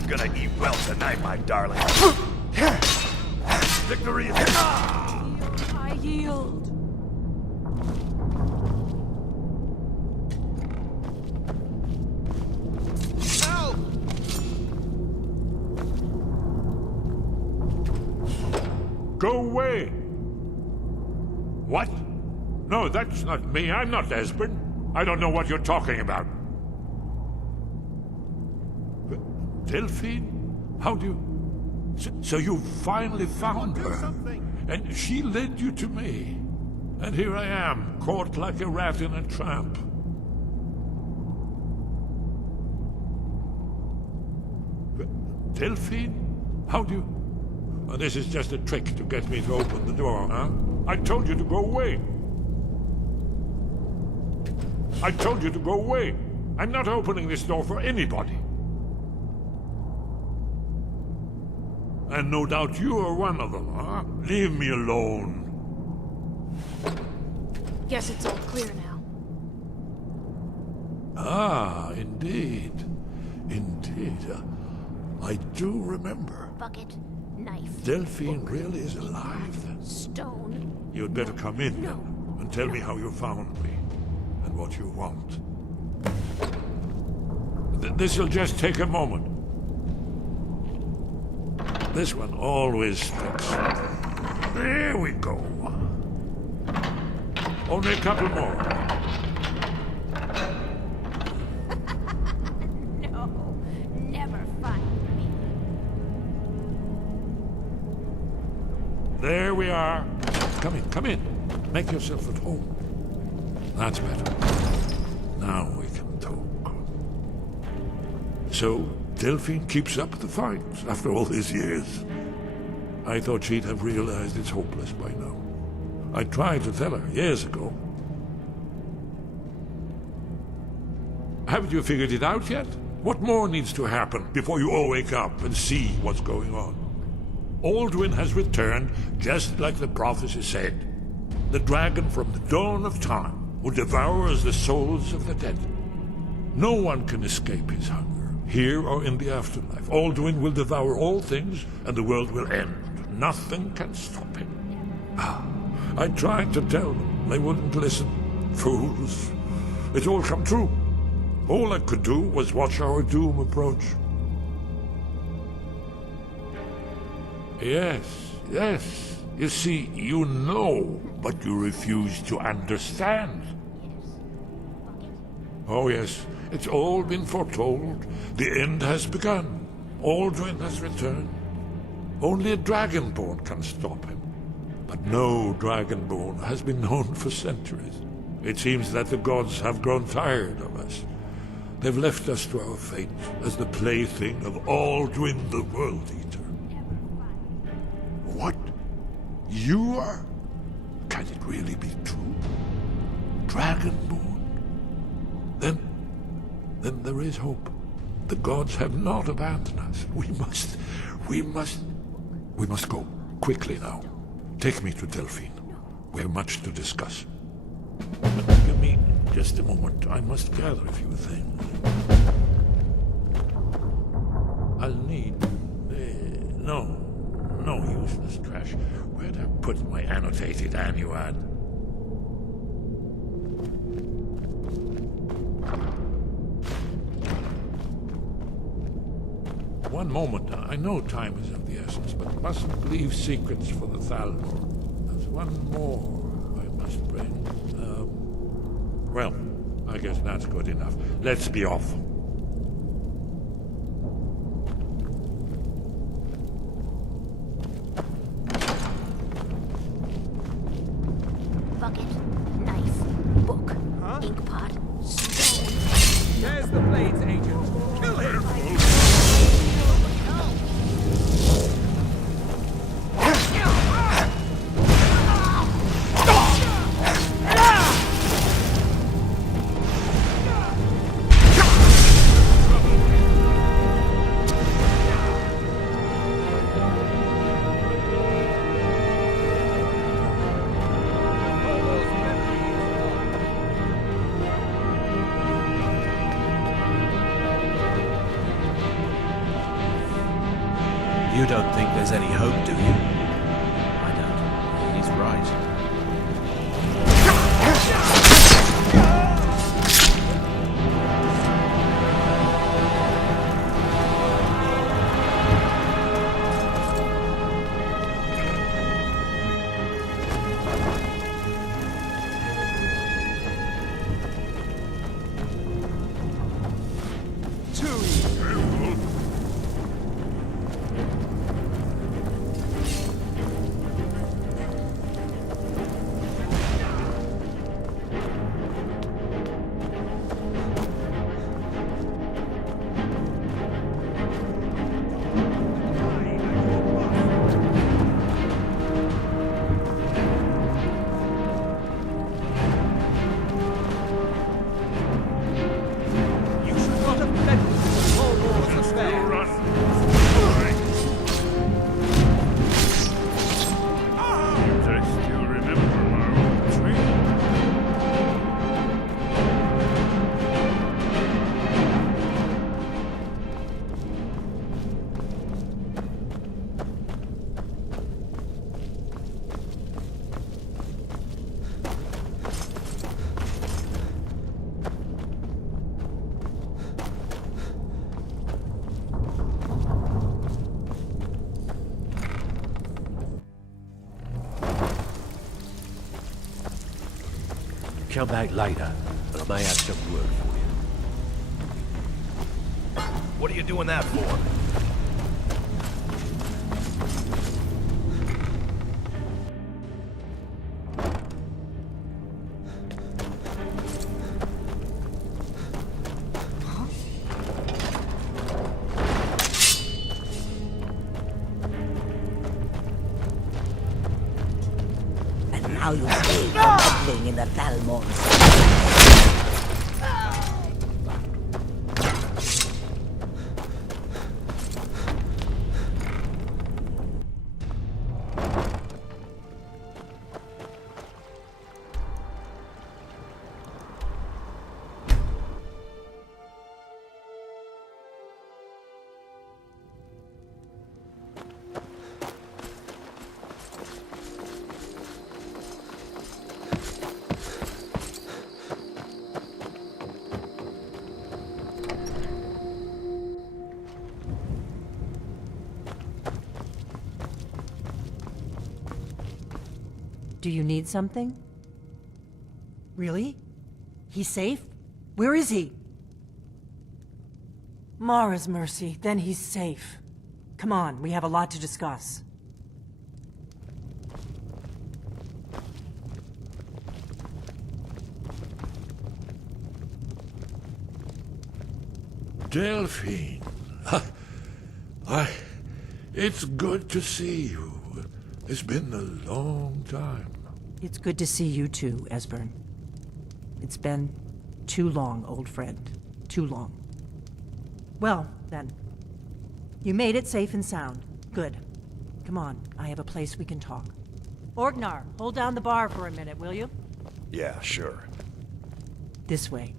gonna eat well tonight, my darling. Victory is... I yield. Help! Go away! What? No, that's not me. I'm not Esbern. I don't know what you're talking about. Delphine? How do you... So you finally found her. And she led you to me. And here I am, caught like a rat in a trap. Delphine? How do you... Oh, this is just a trick to get me to open the door, huh? I told you to go away. I told you to go away. I'm not opening this door for anybody. And no doubt you are one of them, huh? Leave me alone. Guess it's all clear now. Ah, indeed. Indeed. I do remember. Bucket, knife. Delphine really is alive, then. Stone. You'd better come in, then, and tell me how you found me, and what you want. This'll just take a moment. This one always sticks. There we go. Only a couple more. No, never find me. There we are. Come in, come in. Make yourself at home. That's better. Now we can talk. So, Delphine keeps up the fight after all these years. I thought she'd have realized it's hopeless by now. I tried to tell her years ago. Haven't you figured it out yet? What more needs to happen before you all wake up and see what's going on? Alduin has returned just like the prophecy said. The dragon from the dawn of time who devours the souls of the dead. No one can escape his hunger, here or in the afterlife. Alduin will devour all things, and the world will end. Nothing can stop him. I tried to tell them. They wouldn't listen. Fools. It's all come true. All I could do was watch our doom approach. Yes, yes. You see, you know, but you refuse to understand. Oh yes, it's all been foretold. The end has begun. Alduin has returned. Only a dragonborn can stop him. But no dragonborn has been known for centuries. It seems that the gods have grown tired of us. They've left us to our fate as the plaything of Alduin the World Eater. What? You are? Can it really be true? Dragonborn? Then there is hope. The gods have not abandoned us. We must go quickly now. Take me to Delphine. We have much to discuss. But give me just a moment. I must gather a few things. I'll need... no useless trash. Where'd I put my annotated annuad? One moment. I know time is of the essence, but mustn't leave secrets for the Thalmor. There's one more I must bring. Well, I guess that's good enough. Let's be off. Bucket, knife, book, ink pot, stone. There's the Blades agent. Kill him! don't think there's any hope, do you? I don't. He's right. Come back later, and I may have some word for you. What are you doing that for? Now you stay meddling in the Thalmon's. Do you need something? Really? He's safe? Where is he? Mara's mercy, then he's safe. Come on, we have a lot to discuss. Delphine. It's good to see you. It's been a long time. It's good to see you too, Esbern. It's been too long, old friend. Too long. Well, then. You made it safe and sound. Good. Come on, I have a place we can talk. Orgnar, hold down the bar for a minute, will you? Yeah, sure. This way.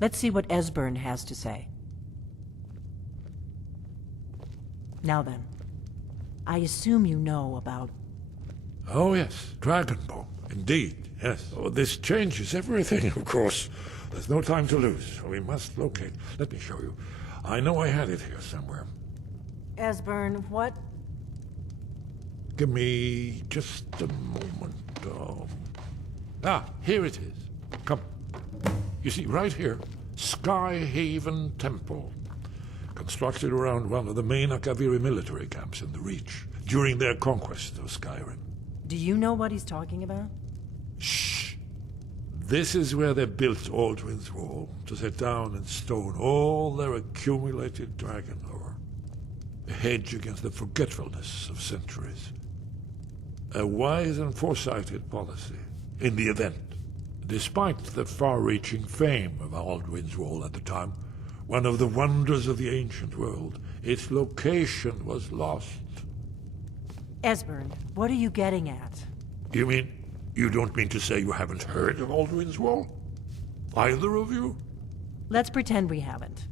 Let's see what Esbern has to say. Now then, I assume you know about... Oh yes, Dragonbone. Indeed, yes. Oh, this changes everything, of course. There's no time to lose. We must locate. Let me show you. I know I had it here somewhere. Esbern, what? Give me just a moment. Here it is. Come. You see, right here, Skyhaven Temple. Constructed around one of the main Akaviri military camps in the Reach, during their conquest of Skyrim. Do you know what he's talking about? Shh! This is where they built Aldwin's Wall, to set down in stone all their accumulated dragon lore. A hedge against the forgetfulness of centuries. A wise and foresighted policy, in the event. Despite the far-reaching fame of Aldwin's Wall at the time, one of the wonders of the ancient world, its location was lost. Esbern, what are you getting at? You don't mean to say you haven't heard of Aldwin's Wall? Either of you? Let's pretend we haven't.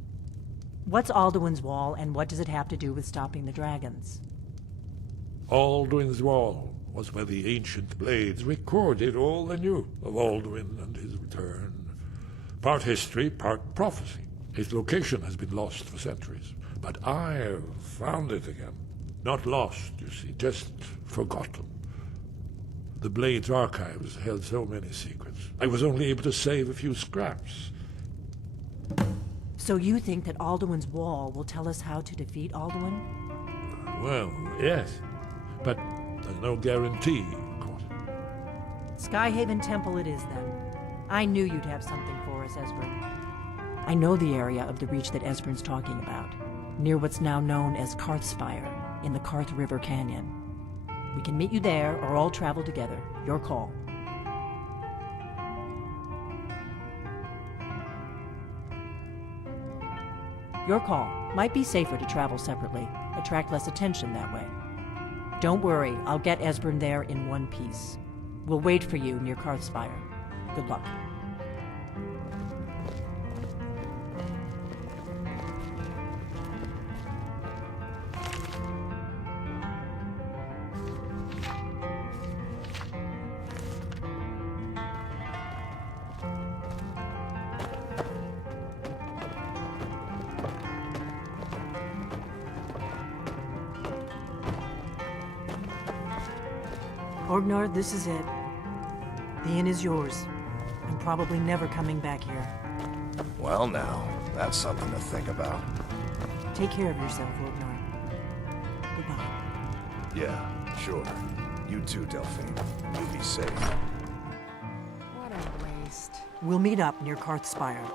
What's Alduin's Wall, and what does it have to do with stopping the dragons? Alduin's Wall was where the ancient blades recorded all they knew of Alduin and his return. Part history, part prophecy. Its location has been lost for centuries, but I've found it again. Not lost, you see, just forgotten. The Blade's archives held so many secrets. I was only able to save a few scraps. So you think that Alduin's Wall will tell us how to defeat Alduin? Well, yes, but there's no guarantee, of course. Skyhaven Temple it is, then. I knew you'd have something for us, Esbern. I know the area of the Reach that Esbern's talking about, near what's now known as Karthspire, in the Karth River Canyon. We can meet you there, or all travel together. Your call. Your call. Might be safer to travel separately. Attract less attention that way. Don't worry, I'll get Esbern there in one piece. We'll wait for you near Karthspire. Good luck. Orgnar, this is it. The inn is yours. I'm probably never coming back here. Well now, that's something to think about. Take care of yourself, Orgnar. Goodbye. Yeah, sure. You too, Delphine. You be safe. What a waste. We'll meet up near Karthspire.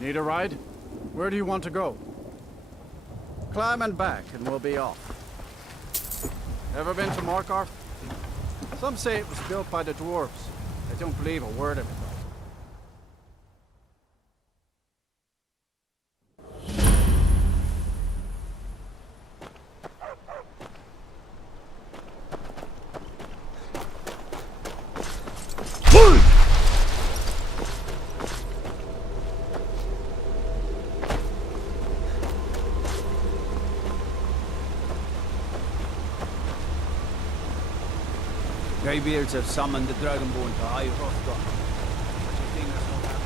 Need a ride? Where do you want to go? Climb and back, and we'll be off. Ever been to Markarth? Some say it was built by the dwarves. I don't believe a word of it, though. Greybeards have summoned the Dragonborn to High Hrothgar. Such a thing has not happened.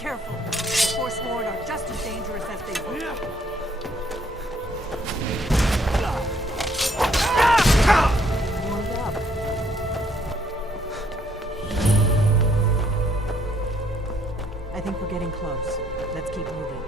careful. The Forsworn are just as dangerous as they were. Warmed up. I think we're getting close. Let's keep moving.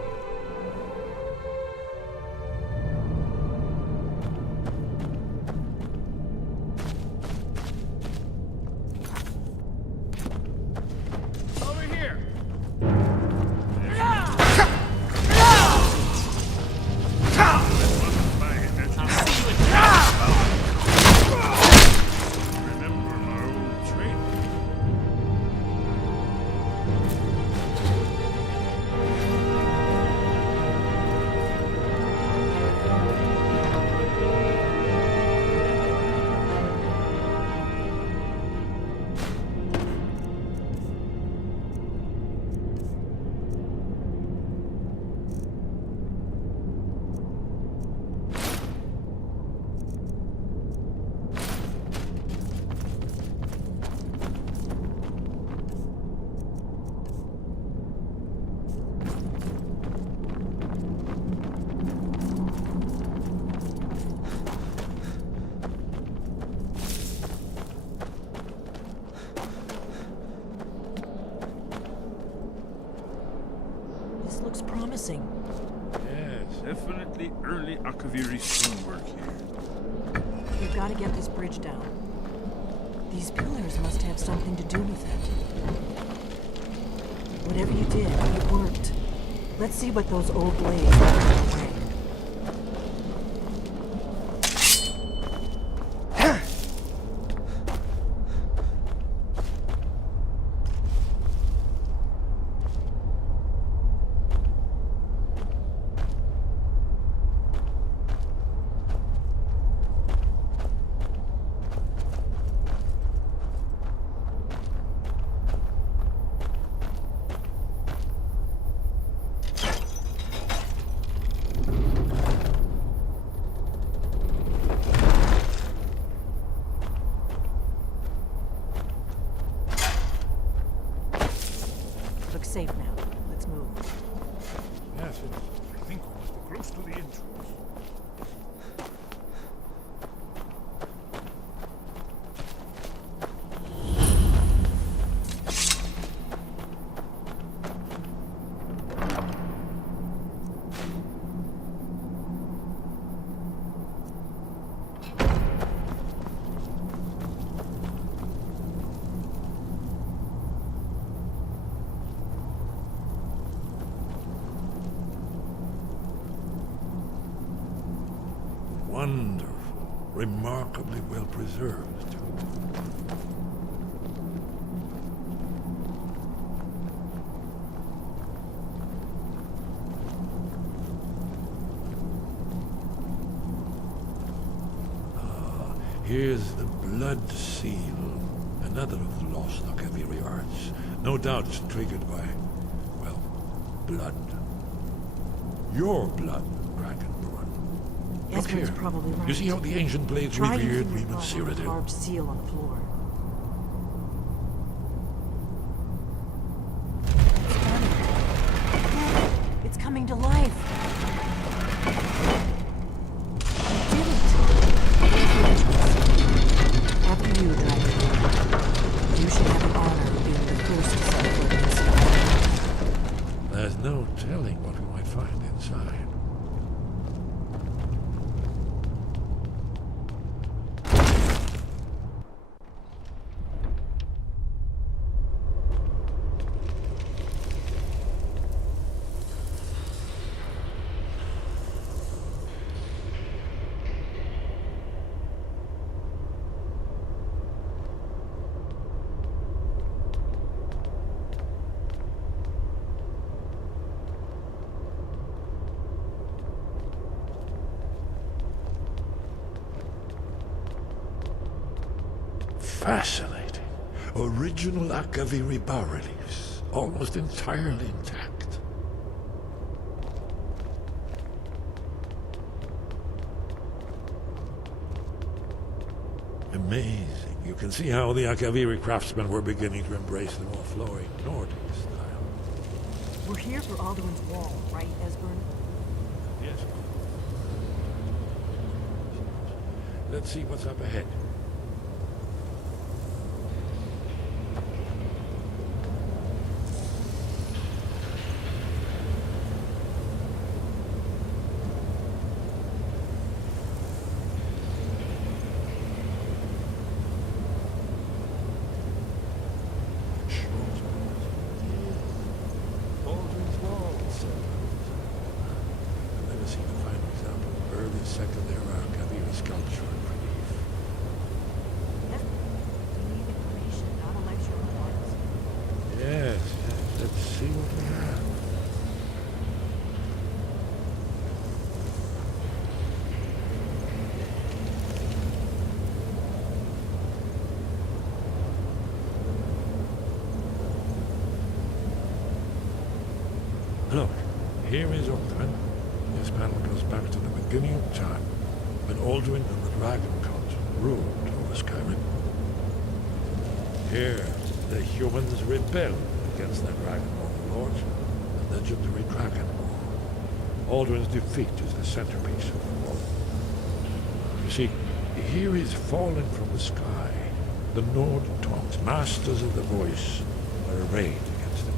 Looks promising. Yes, definitely early Akaviri stonework here. We've got to get this bridge down. These pillars must have something to do with it. Whatever you did, it worked. Let's see what those old blades are away. Safe now. Let's move. Yes, I think we must be close to the entrance. Wonderful. Remarkably well preserved, too. Ah, here's the blood seal. Another of the lost Akaviri arts. No doubt it's triggered by, well, blood. Your blood, Dragonborn. Look Esmond's here. probably right. You see how the ancient blades Try revered using your Reman thumb on the Cyrodiil? carved seal on the floor. It's coming to life. You did it. After you, Dragonborn. You should have an honor of being the first to set foot in Skyrim. There's no telling what we might find inside. Fascinating. Original Akaviri bas-reliefs, almost entirely intact. Amazing. You can see how the Akaviri craftsmen were beginning to embrace the more flowing Nordic style. We're here for Alduin's wall, right, Esbern? Yes. Let's see what's up ahead. Look, here is Alduin. This panel goes back to the beginning of time, when Alduin and the Dragon Cult ruled over Skyrim. Here, the humans rebelled against their dragon overlords, the legendary Dragon War. Alduin's defeat is the centerpiece of the war. You see, here is fallen from the sky. The Nord Tongs, masters of the voice, are arrayed against him.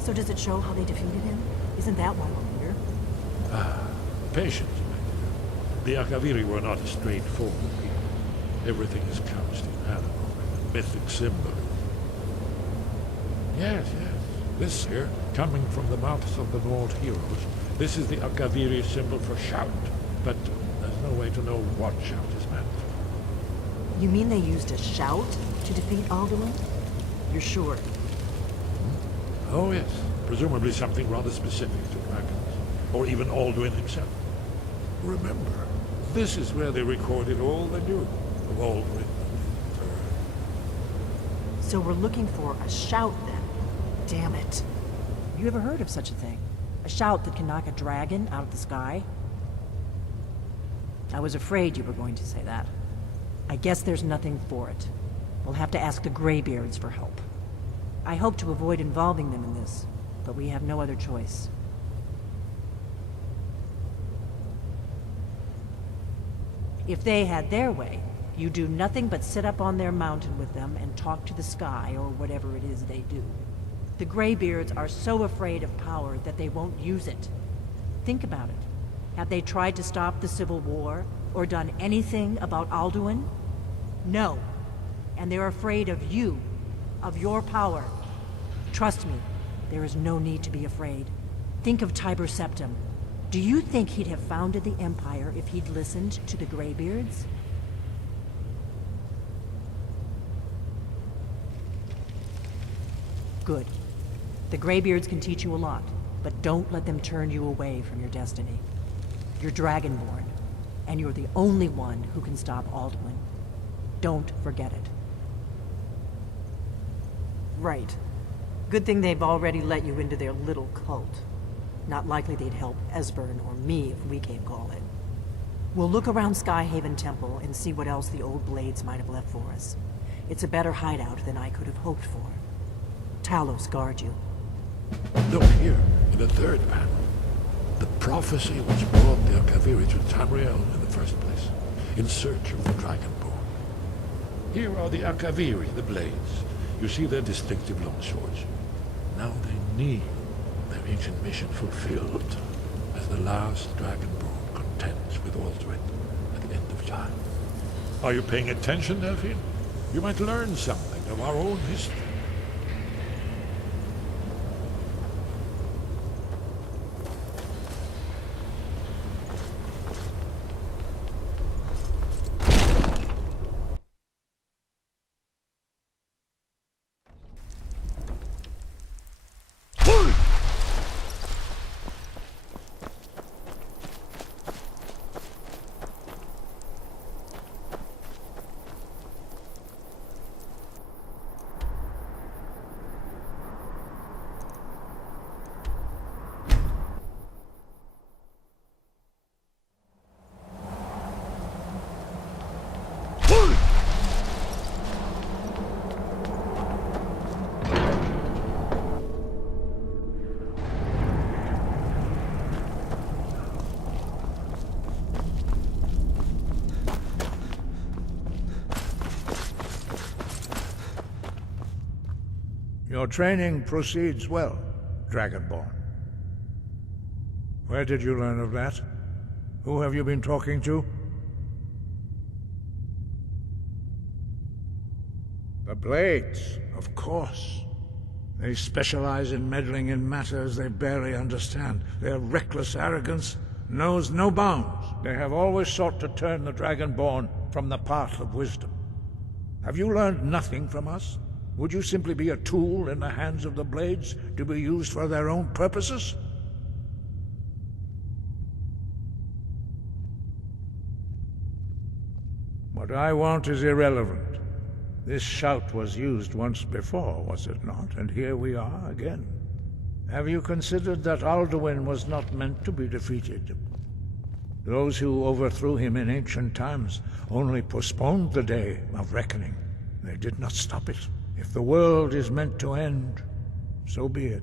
So does it show how they defeated him? Isn't that why we're here? Patience, my dear. The Akaviri were not a straightforward people. Everything is couched in animal and mythic symbol. Yes. This here, coming from the mouths of the Nord heroes, this is the Akaviri symbol for shout. But there's no way to know what shout is meant. You mean they used a shout to defeat Alduin? You're sure? Oh yes, presumably something rather specific to dragons, or even Alduin himself. Remember, this is where they recorded all they knew of Alduin. So we're looking for a shout then. Damn it. You ever heard of such a thing? A shout that can knock a dragon out of the sky? I was afraid you were going to say that. I guess there's nothing for it. We'll have to ask the Greybeards for help. I hope to avoid involving them in this, but we have no other choice. If they had their way, you do nothing but sit up on their mountain with them and talk to the sky or whatever it is they do. The Greybeards are so afraid of power that they won't use it. Think about it. Have they tried to stop the Civil War or done anything about Alduin? No. And they're afraid of you, of your power. Trust me, there is no need to be afraid. Think of Tiber Septim. Do you think he'd have founded the Empire if he'd listened to the Greybeards? Good. The Greybeards can teach you a lot, but don't let them turn you away from your destiny. You're Dragonborn, and you're the only one who can stop Alduin. Don't forget it. Right. Good thing they've already let you into their little cult. Not likely they'd help Esbern or me if we came calling. We'll look around Skyhaven Temple and see what else the old blades might have left for us. It's a better hideout than I could have hoped for. Talos guard you. Look here, in the third panel. The prophecy which brought the Akaviri to Tamriel in the first place, in search of the Dragonborn. Here are the Akaviri, the blades. You see their distinctive long swords. Now they need their ancient mission fulfilled as the last Dragonborn contends with Alduin at the end of time. Are you paying attention, Delphine? You might learn something of our own history. Your training proceeds well, Dragonborn. Where did you learn of that? Who have you been talking to? The Blades, of course. They specialize in meddling in matters they barely understand. Their reckless arrogance knows no bounds. They have always sought to turn the Dragonborn from the path of wisdom. Have you learned nothing from us? Would you simply be a tool in the hands of the Blades to be used for their own purposes? What I want is irrelevant. This shout was used once before, was it not? And here we are again. Have you considered that Alduin was not meant to be defeated? Those who overthrew him in ancient times only postponed the day of reckoning. They did not stop it. If the world is meant to end, so be it.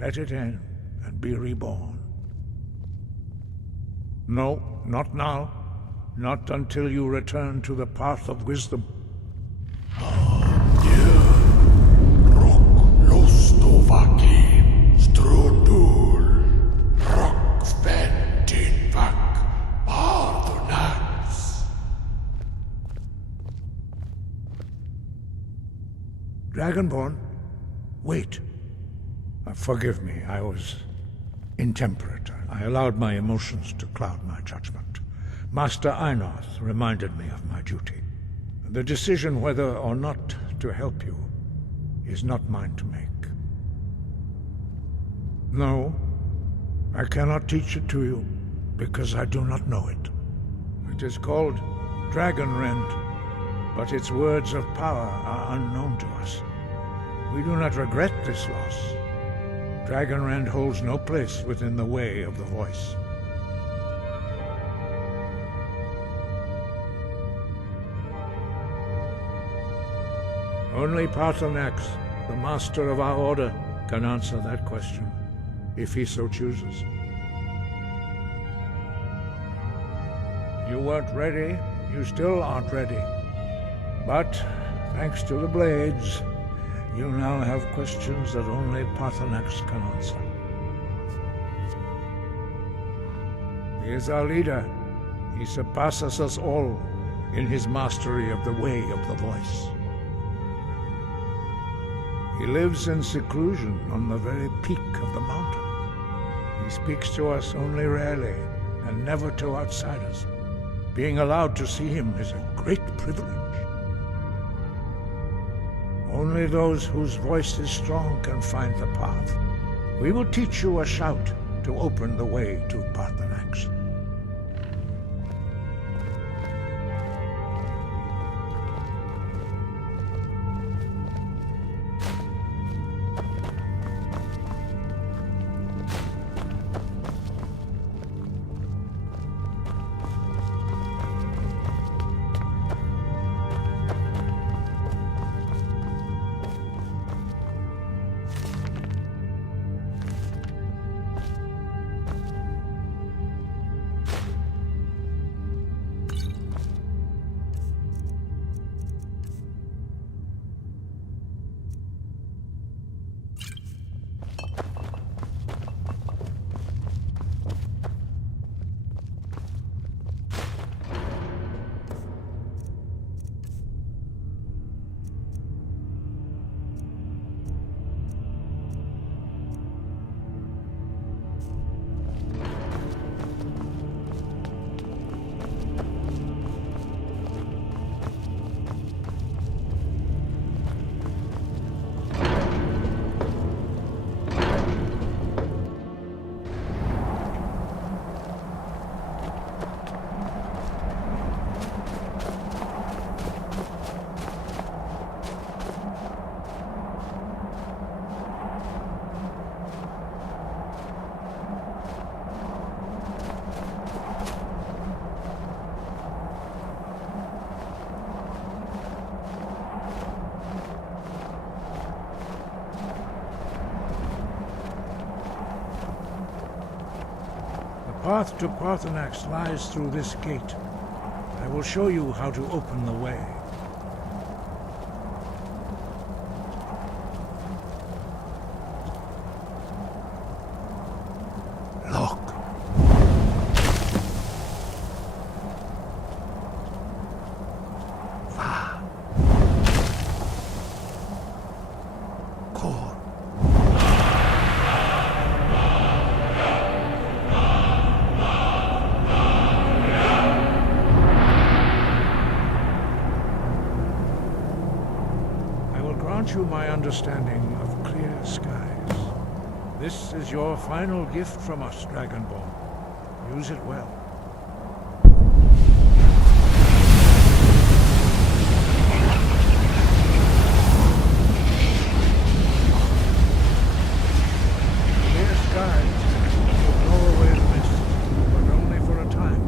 Let it end and be reborn. No, not now. Not until you return to the path of wisdom. Dragonborn, wait. Forgive me, I was intemperate. I allowed my emotions to cloud my judgment. Master Einoth reminded me of my duty. The decision whether or not to help you is not mine to make. No, I cannot teach it to you, because I do not know it. It is called Dragonrend, but its words of power are unknown to us. We do not regret this loss. Dragonrend holds no place within the way of the voice. Only Paarthurnax, the master of our order, can answer that question, if he so chooses. You weren't ready, you still aren't ready. But, thanks to the Blades, you now have questions that only Paarthurnax can answer. He is our leader. He surpasses us all in his mastery of the way of the voice. He lives in seclusion on the very peak of the mountain. He speaks to us only rarely, and never to outsiders. Being allowed to see him is a great privilege. Only those whose voice is strong can find the path. We will teach you a shout to open the way to Paarthurnax. The path to Paarthurnax lies through this gate. I will show you how to open the way. you my understanding of clear skies. This is your final gift from us, Dragonborn. Use it well. Clear skies will blow away the mist, but only for a time.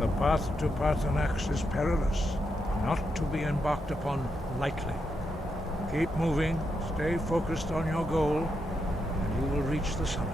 The path to Paarthurnax is perilous, not to be embarked upon lightly. Keep moving, stay focused on your goal, and you will reach the summit.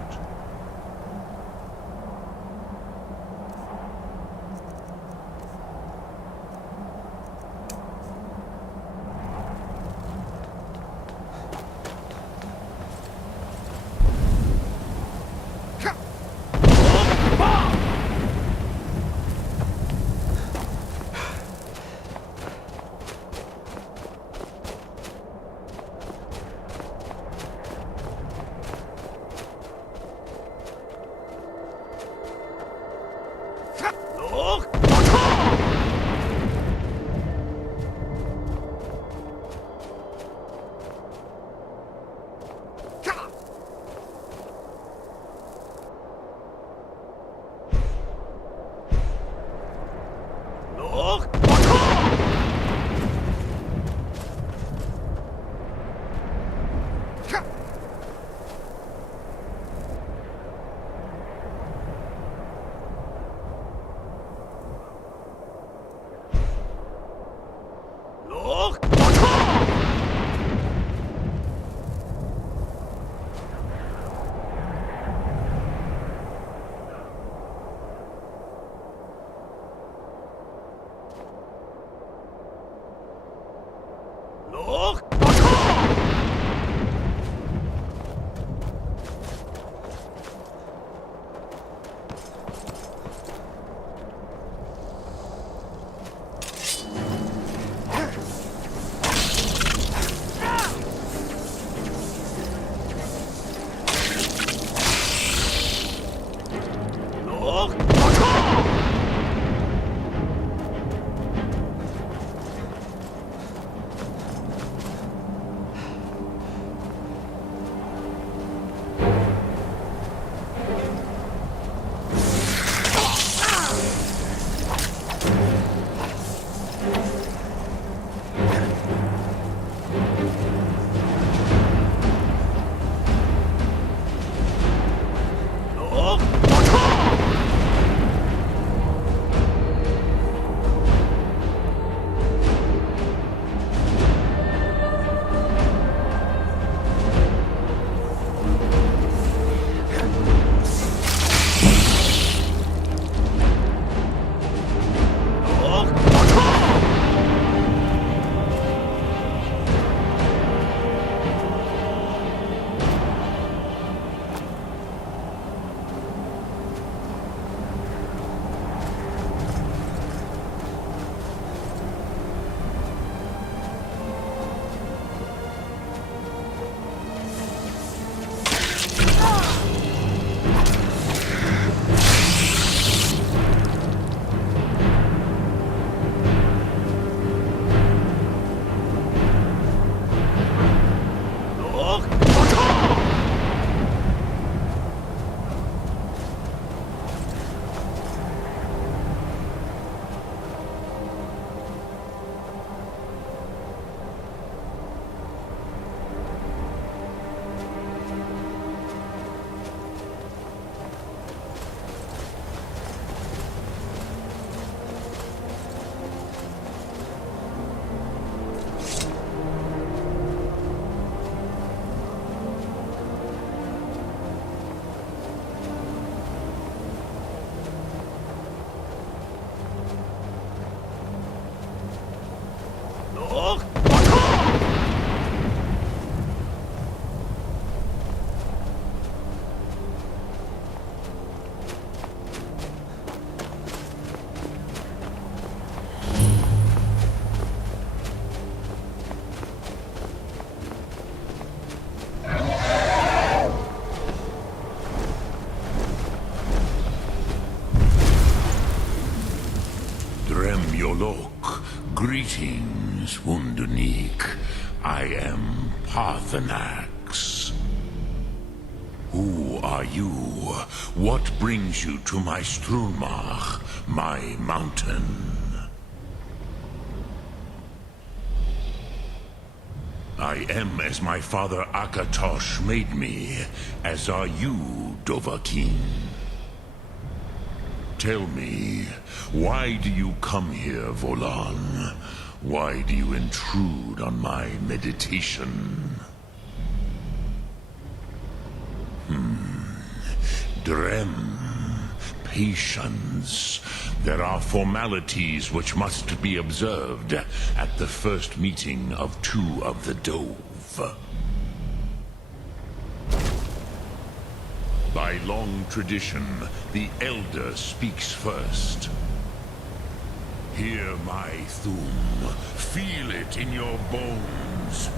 Greetings, Wunderneek. I am Parthenax. Who are you? What brings you to my Strunmach, my mountain? I am as my father Akatosh made me, as are you, Dovahkiin. Tell me, why do you come here, Volan? Why do you intrude on my meditation? Drem. Patience. There are formalities which must be observed at the first meeting of two of the Dove. By long tradition, the Elder speaks first. Hear my Thum. Feel it in your bones.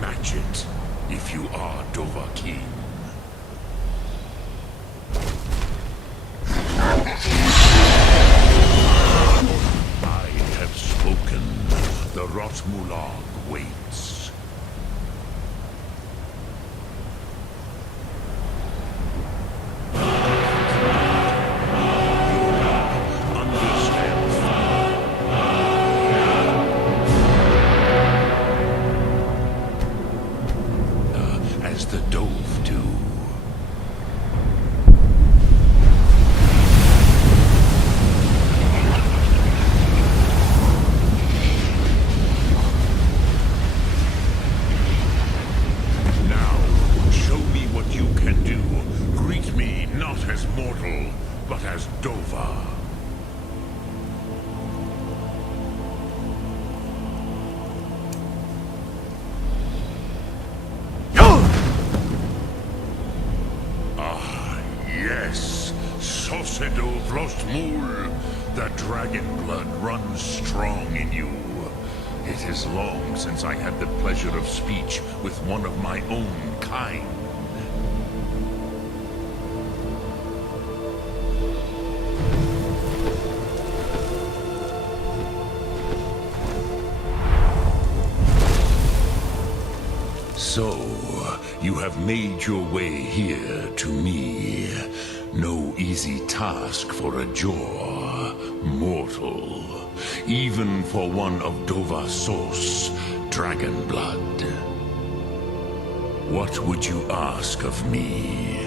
Match it if you are Dovahkiin. I have spoken. The Rotmulag waits. As the Dove do. But as Dova. Ah, yes. Sosedo Vrostmul. The dragon blood runs strong in you. It is long since I had the pleasure of speech with one of my own kind. So, you have made your way here to me. No easy task for a Jor, mortal. Even for one of Dovasos, dragon blood. What would you ask of me?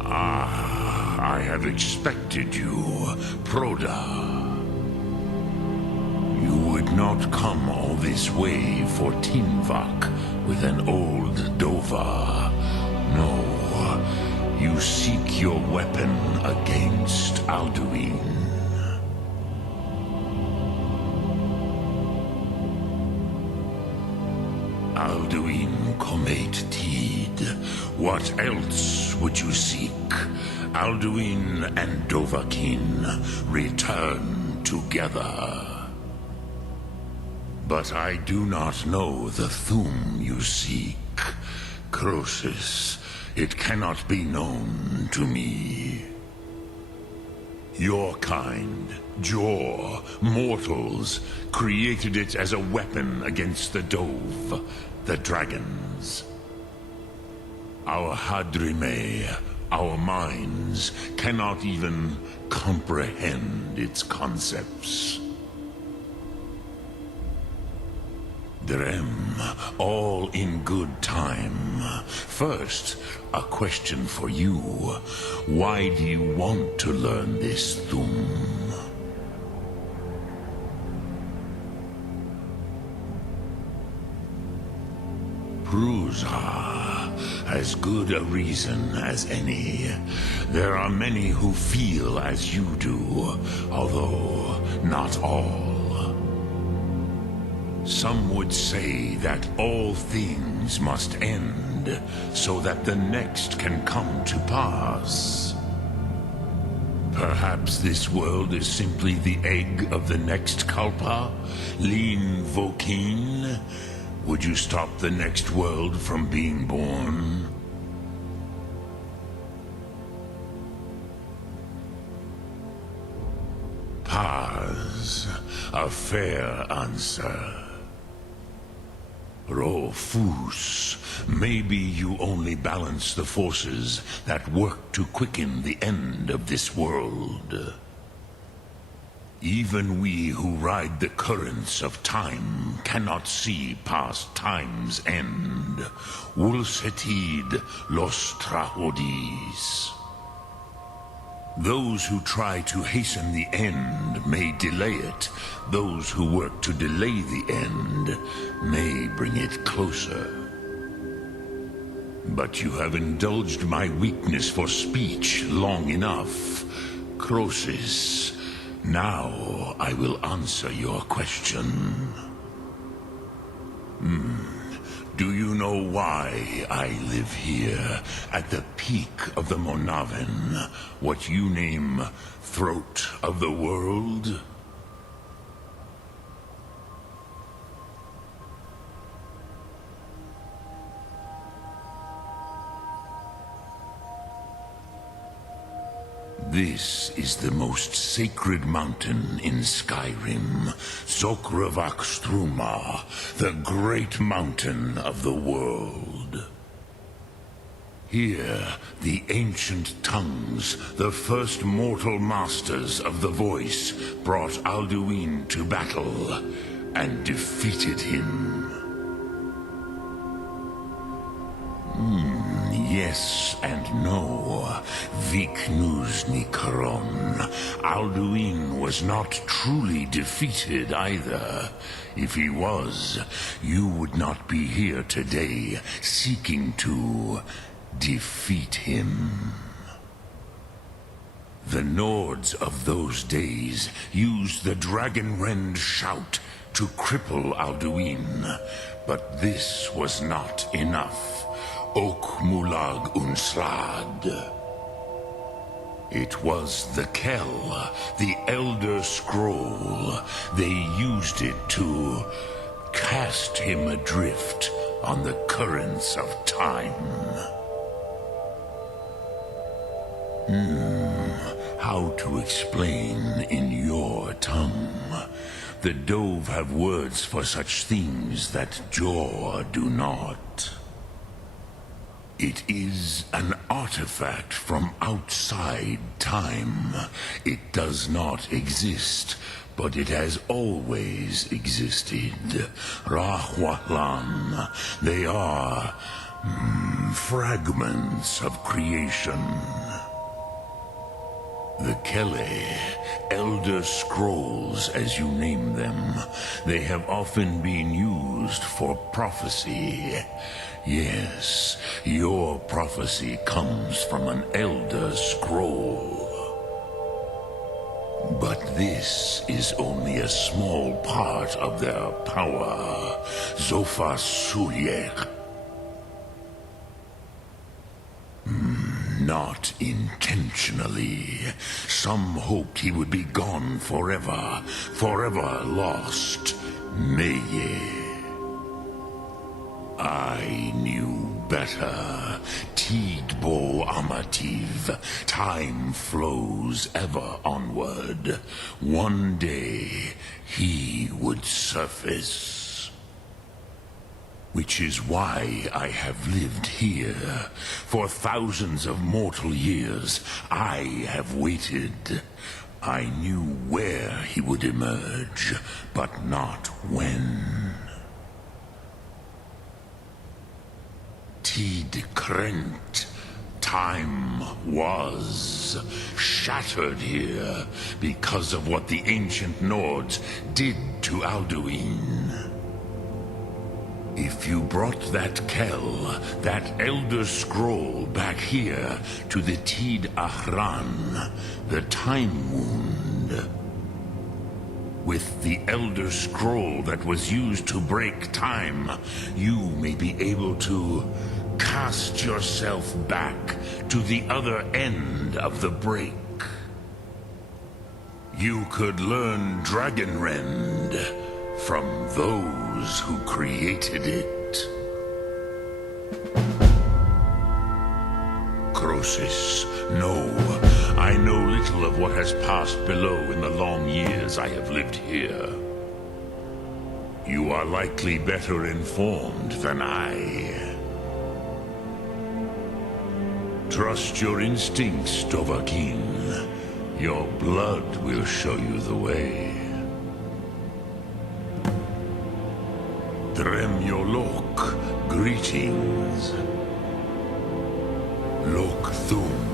Ah, I had expected you, Proda. You would not come all this way for Tinvak with an old Dova. No, you seek your weapon against Alduin. Alduin Comet Teed. What else would you seek? Alduin and Dovahkiin return together. But I do not know the Thum you seek. Croesus, it cannot be known to me. Your kind, Jor, mortals, created it as a weapon against the Dove, the dragons. Our Hadrime, our minds, cannot even comprehend its concepts. Drem, all in good time. First, a question for you. Why do you want to learn this Thum? Prusa, as good a reason as any. There are many who feel as you do, although not all. Some would say that all things must end, so that the next can come to pass. Perhaps this world is simply the egg of the next Kalpa, Lin Vokin. Would you stop the next world from being born? Haz, a fair answer. Rofus, maybe you only balance the forces that work to quicken the end of this world. Even we who ride the currents of time cannot see past time's end. Wulsetid los trahodis. Those who try to hasten the end may delay it. Those who work to delay the end may bring it closer. But you have indulged my weakness for speech long enough. Croesus, now I will answer your question. Do you know why I live here, at the peak of the Monaven, what you name Throat of the World? This is the most sacred mountain in Skyrim, Zokravakstruma, the great mountain of the world. Here, the ancient tongues, the first mortal masters of the voice, brought Alduin to battle and defeated him. Yes and no. Viknuzny Karon. Alduin was not truly defeated either. If he was, you would not be here today seeking to defeat him. The Nords of those days used the Dragonrend shout to cripple Alduin, but this was not enough. Ok Mulag Unslad. It was the Kell, the Elder Scroll. They used it to cast him adrift on the currents of time. How to explain in your tongue? The Dove have words for such things that Jor do not. It is an artifact from outside time. It does not exist, but it has always existed. Rahwahlan. They are fragments of creation. The Kele, Elder Scrolls as you name them, they have often been used for prophecy. Yes, your prophecy comes from an Elder Scroll. But this is only a small part of their power. Zofa Suyek. Not intentionally. Some hoped he would be gone forever, forever lost. Meye. I knew better. Tidbo Amativ. Time flows ever onward. One day, he would surface. Which is why I have lived here. For thousands of mortal years, I have waited. I knew where he would emerge, but not when. Tid Krent. Time was shattered here because of what the ancient Nords did to Alduin. If you brought that Kell, that Elder Scroll back here to the Tid Ahran, the Time Wound, with the Elder Scroll that was used to break time, you may be able to cast yourself back to the other end of the break. You could learn Dragonrend from those who created it. Croesus, no, I know little of what has passed below in the long years I have lived here. You are likely better informed than I. Trust your instincts, Dovahkiin. Your blood will show you the way. Drem Yolok, greetings. Lok Thum.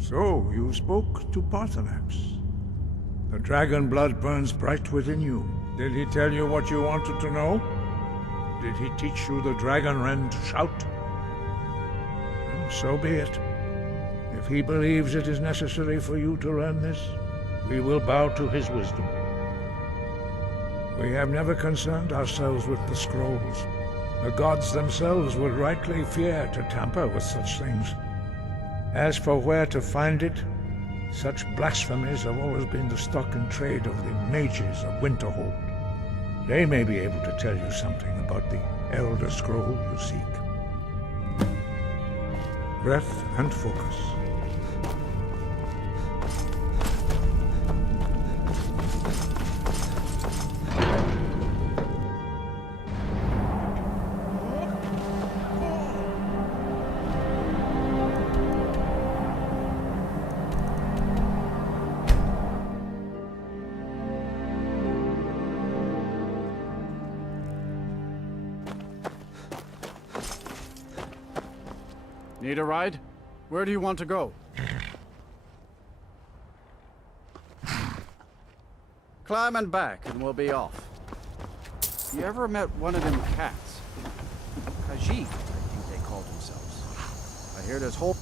So, you spoke to Paarthurnax. The dragon blood burns bright within you. Did he tell you what you wanted to know? Did he teach you the dragon rend shout? Well, so be it. If he believes it is necessary for you to learn this, we will bow to his wisdom. We have never concerned ourselves with the scrolls. The gods themselves would rightly fear to tamper with such things. As for where to find it, such blasphemies have always been the stock and trade of the mages of Winterhold. They may be able to tell you something about the Elder Scroll you seek. Breath and focus. Need a ride? Where do you want to go? Climb and back, and we'll be off. You ever met one of them cats? Khajiit, I think they called themselves. I hear there's whole...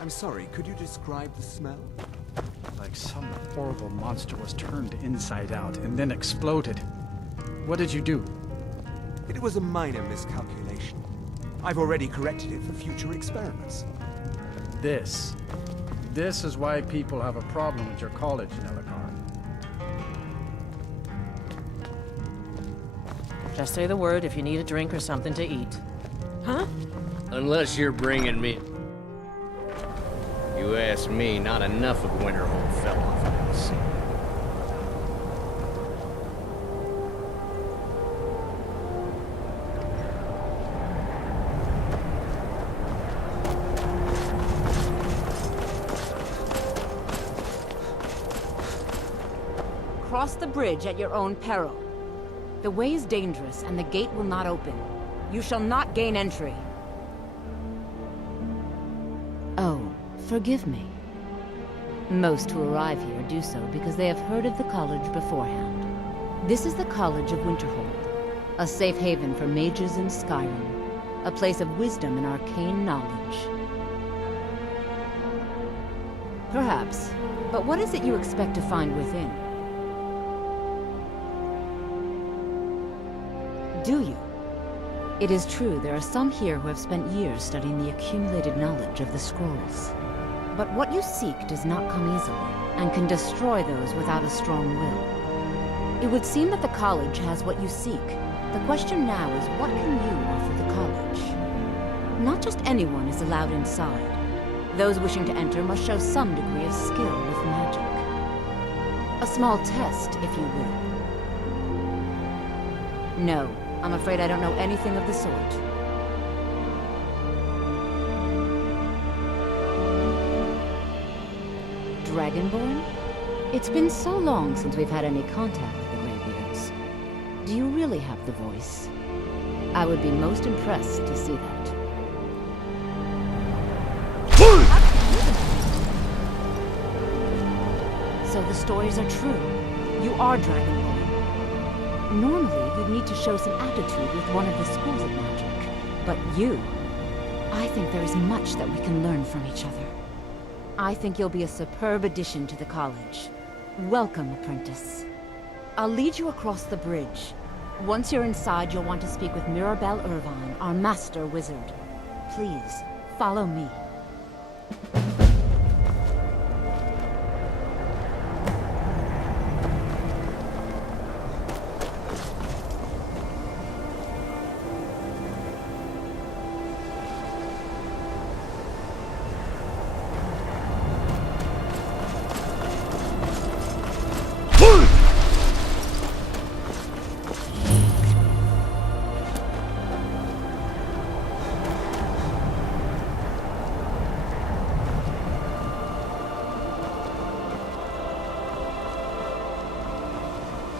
I'm sorry, could you describe the smell? Like some horrible monster was turned inside out and then exploded. What did you do? It was a minor miscalculation. I've already corrected it for future experiments. This is why people have a problem with your college, Nellikar. Just say the word if you need a drink or something to eat. Huh? Unless you're bringing me... You ask me, not enough of Winterhold fell off of this. Cross the bridge at your own peril. The way is dangerous, and the gate will not open. You shall not gain entry. Oh, forgive me. Most who arrive here do so because they have heard of the college beforehand. This is the College of Winterhold, a safe haven for mages in Skyrim, a place of wisdom and arcane knowledge. Perhaps, but what is it you expect to find within? Do you? It is true there are some here who have spent years studying the accumulated knowledge of the scrolls. But what you seek does not come easily, and can destroy those without a strong will. It would seem that the college has what you seek. The question now is, what can you offer the college? Not just anyone is allowed inside. Those wishing to enter must show some degree of skill with magic. A small test, if you will. No, I'm afraid I don't know anything of the sort. Dragonborn? It's been so long since we've had any contact with the Greybeards. Do you really have the voice? I would be most impressed to see that. So the stories are true. You are Dragonborn. Normally, you'd need to show some aptitude with one of the schools of magic. But you... I think there is much that we can learn from each other. I think you'll be a superb addition to the college. Welcome, apprentice. I'll lead you across the bridge. Once you're inside, you'll want to speak with Mirabelle Irvine, our master wizard. Please, follow me.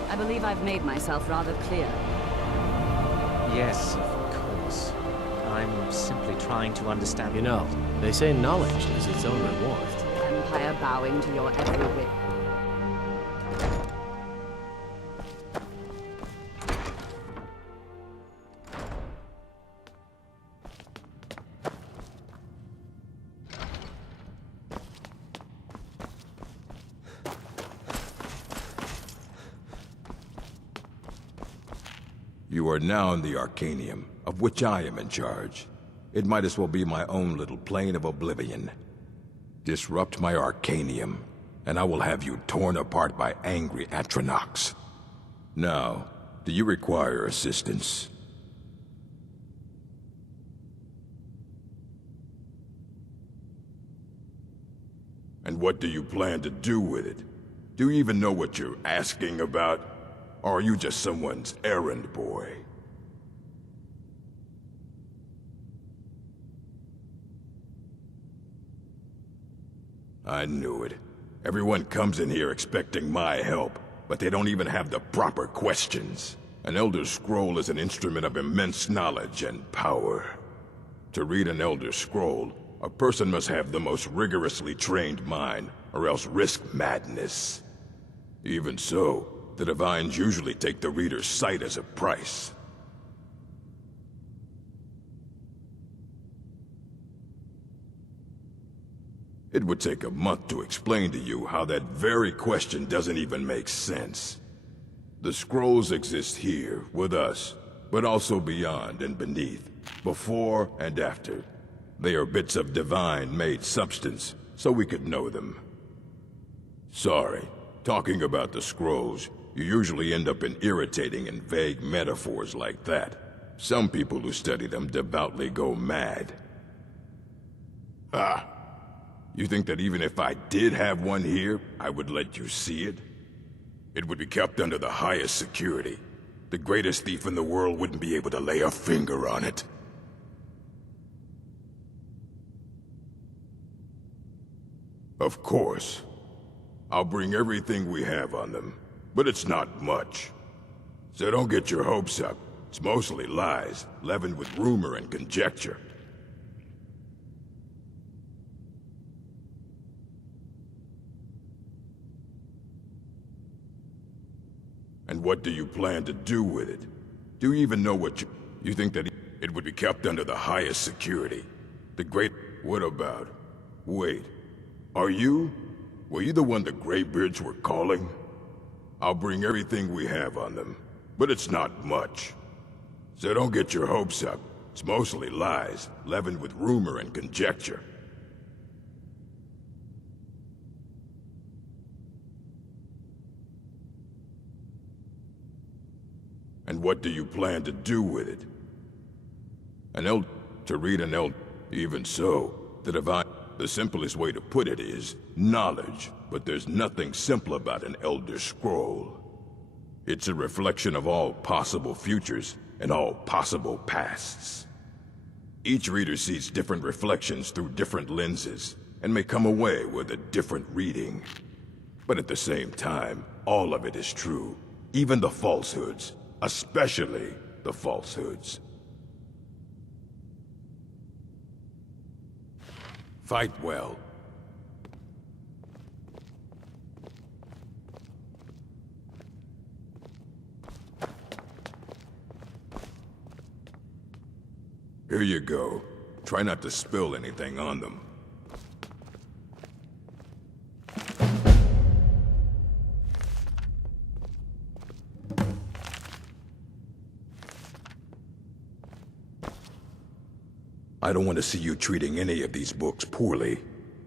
I believe I've made myself rather clear. Yes, of course. I'm simply trying to understand. You know, they say knowledge is its own reward. Empire bowing to your every whim. You are now in the Arcanium, of which I am in charge. It might as well be my own little plane of oblivion. Disrupt my Arcanium, and I will have you torn apart by angry Atronachs. Now, do you require assistance? And what do you plan to do with it? Do you even know what you're asking about? Or are you just someone's errand boy? I knew it. Everyone comes in here expecting my help, but they don't even have the proper questions. An Elder Scroll is an instrument of immense knowledge and power. To read an Elder Scroll, a person must have the most rigorously trained mind, or else risk madness. Even so, the Divines usually take the reader's sight as a price. It would take a month to explain to you how that very question doesn't even make sense. The scrolls exist here, with us, but also beyond and beneath, before and after. They are bits of divine-made substance, so we could know them. Sorry, talking about the scrolls, you usually end up in irritating and vague metaphors like that. Some people who study them devoutly go mad. Ah, you think that even if I did have one here, I would let you see it? It would be kept under the highest security. The greatest thief in the world wouldn't be able to lay a finger on it. Of course. I'll bring everything we have on them. But it's not much. So don't get your hopes up. It's mostly lies, leavened with rumor and conjecture. And what do you plan to do with it? Do you even know what you think that it would be kept under the highest security? The great... What about? Wait. Are you? Were you the one the Greybeards were calling? I'll bring everything we have on them, but it's not much. So don't get your hopes up. It's mostly lies, leavened with rumor and conjecture. And what do you plan to do with it? To read an Elder... Even so, the Divine... The simplest way to put it is knowledge, but there's nothing simple about an Elder Scroll. It's a reflection of all possible futures and all possible pasts. Each reader sees different reflections through different lenses, and may come away with a different reading. But at the same time, all of it is true, even the falsehoods, especially the falsehoods. Fight well. Here you go. Try not to spill anything on them. I don't want to see you treating any of these books poorly.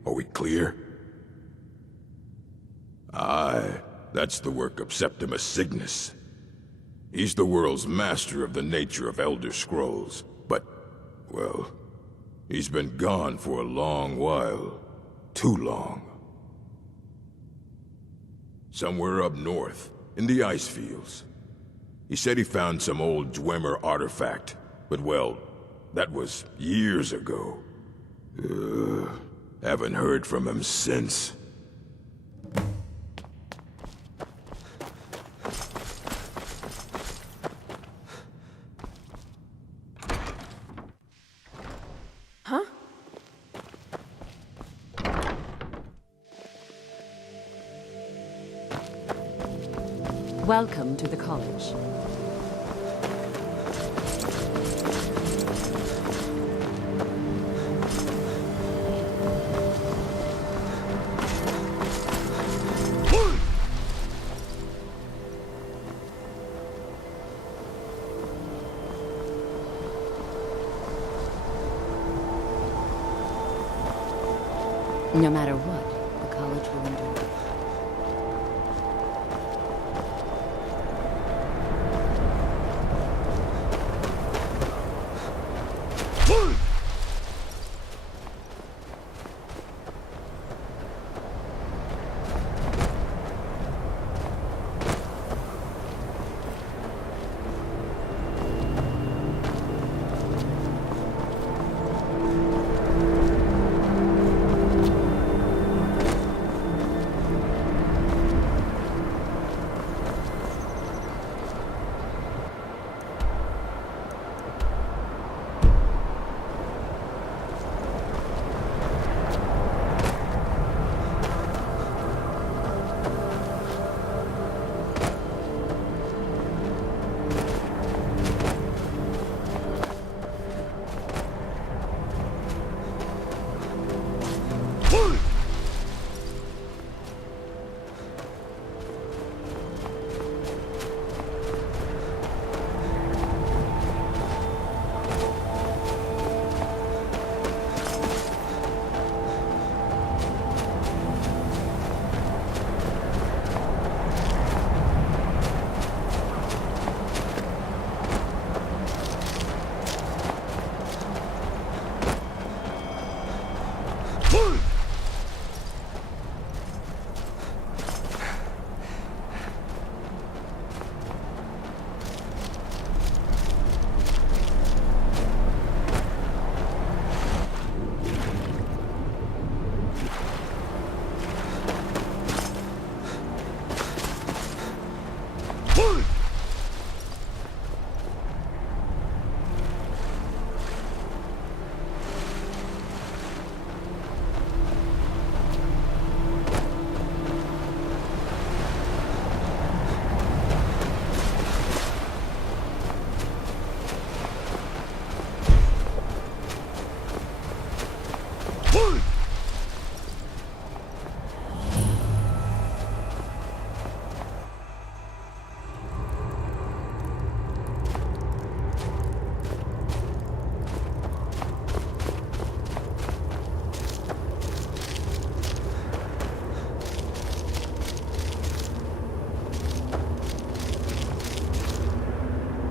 Are we clear? Aye, that's the work of Septimus Signus. He's the world's master of the nature of Elder Scrolls, but, well, he's been gone for a long while. Too long. Somewhere up north, in the ice fields. He said he found some old Dwemer artifact, but well, that was years ago. Haven't heard from him since. Huh? Welcome to the college. No matter what, the college will endure.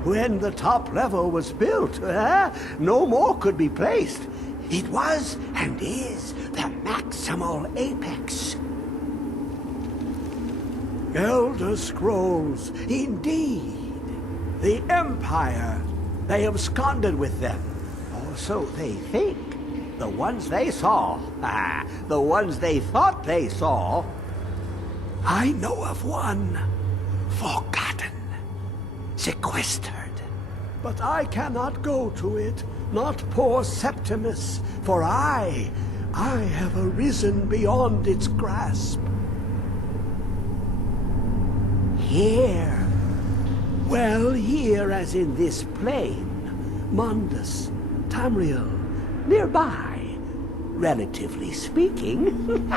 When the top level was built, no more could be placed. It was and is the maximal apex. Elder Scrolls, indeed. The Empire. They absconded with them. Or so they think. The ones they saw. The ones they thought they saw. I know of one. Forgotten. Sequestered. But I cannot go to it, not poor Septimus, for I have arisen beyond its grasp. Here, well, here as in this plain, Mundus, Tamriel, nearby, relatively speaking.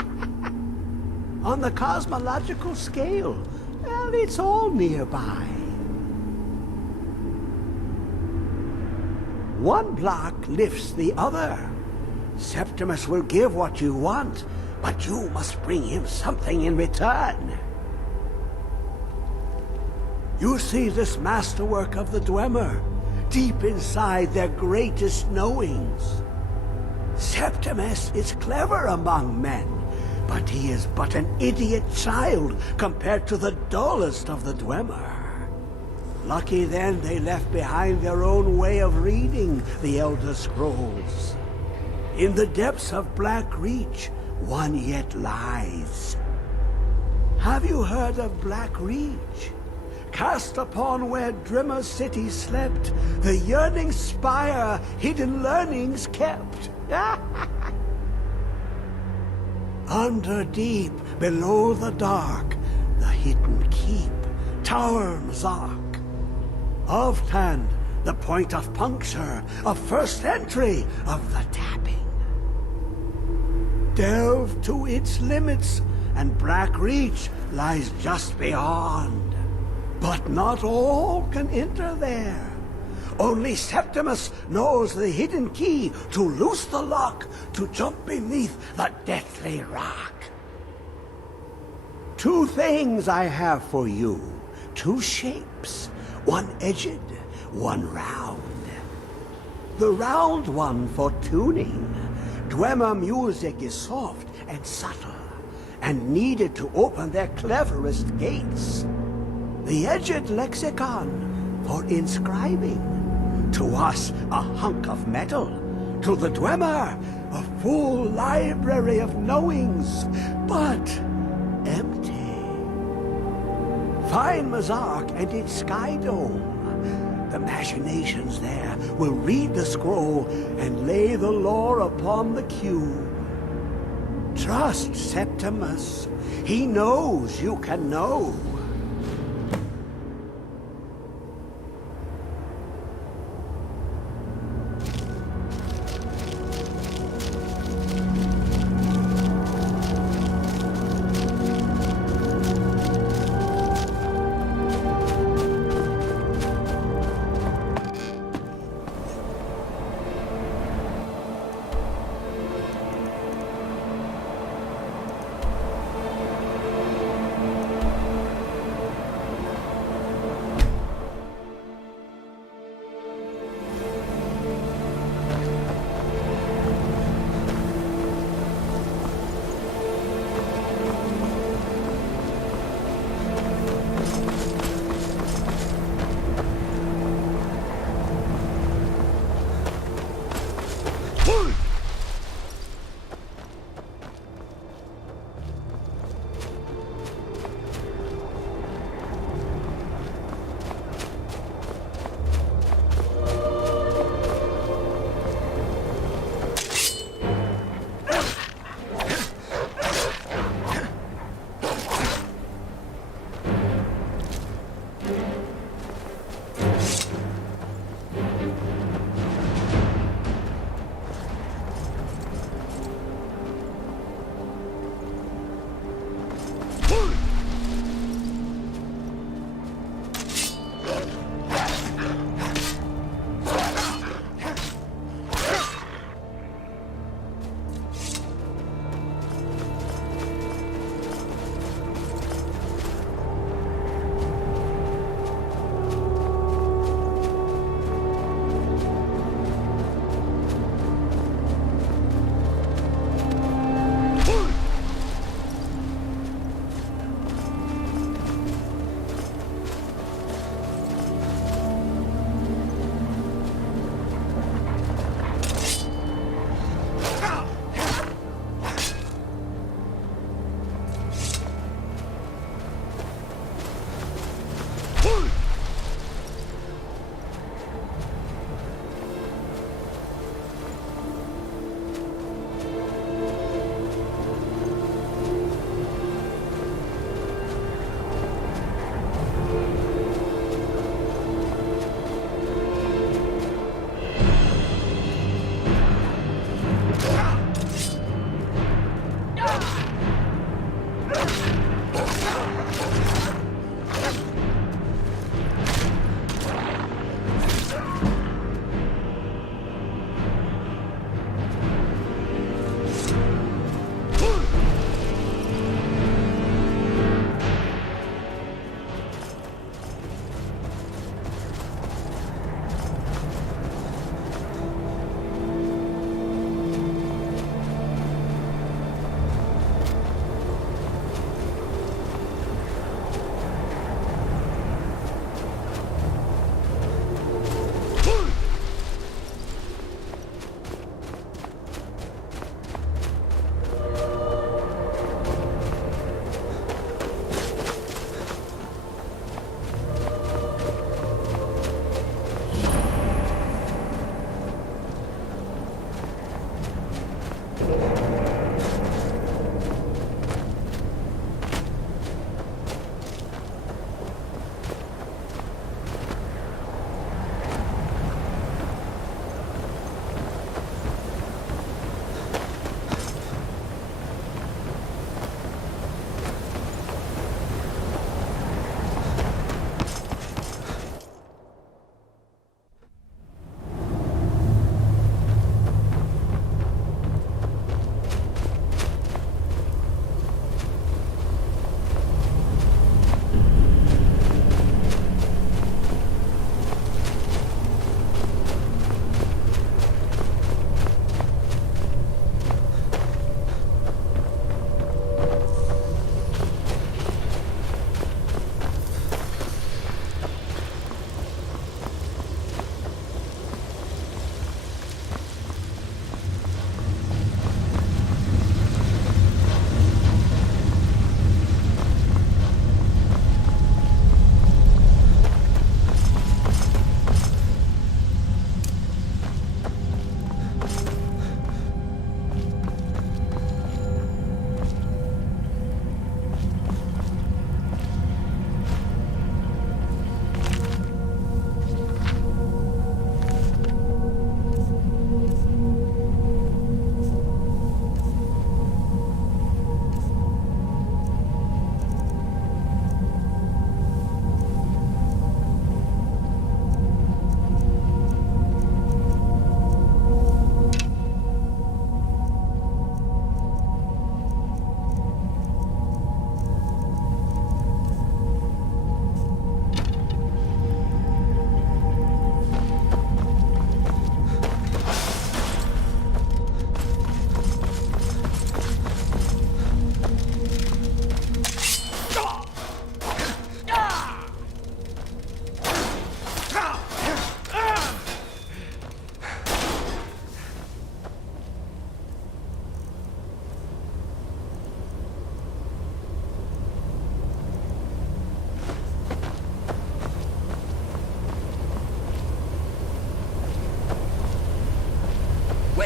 On the cosmological scale, well, it's all nearby. One block lifts the other. Septimus will give what you want, but you must bring him something in return. You see this masterwork of the Dwemer, deep inside their greatest knowings. Septimus is clever among men, but he is but an idiot child compared to the dullest of the Dwemer. Lucky then they left behind their own way of reading the Elder Scrolls. In the depths of Black Reach, one yet lies. Have you heard of Black Reach? Cast upon where Drimmer City slept, the yearning spire hidden learnings kept. Under deep, below the dark, the hidden keep, Tower Mzark. Of Tand, the point of puncture, of first entry of the tapping. Delve to its limits, and Black Reach lies just beyond. But not all can enter there. Only Septimus knows the hidden key to loose the lock, to jump beneath the deathly rock. Two things I have for you, two shapes, one edged, one round. The round one for tuning. Dwemer music is soft and subtle, and needed to open their cleverest gates. The edged lexicon for inscribing. To us, a hunk of metal. To the Dwemer, a full library of knowings, but empty. Find Mzark and its sky dome. The machinations there will read the scroll and lay the lore upon the cube. Trust Septimus. He knows you can know.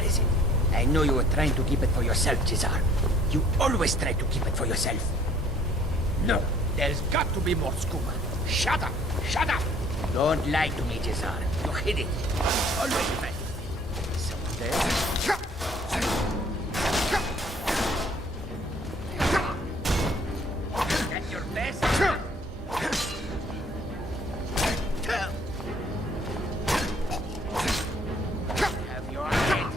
Where is it? I know you were trying to keep it for yourself, Cesar. You always try to keep it for yourself. No, there's got to be more scuba. Shut up! Shut up! Don't lie to me, Cesar. You hid it. Always right. Someone there? That's your best? Have your head.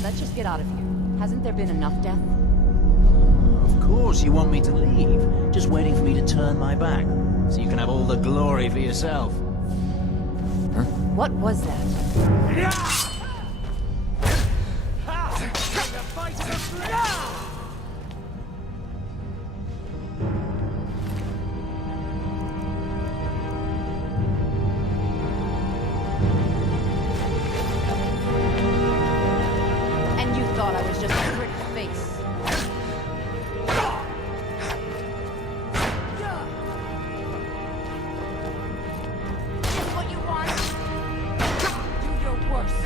Let's just get out of here. Hasn't there been enough death? Of course you want me to leave. Just waiting for me to turn my back, so you can have all the glory for yourself. What was that? And you thought I was just a pretty face. Just what you want. Do your worst.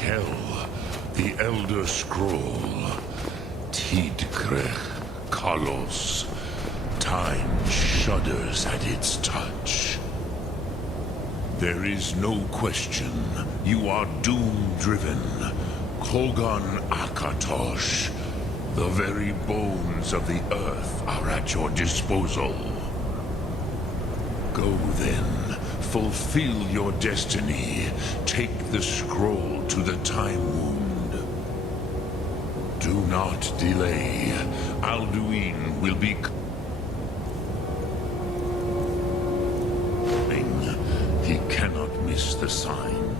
Kel, the Elder Scroll. Tidkrech Kalos. Time shudders at its touch. There is no question. You are doom-driven. Kogan Akatosh. The very bones of the earth are at your disposal. Go then. Fulfill your destiny. Take the scroll to the Time Wound. Do not delay. Alduin will be... He cannot miss the sign.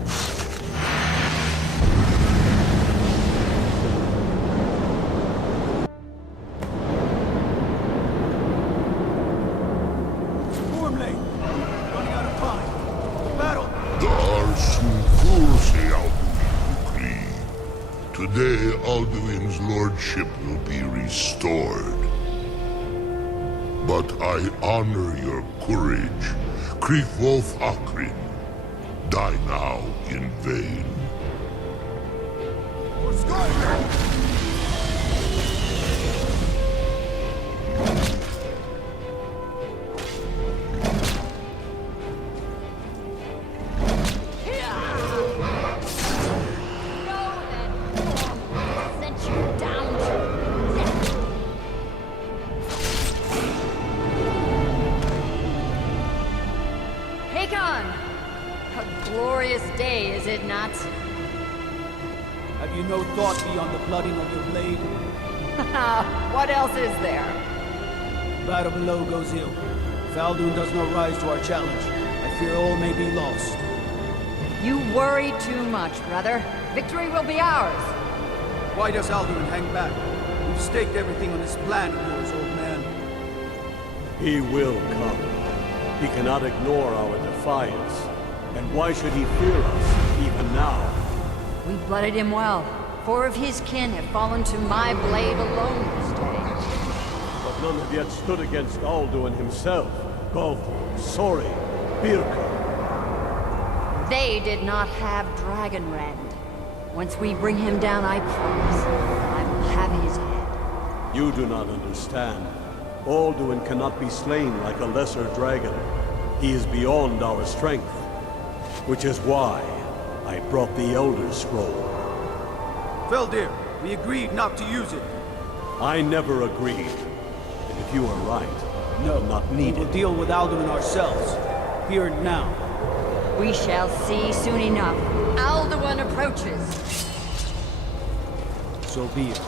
Today, Alduin's lordship will be restored. But I honor your courage. Krifwolf Akrin. Die now in vain. For Skyrim! Have you no thought beyond the blooding of your blade? What else is there? Battle below goes ill. If Alduin does not rise to our challenge, I fear all may be lost. You worry too much, brother. Victory will be ours. Why does Alduin hang back? You've staked everything on this plan of yours, old man. He will come. He cannot ignore our defiance. And why should he fear us, even now? We blooded him well. 4 of his kin have fallen to my blade alone this day. But none have yet stood against Alduin himself. Gov, Sori, Birka. They did not have Dragonrend. Once we bring him down, I promise, I will have his head. You do not understand. Alduin cannot be slain like a lesser dragon. He is beyond our strength. Which is why I brought the Elder Scroll. Feldir, we agreed not to use it. I never agreed. And if you are right, no, not needed. We will deal with Alduin ourselves. Here and now. We shall see soon enough. Alduin approaches. So be it.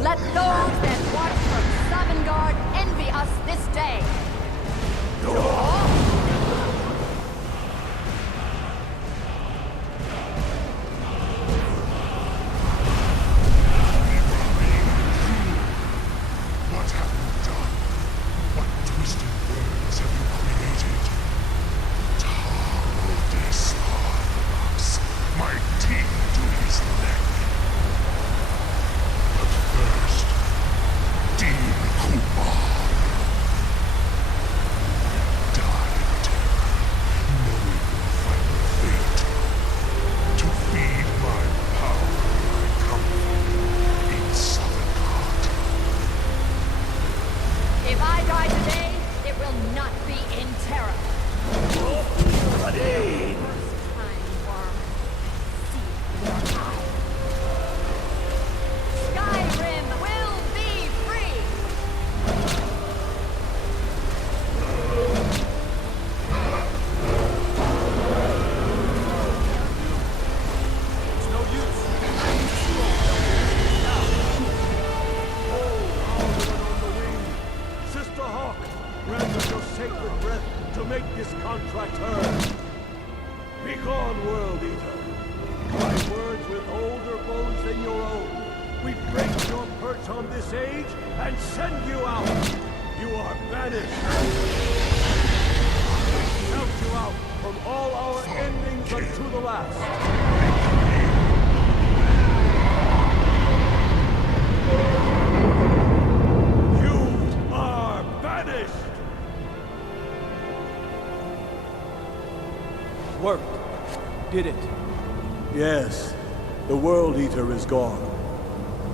Let those that watch from Sovngarde envy us this day. What have you done? What twisted words have you created? My teeth to his neck. But first, Dean Kumar. Die in terror, knowing your final fate. To feed my power I come from in Sovngarde. If I die today, it will not be in terror. Ready! Skyrim will be free! It's no use. Sister Hawk, grant us your sacred breath to make this contract heard. Begone, World Eater. By words with older bones than your own, we break your perch on this age and send you out. You are banished. count you out from all our endings unto the last. You are banished! Worked. Did it. Yes, the World Eater is gone.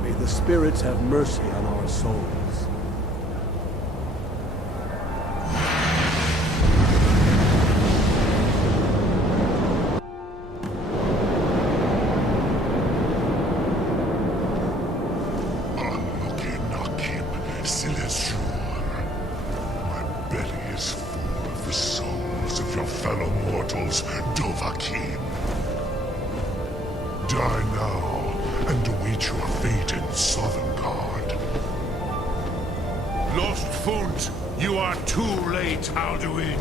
May the spirits have mercy on our souls. My belly is full of the souls of your fellow mortals, Dovahkiin. Die now and await your fate in Sovngarde. Lost Funt, you are too late, Alduin.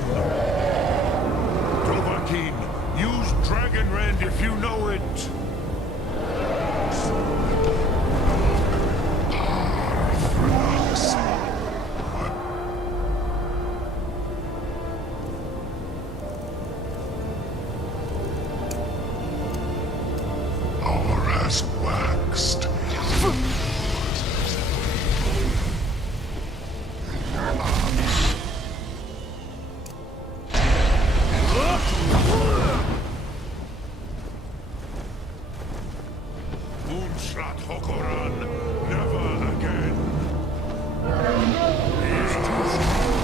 Dovahkiin, use Dragonrend if you know it. Has waxed. Moonshot Hokoran, never again. He is too strong.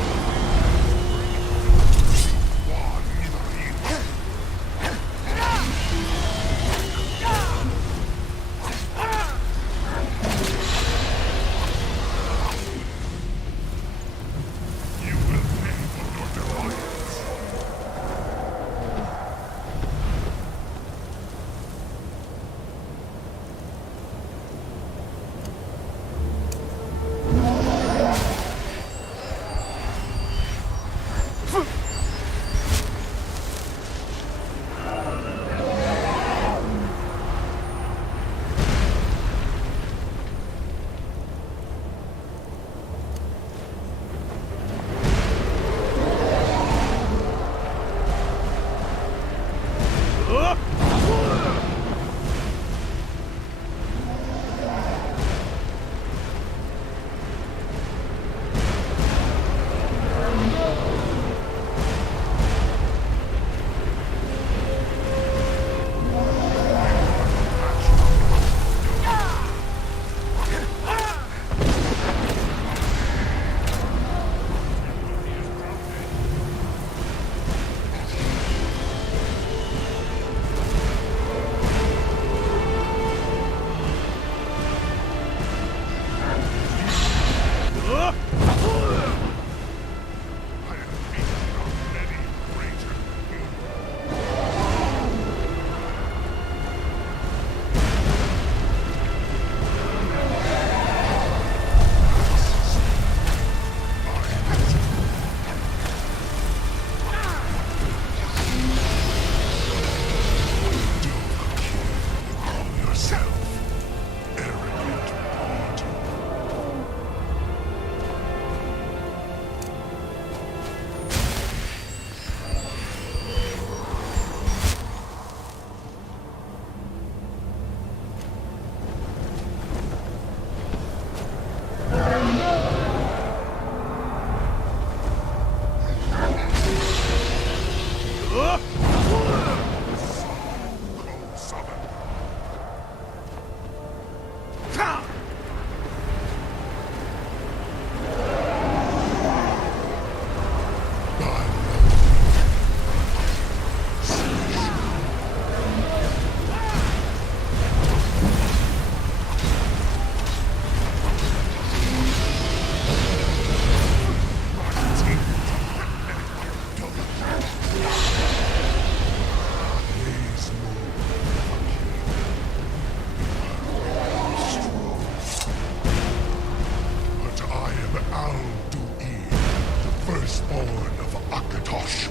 firstborn of Akatosh,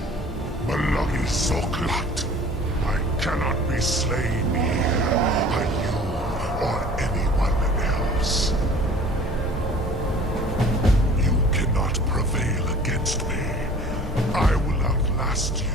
Malagi Soklat. I cannot be slain here by you or anyone else. You cannot prevail against me. I will outlast you.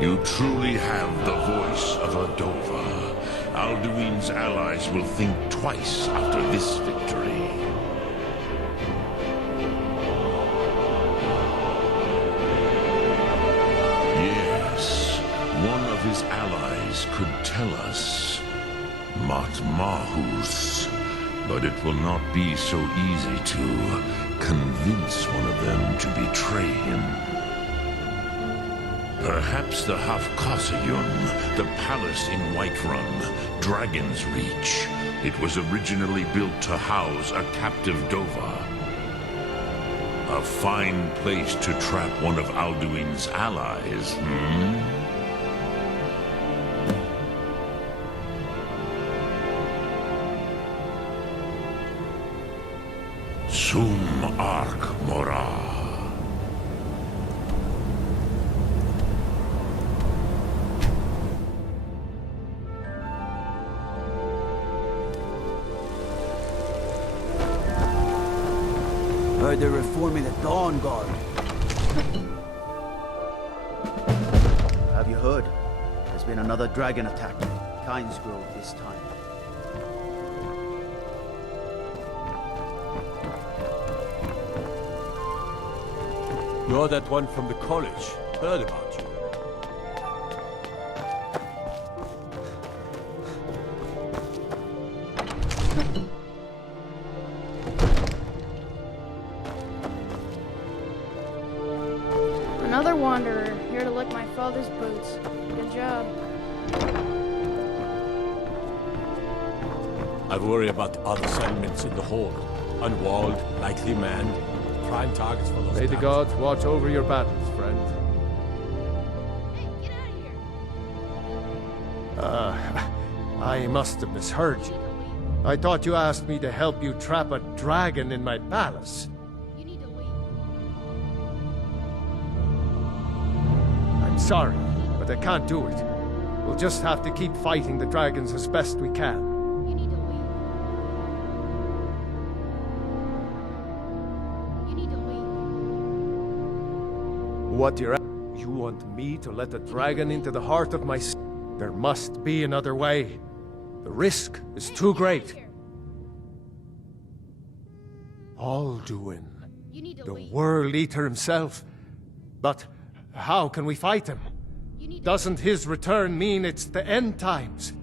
You truly have the voice of a Dova. Alduin's allies will think twice after this victory. Yes, one of his allies could tell us. Matmahus. But it will not be so easy to convince one of them to betray him. Perhaps the Hafkasayun, the palace in Whiterun, Dragon's Reach. It was originally built to house a captive Dova. A fine place to trap one of Alduin's allies, Sum Ark Mora. Heard they're reforming the Dawn Guard. Have you heard? There's been another dragon attack. Kynes Grove this time. You're that one from the college. Heard about you. Another wanderer, here to lick my father's boots. Good job. I worry about the other settlements in the Horde. Unwalled, lightly manned, prime targets for those. May the gods watch over your battles, friend. I must have misheard you. I thought you asked me to help you trap a dragon in my palace. I'm sorry, but I can't do it. We'll just have to keep fighting the dragons as best we can. What you're at? You want me to let a dragon into the heart of my city? There must be another way. The risk is too great. Alduin, the World Eater himself. But how can we fight him? Doesn't his return mean it's the end times?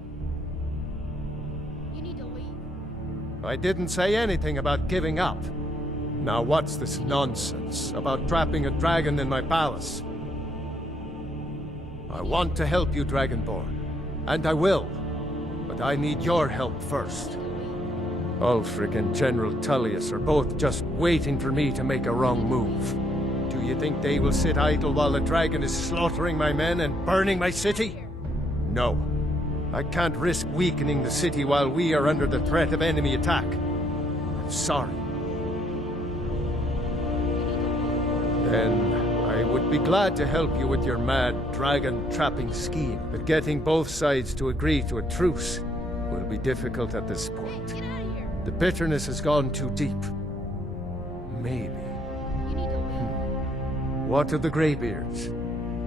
I didn't say anything about giving up. Now what's this nonsense about trapping a dragon in my palace? I want to help you, Dragonborn. And I will. But I need your help first. Ulfric and General Tullius are both just waiting for me to make a wrong move. Do you think they will sit idle while the dragon is slaughtering my men and burning my city? No. I can't risk weakening the city while we are under the threat of enemy attack. I'm sorry. Then I would be glad to help you with your mad dragon-trapping scheme, but getting both sides to agree to a truce will be difficult at this point. The bitterness has gone too deep. Maybe. What of the Greybeards?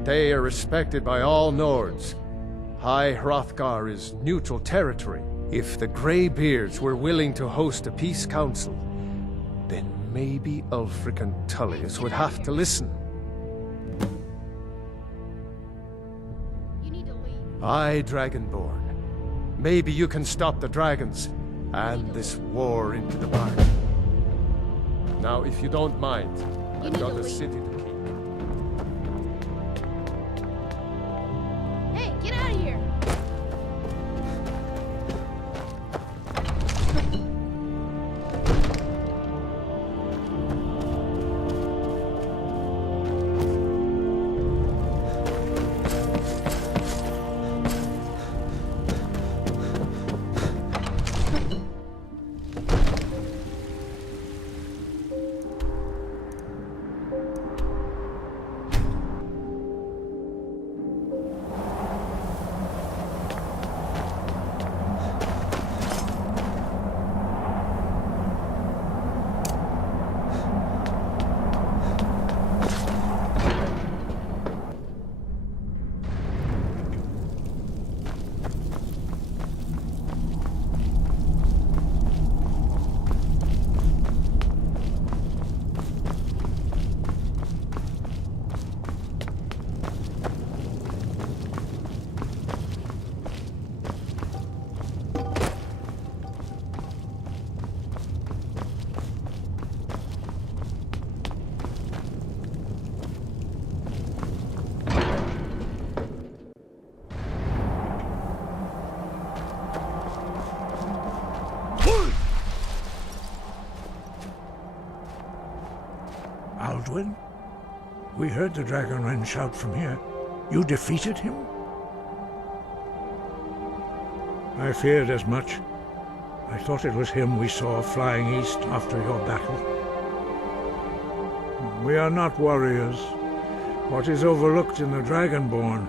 They are respected by all Nords. High Hrothgar is neutral territory. If the Greybeards were willing to host a peace council, then maybe Ulfric and Tullius would have to listen. Aye, Dragonborn. Maybe you can stop the dragons and this war into the bargain. Now, if you don't mind, I've got a city to keep. Hey, get out of here! Alduin? We heard the Dragonrend shout from here. You defeated him? I feared as much. I thought it was him we saw flying east after your battle. We are not warriors. What is overlooked in the Dragonborn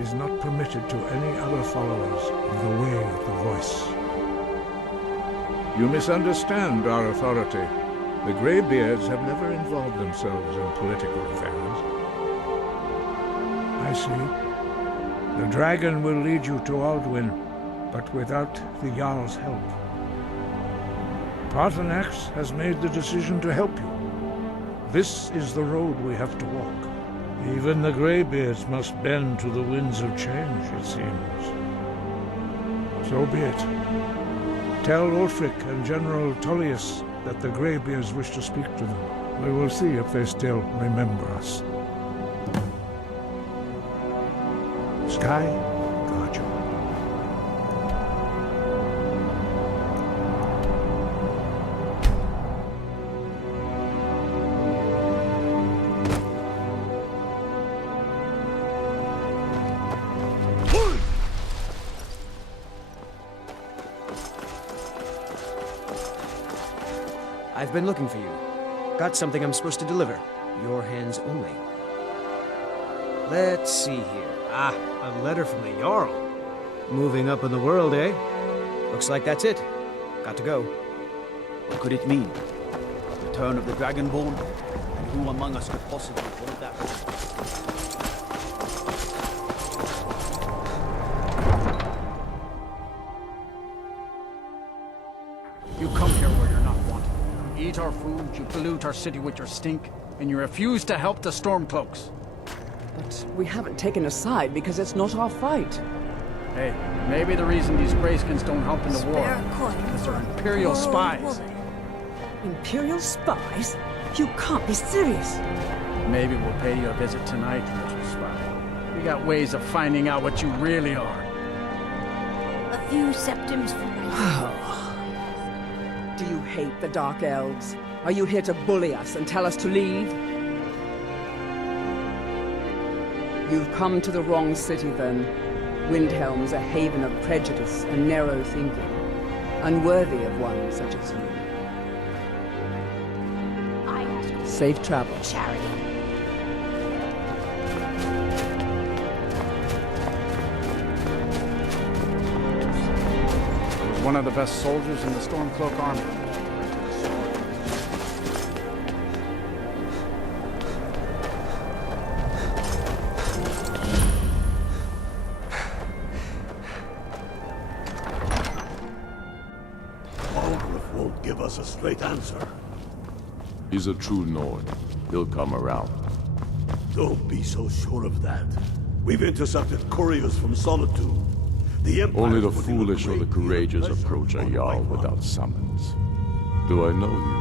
is not permitted to any other followers of the Way of the Voice. You misunderstand our authority. The Greybeards have never involved themselves in political affairs. I see. The dragon will lead you to Alduin, but without the Jarl's help. Paarthurnax has made the decision to help you. This is the road we have to walk. Even the Greybeards must bend to the winds of change, it seems. So be it. Tell Ulfric and General Tullius that the Greybeards wish to speak to them. We will see if they still remember us. Sky, guard you. I've been looking for you. Got something I'm supposed to deliver. Your hands only. Let's see here. Ah, a letter from the Jarl. Moving up in the world, eh? Looks like that's it. Got to go. What could it mean? Return of the Dragonborn? And who among us could possibly hold that? You come here where you're not wanted. You eat our food, you pollute our city with your stink, and you refuse to help the Stormcloaks. But we haven't taken a side because it's not our fight. Hey, maybe the reason these Greyskins don't help in the war is because they're Imperial spies. Imperial spies? You can't be serious. Maybe we'll pay you a visit tonight, little spy. We got ways of finding out what you really are. A few septims for Do you hate the Dark Elves? Are you here to bully us and tell us to leave? You've come to the wrong city, then. Windhelm's a haven of prejudice and narrow thinking, unworthy of one such as you. I ask Safe travel. charity. He was one of the best soldiers in the Stormcloak army. Give us a straight answer. He's a true Nord. He'll come around. Don't be so sure of that. We've intercepted couriers from Solitude. The Empire Only the foolish or the courageous approach a Jarl without summons. Do I know you?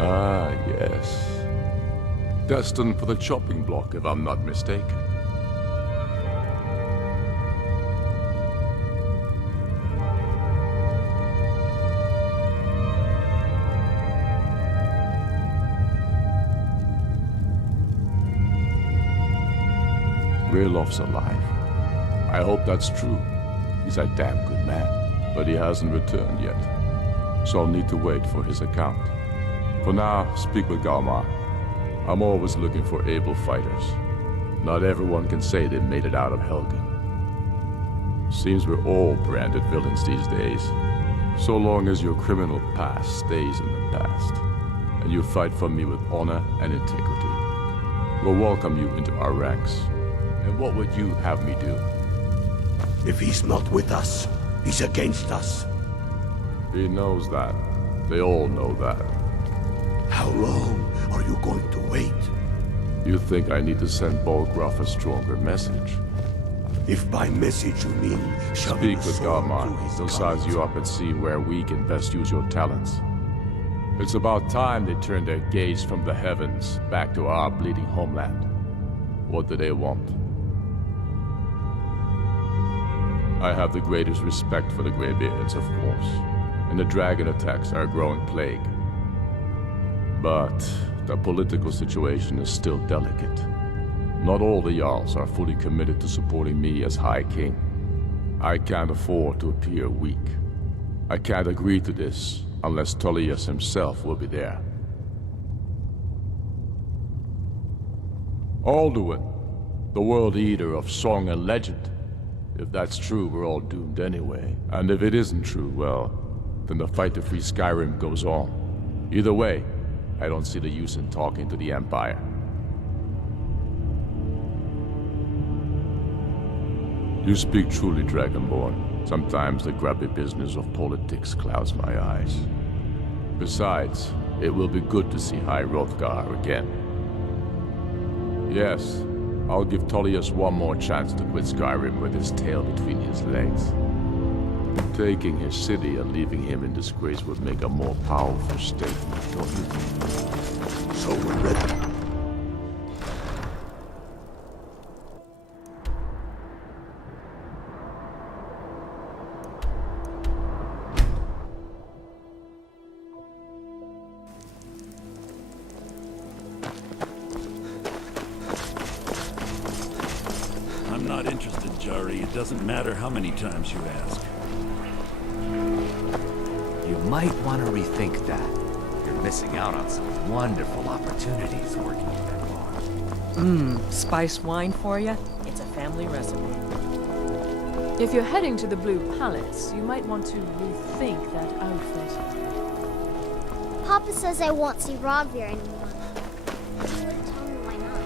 Ah, yes. Destined for the chopping block, if I'm not mistaken. Railof's alive. I hope that's true. He's a damn good man, but he hasn't returned yet. So I'll need to wait for his account. For now, speak with Galmar. I'm always looking for able fighters. Not everyone can say they made it out of Helgen. Seems we're all branded villains these days. So long as your criminal past stays in the past, and you fight for me with honor and integrity, we'll welcome you into our ranks. And what would you have me do? If he's not with us, he's against us. He knows that. They all know that. How long are you going to wait? You think I need to send Bolgraf a stronger message? If by message you mean... Speak with Galmar. He'll size you up and see where we can best use your talents. It's about time they turned their gaze from the heavens back to our bleeding homeland. What do they want? I have the greatest respect for the Greybeards, of course. and the dragon attacks are a growing plague. But the political situation is still delicate. Not all the Jarls are fully committed to supporting me as High King. I can't afford to appear weak. I can't agree to this unless Tullius himself will be there. Alduin, the World Eater of song and legend. If that's true, we're all doomed anyway. And if it isn't true, well, then the fight to free Skyrim goes on. Either way, I don't see the use in talking to the Empire. You speak truly, Dragonborn. Sometimes the grubby business of politics clouds my eyes. Besides, it will be good to see High Hrothgar again. Yes, I'll give Tullius one more chance to quit Skyrim with his tail between his legs. Taking his city and leaving him in disgrace would make a more powerful statement, don't you think? So we're ready. I'm not interested, Jari. It doesn't matter how many times you ask. You might want to rethink that. You're missing out on some wonderful opportunities working in that bar. Spice wine for you? It's a family recipe. If you're heading to the Blue Palace, you might want to rethink that outfit. Papa says I won't see Rodvir anymore. You wouldn't tell me why not.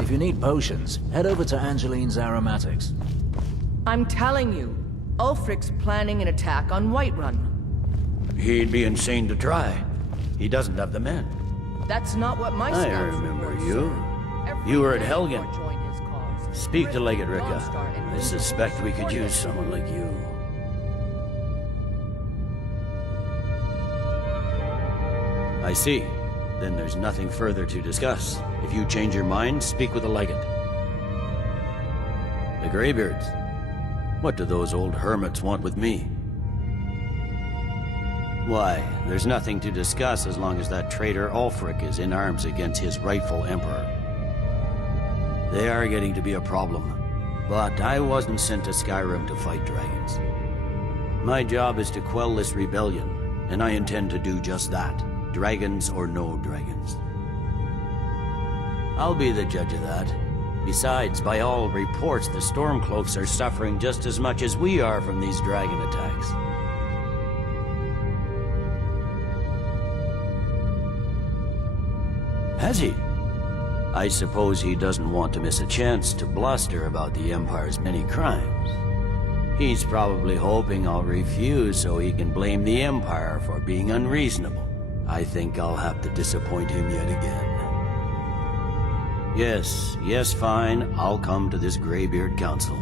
If you need potions, head over to Angeline's Aromatics. I'm telling you, Ulfric's planning an attack on Whiterun. He'd be insane to try. He doesn't have the men. That's not what my I scouts remember report, you. sir. You were at Every Helgen. man joined his cause. Speak to Legate Ricka. Longstar and I suspect we could use someone like you. I see. Then there's nothing further to discuss. If you change your mind, speak with the Legate. The Greybeards. What do those old hermits want with me? Why, there's nothing to discuss as long as that traitor Ulfric is in arms against his rightful emperor. They are getting to be a problem. But I wasn't sent to Skyrim to fight dragons. My job is to quell this rebellion, and I intend to do just that. Dragons or no dragons. I'll be the judge of that. Besides, by all reports, the Stormcloaks are suffering just as much as we are from these dragon attacks. Has he? I suppose he doesn't want to miss a chance to bluster about the Empire's many crimes. He's probably hoping I'll refuse so he can blame the Empire for being unreasonable. I think I'll have to disappoint him yet again. Yes, fine. I'll come to this Greybeard Council.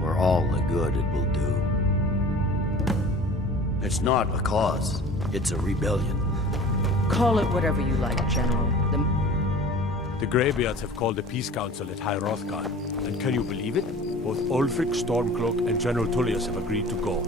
For all the good it will do. It's not a cause. It's a rebellion. Call it whatever you like, General. The Greybeards have called a peace council at High Hrothgar. And can you believe it? Both Ulfric, Stormcloak, and General Tullius have agreed to go.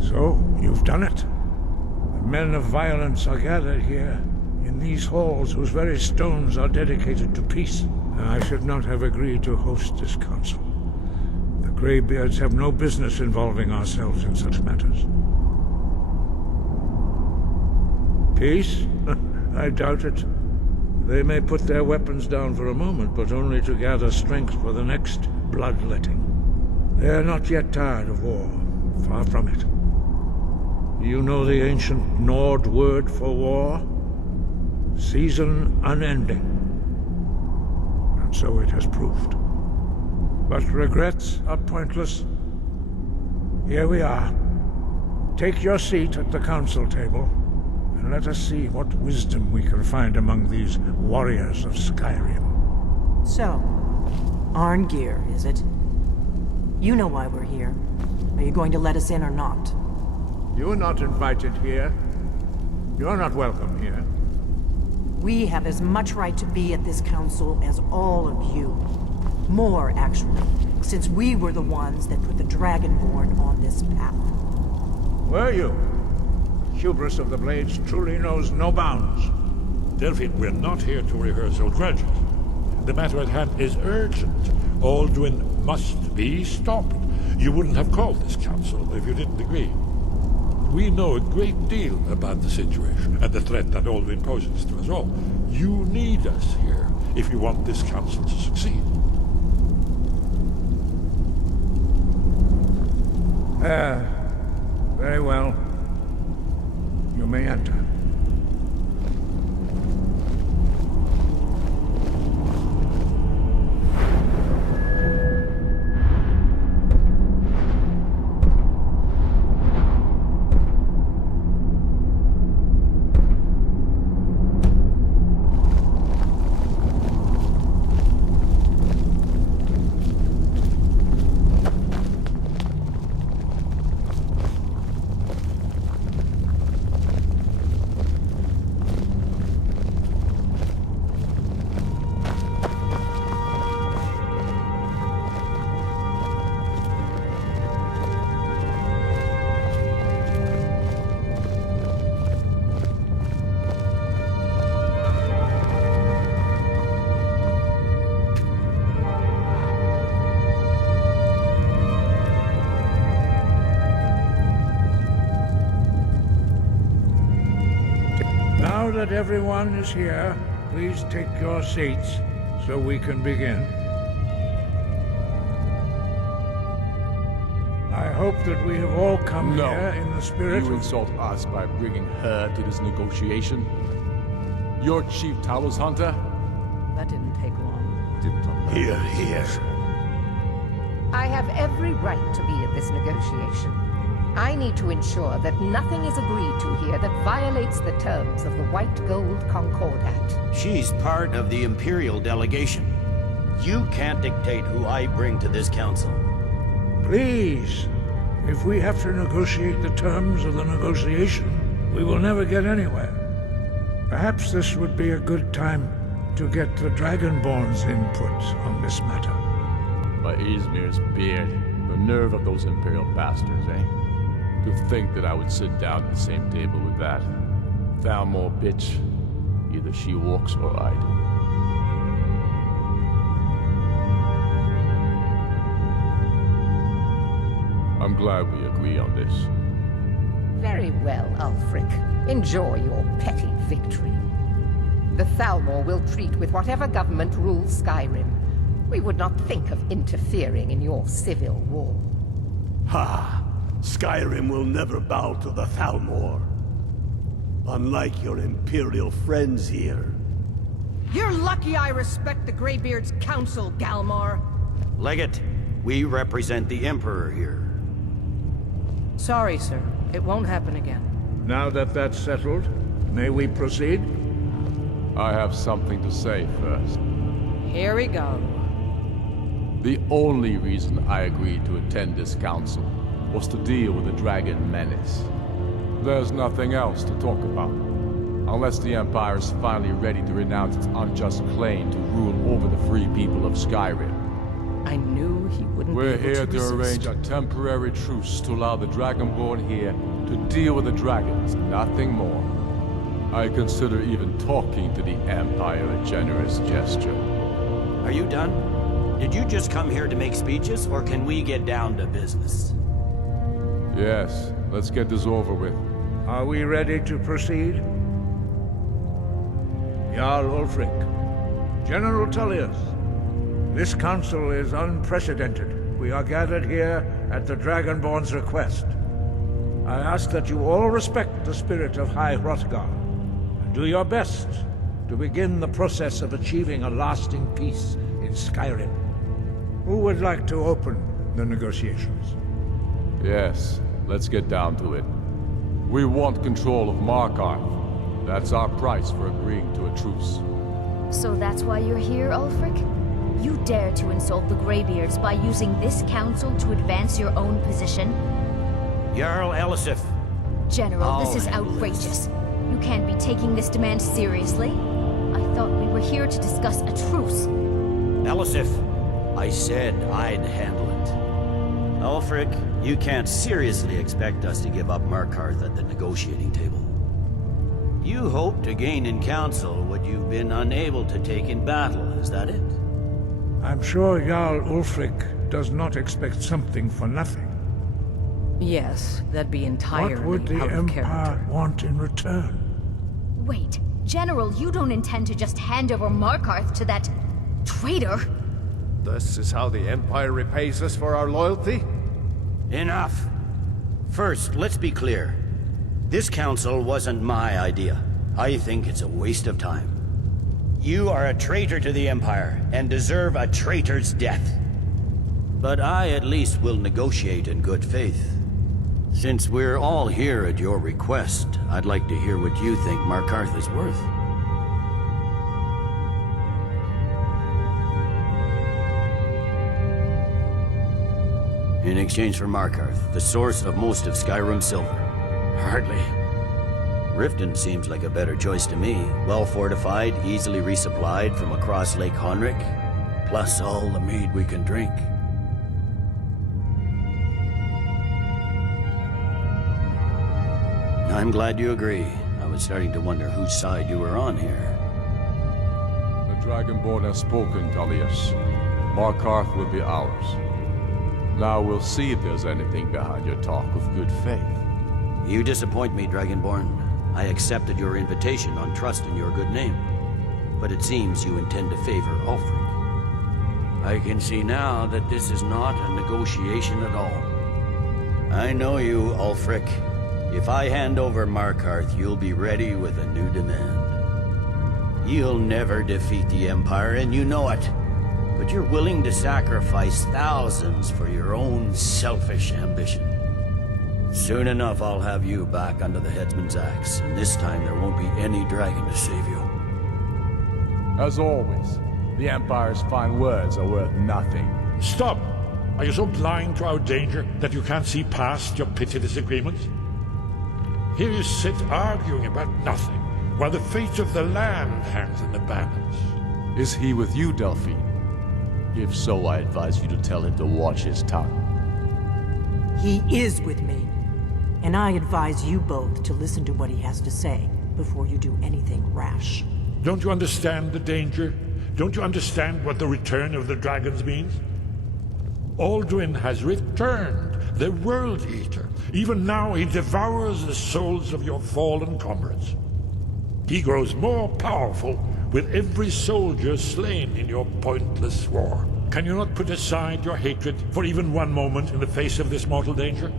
So, you've done it. The men of violence are gathered here, in these halls whose very stones are dedicated to peace. I should not have agreed to host this council. The Greybeards have no business involving ourselves in such matters. Peace? I doubt it. They may put their weapons down for a moment, but only to gather strength for the next bloodletting. They are not yet tired of war. Far from it. Do you know the ancient Nord word for war? Season unending. And so it has proved. But regrets are pointless. Here we are. Take your seat at the council table, and let us see what wisdom we can find among these warriors of Skyrim. So, Arngeir, is it? You know why we're here. Are you going to let us in or not? You are not invited here. You're not welcome here. We have as much right to be at this council as all of you. More, actually, since we were the ones that put the Dragonborn on this path. Were you? Hubris of the Blades truly knows no bounds. Delphine, we're not here to rehearse old grudges. The matter at hand is urgent. Alduin must be stopped. You wouldn't have called this council if you didn't agree. We know a great deal about the situation and the threat that Alduin poses to us all. You need us here if you want this council to succeed. Very well. You may enter. Now that everyone is here, please take your seats so we can begin. I hope that we have all come here in the spirit You insult us by bringing her to this negotiation? Your chief Talos hunter? That didn't take long. Hear, hear. I have every right to be at this negotiation. I need to ensure that nothing is agreed to here that violates the terms of the White Gold Concordat. She's part of the Imperial delegation. You can't dictate who I bring to this council. Please, if we have to negotiate the terms of the negotiation, we will never get anywhere. Perhaps this would be a good time to get the Dragonborn's input on this matter. By Izmir's beard, the nerve of those Imperial bastards, eh? To think that I would sit down at the same table with that. Thalmor bitch. Either she walks or I do. I'm glad we agree on this. Very well, Ulfric. Enjoy your petty victory. The Thalmor will treat with whatever government rules Skyrim. We would not think of interfering in your civil war. Ha! Skyrim will never bow to the Thalmor. Unlike your Imperial friends here. You're lucky I respect the Greybeard's counsel, Galmar. Legate, we represent the Emperor here. Sorry, sir. It won't happen again. Now that that's settled, may we proceed? I have something to say first. Here we go. The only reason I agreed to attend this council was to deal with the dragon menace. There's nothing else to talk about. Unless the Empire is finally ready to renounce its unjust claim to rule over the free people of Skyrim. I knew he wouldn't We're be able here to to resist. arrange a temporary truce to allow the Dragonborn here to deal with the dragons, nothing more. I consider even talking to the Empire a generous gesture. Are you done? Did you just come here to make speeches, or can we get down to business? Yes, let's get this over with. Are we ready to proceed? Jarl Ulfric, General Tullius, this council is unprecedented. We are gathered here at the Dragonborn's request. I ask that you all respect the spirit of High Hrothgar, and do your best to begin the process of achieving a lasting peace in Skyrim. Who would like to open the negotiations? Yes, let's get down to it. We want control of Markarth. That's our price for agreeing to a truce. So that's why you're here, Ulfric? You dare to insult the Greybeards by using this council to advance your own position? Jarl Elisif. General, this is outrageous. You can't be taking this demand seriously. I thought we were here to discuss a truce. Elisif, I said I'd handle it. Ulfric, you can't seriously expect us to give up Markarth at the negotiating table. You hope to gain in council what you've been unable to take in battle, is that it? I'm sure Jarl Ulfric does not expect something for nothing. Yes, that'd be entirely What would the out of Empire character. want in return? Wait, General, you don't intend to just hand over Markarth to that traitor? This is how the Empire repays us for our loyalty? Enough. First, let's be clear. This council wasn't my idea. I think it's a waste of time. You are a traitor to the Empire, and deserve a traitor's death. But I at least will negotiate in good faith. Since we're all here at your request, I'd like to hear what you think Markarth is worth. In exchange for Markarth, the source of most of Skyrim's silver. Hardly. Riften seems like a better choice to me. Well fortified, easily resupplied from across Lake Honric, plus all the mead we can drink. I'm glad you agree. I was starting to wonder whose side you were on here. The Dragonborn has spoken, Tullius. Markarth will be ours. Now we'll see if there's anything behind your talk of good faith. You disappoint me, Dragonborn. I accepted your invitation on trust in your good name. But it seems you intend to favor Ulfric. I can see now that this is not a negotiation at all. I know you, Ulfric. If I hand over Markarth, you'll be ready with a new demand. You'll never defeat the Empire, and you know it. But you're willing to sacrifice thousands for your own selfish ambition. Soon enough, I'll have you back under the headsman's axe, and this time there won't be any dragon to save you. As always, the Empire's fine words are worth nothing. Stop! Are you so blind to our danger that you can't see past your petty disagreements? Here you sit arguing about nothing, while the fate of the land hangs in the balance. Is he with you, Delphine? If so, I advise you to tell him to watch his tongue. He is with me. And I advise you both to listen to what he has to say before you do anything rash. Don't you understand the danger? Don't you understand what the return of the dragons means? Alduin has returned, the World Eater. Even now he devours the souls of your fallen comrades. He grows more powerful with every soldier slain in your pointless war. Can you not put aside your hatred for even one moment in the face of this mortal danger?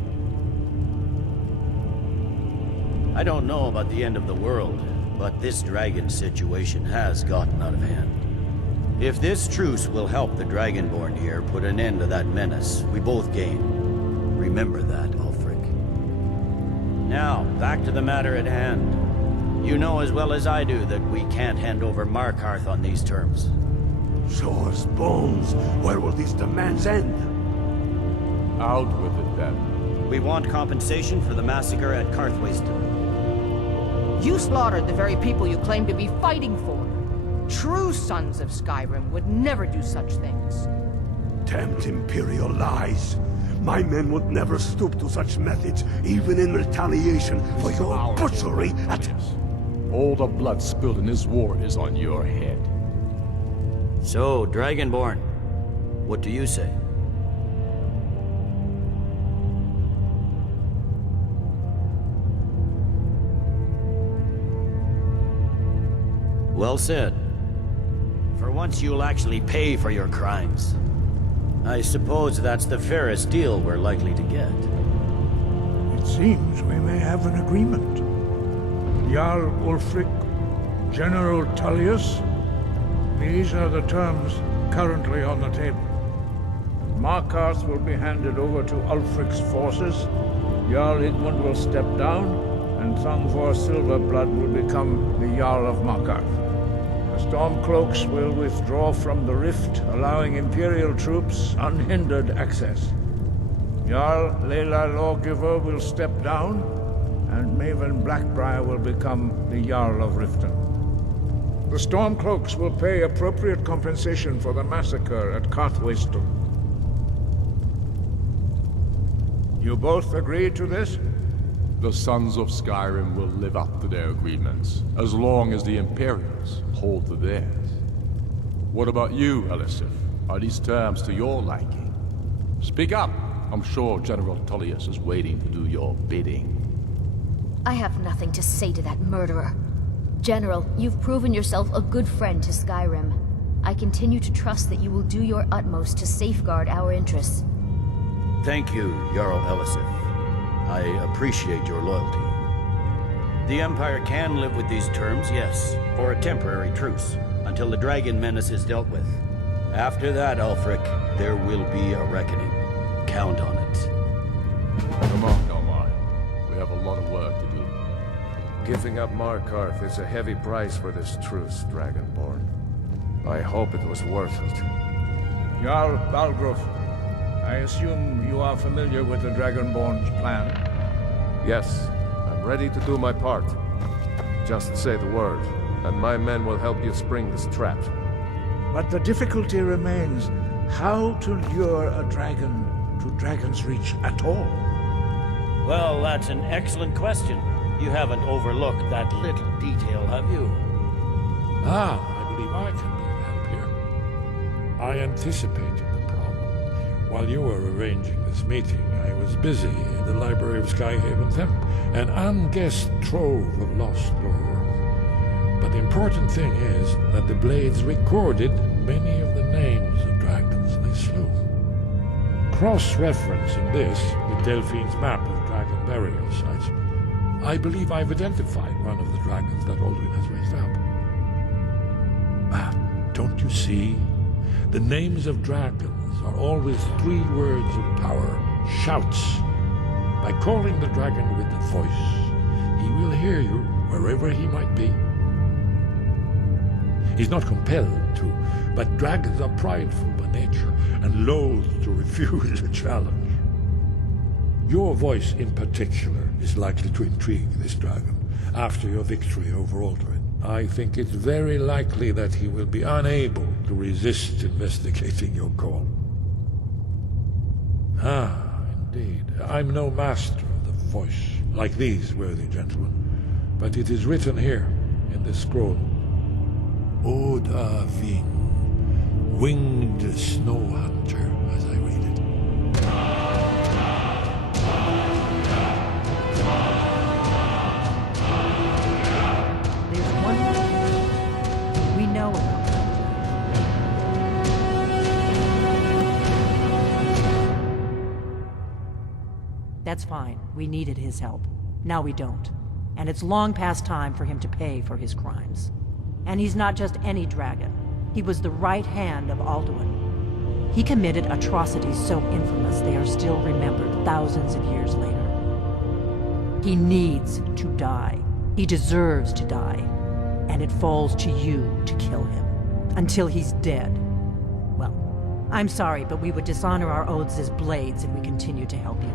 I don't know about the end of the world, but this dragon situation has gotten out of hand. If this truce will help the Dragonborn here put an end to that menace, we both gain. Remember that, Ulfric. Now, back to the matter at hand. You know as well as I do that we can't hand over Markarth on these terms. Show us bones. Where will these demands end? Out with it, then. We want compensation for the massacre at Karthwasten. You slaughtered the very people you claim to be fighting for. True sons of Skyrim would never do such things. Damned Imperial lies. My men would never stoop to such methods, even in retaliation for your butchery at... All the blood spilled in this war is on your head. So, Dragonborn, what do you say? Well said. For once you'll actually pay for your crimes. I suppose that's the fairest deal we're likely to get. It seems we may have an agreement. Jarl Ulfric, General Tullius, these are the terms currently on the table. Markarth will be handed over to Ulfric's forces, Jarl Igmund will step down, and Thongvor Silverblood will become the Jarl of Markarth. The Stormcloaks will withdraw from the rift, allowing Imperial troops unhindered access. Jarl Layla Lawgiver will step down, and Maven Blackbriar will become the Jarl of Riften. The Stormcloaks will pay appropriate compensation for the massacre at Karthwaystel. You both agree to this? The Sons of Skyrim will live up to their agreements, as long as the Imperials hold to theirs. What about you, Elisif? Are these terms to your liking? Speak up! I'm sure General Tullius is waiting to do your bidding. I have nothing to say to that murderer. General, you've proven yourself a good friend to Skyrim. I continue to trust that you will do your utmost to safeguard our interests. Thank you, Jarl Elisif. I appreciate your loyalty. The Empire can live with these terms, yes, for a temporary truce, until the dragon menace is dealt with. After that, Ulfric, there will be a reckoning. Count on it. Come on, Omar. We have a lot of work to do. Giving up Markarth is a heavy price for this truce, Dragonborn. I hope it was worth it. Jarl Balgruuf, I assume you are familiar with the Dragonborn's plan? Yes, I'm ready to do my part. Just say the word, and my men will help you spring this trap. But the difficulty remains how to lure a dragon to Dragon's Reach at all. Well, that's an excellent question. You haven't overlooked that little detail, have you? Ah, I believe I can be of help here. I anticipated the problem. While you were arranging this meeting, I was busy in the library of Skyhaven Temple, an unguessed trove of lost lore. But the important thing is that the Blades recorded many of the names of dragons they slew. Cross-referencing this with Delphine's map of dragon burial sites, I believe I've identified one of the dragons that Alduin has raised up. Don't you see? The names of dragons are always 3 words of power, shouts. By calling the dragon with the voice, he will hear you wherever he might be. He's not compelled to, but dragons are prideful by nature and loath to refuse a challenge. Your voice in particular is likely to intrigue this dragon after your victory over Alduin. I think it's very likely that he will be unable to resist investigating your call. Ah, indeed. I'm no master of the voice, like these worthy gentlemen, but it is written here in this scroll. Oda Ving, winged snow hunter, as I read it. There's one thing we know about that. That's fine. We needed his help. Now we don't. And it's long past time for him to pay for his crimes. And he's not just any dragon. He was the right hand of Alduin. He committed atrocities so infamous they are still remembered thousands of years later. He needs to die. He deserves to die. And it falls to you to kill him. Until he's dead. Well, I'm sorry, but we would dishonor our oaths as Blades if we continue to help you.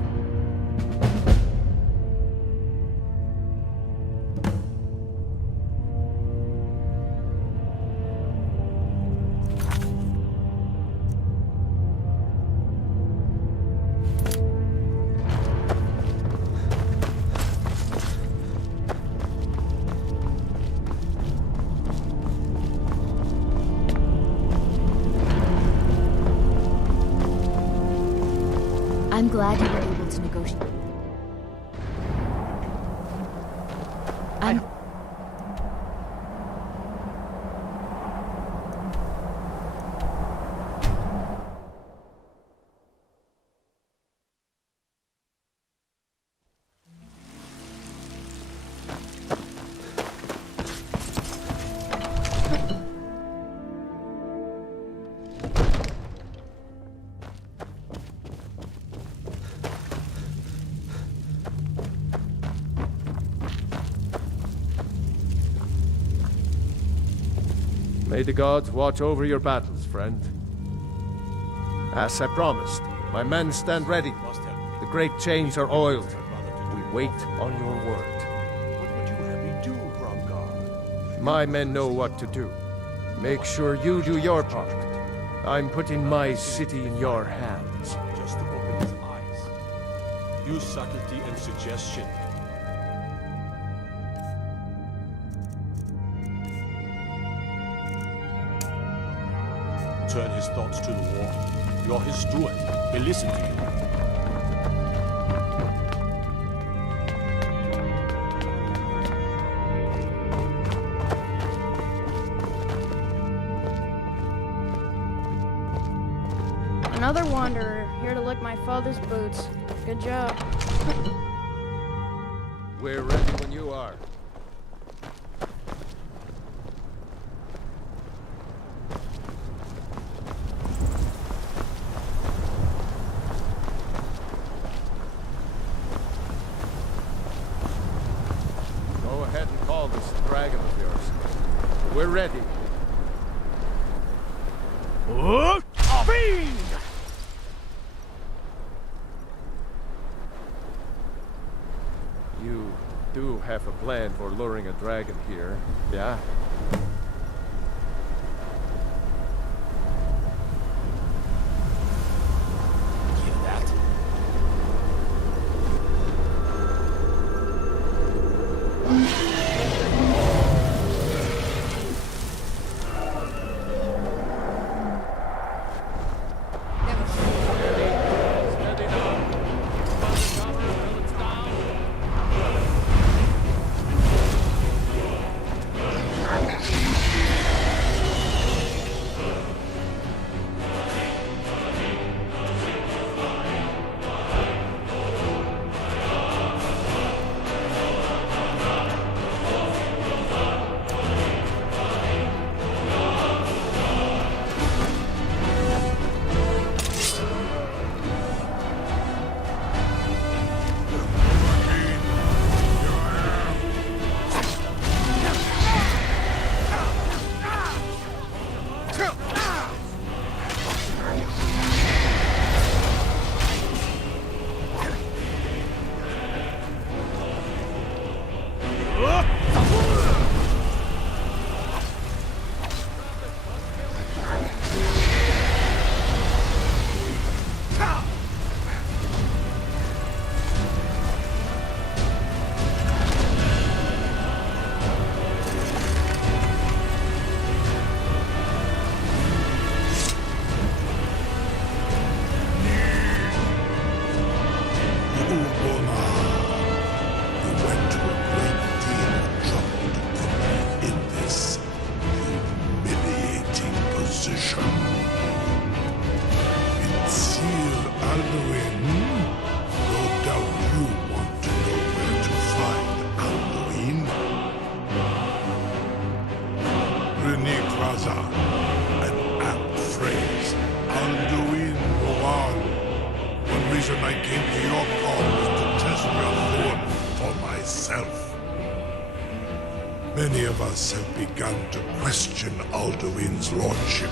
I'm glad you were able to negotiate. May the gods watch over your battles, friend. As I promised, my men stand ready. The great chains are oiled. We wait on your word. What would you have me do, Gromgar? My men know what to do. Make sure you do your part. I'm putting my city in your hands. Just to open his eyes. Use subtlety and suggestion. Turn his thoughts to the war. You're his steward. He'll listen to you. Another wanderer, here to lick my father's boots. Good job. We're ready when you are. Go ahead and call this dragon of yours. We're ready. Fiend! You do have a plan for luring a dragon here, yeah? Hear that? Many of us have begun to question Alduin's lordship,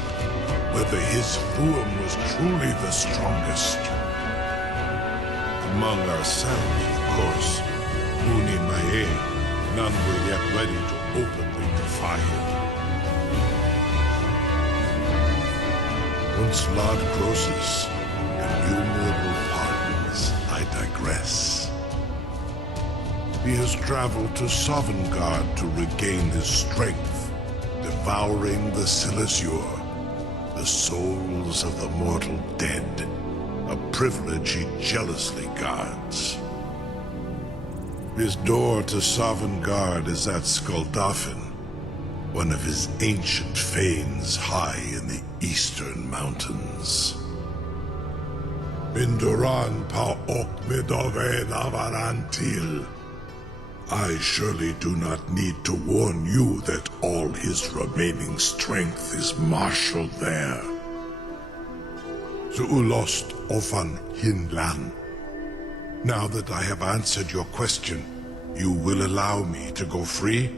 whether his Thuum was truly the strongest. Among ourselves, of course, Muni Mae, none were yet ready to openly defy him. Once Lord Croesus, innumerable pardons, I digress. He has traveled to Sovngarde to regain his strength, devouring the Silesure, the souls of the mortal dead, a privilege he jealously guards. His door to Sovngarde is at Skuldafn, one of his ancient fanes high in the eastern mountains. Mindoran pa ok midove lavarantil. I surely do not need to warn you that all his remaining strength is marshaled there. Zuulost ofan hinlan. Now that I have answered your question, you will allow me to go free?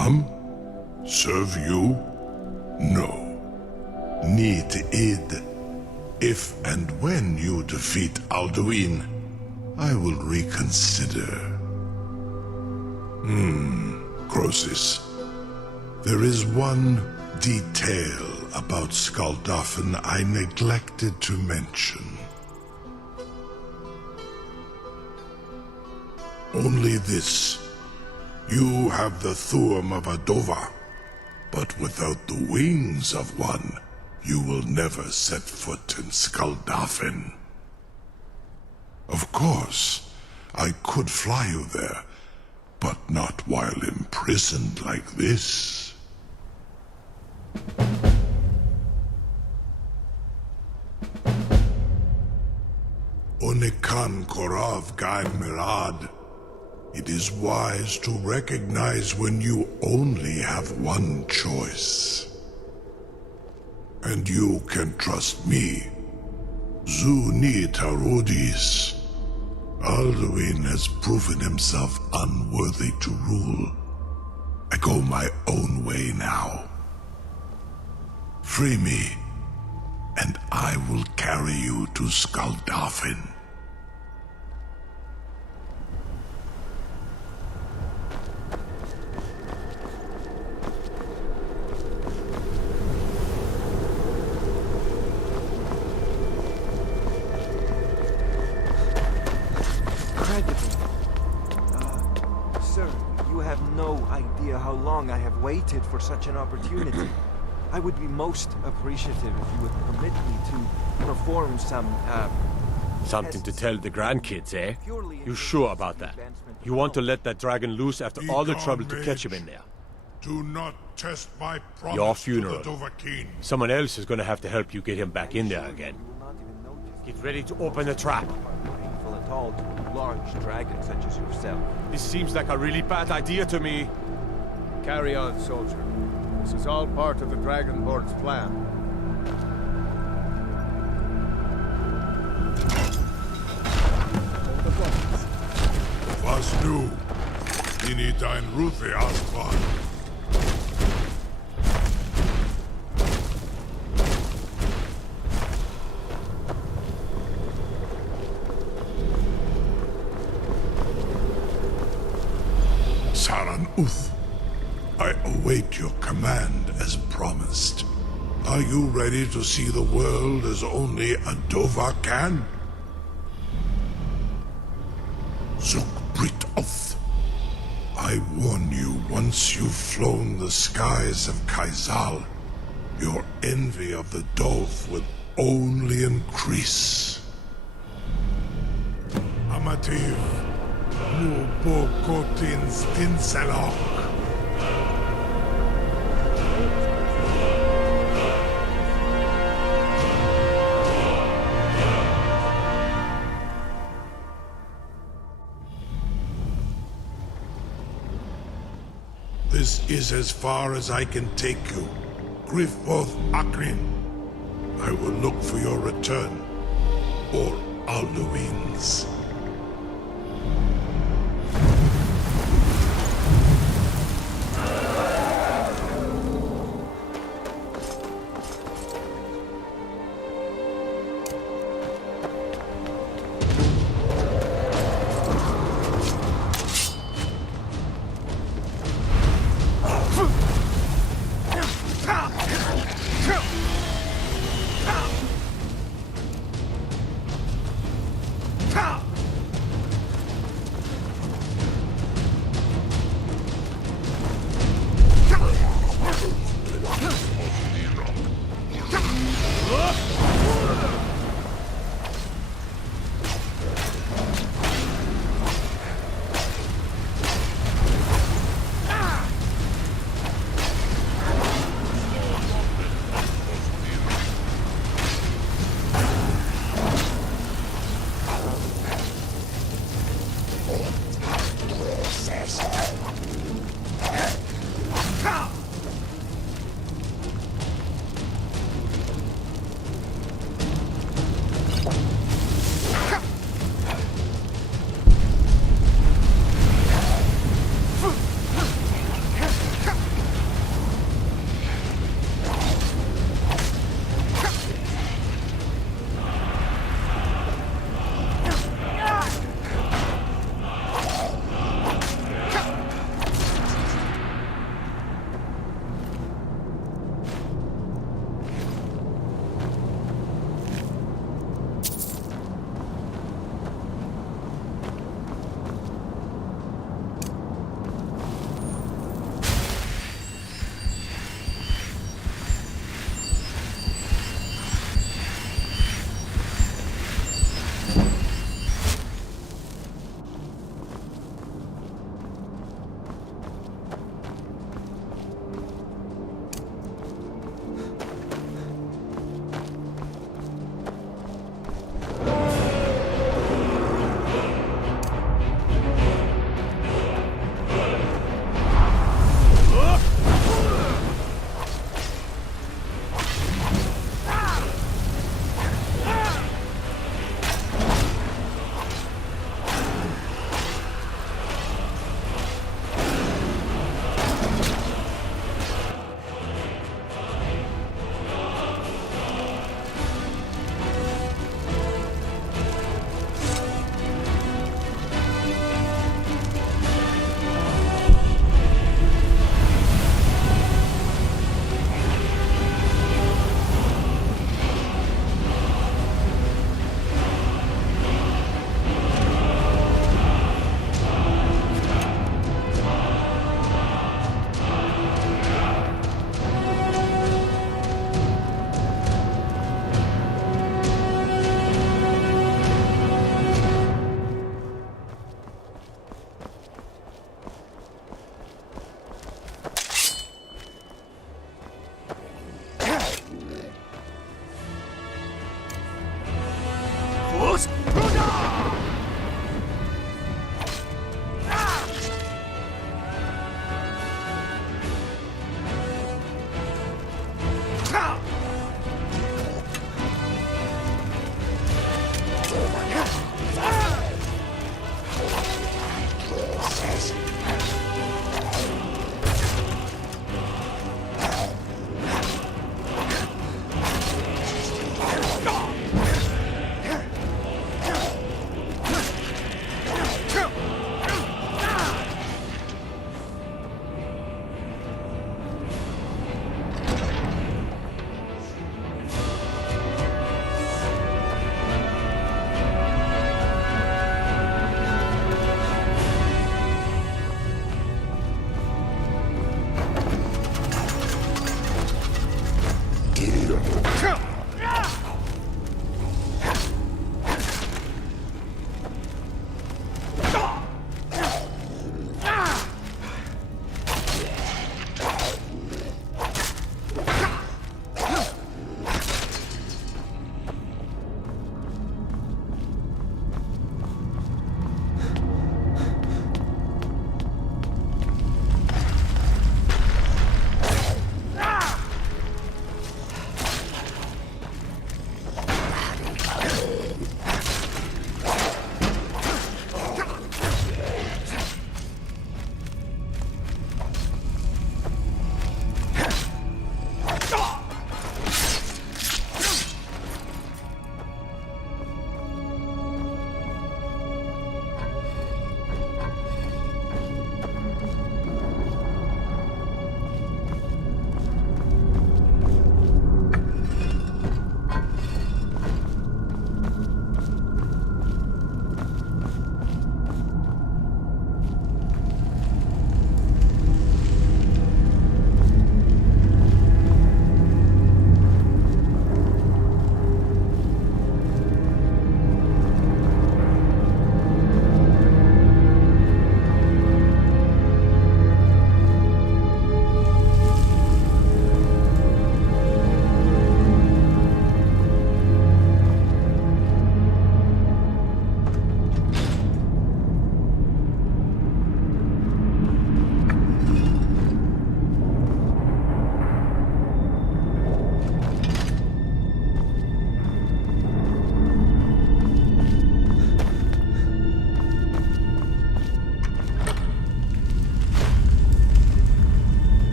come? Serve you? No. Need id. If and when you defeat Alduin, I will reconsider. Croesus. There is one detail about Skaldafn I neglected to mention. Only this. You have the Thurm of Adova, but without the wings of one, you will never set foot in Skaldafn. Of course, I could fly you there, but not while imprisoned like this. Onikan Korav Gaim Mirad. It is wise to recognize when you only have one choice. And you can trust me. Zuni Tarudis. Alduin has proven himself unworthy to rule. I go my own way now. Free me, and I will carry you to Skaldafn. How long I have waited for such an opportunity. I would be most appreciative if you would permit me to perform some, Something to tell the grandkids, eh? You sure about that? You want to let that dragon loose after all the trouble to catch him in there? Do not test my promise. Your funeral. To the Dovahkiin. Someone else is gonna have to help you get him back in there again. Get ready to open the trap. Painful at all to a large dragon such as yourself. This seems like a really bad idea to me. Carry on, soldier. This is all part of the Dragonborn's plan. Was nu? Ini dein Rufe Aspan. Saran Uth. I await your command as promised. Are you ready to see the world as only Adova can? Zukbritoth. I warn you, once you've flown the skies of Kaizal, your envy of the Dove will only increase. Amativ, Nubo Kotin Stinselok. This is as far as I can take you. Grifoth Akrin. I will look for your return. Or Alduin's. Luz!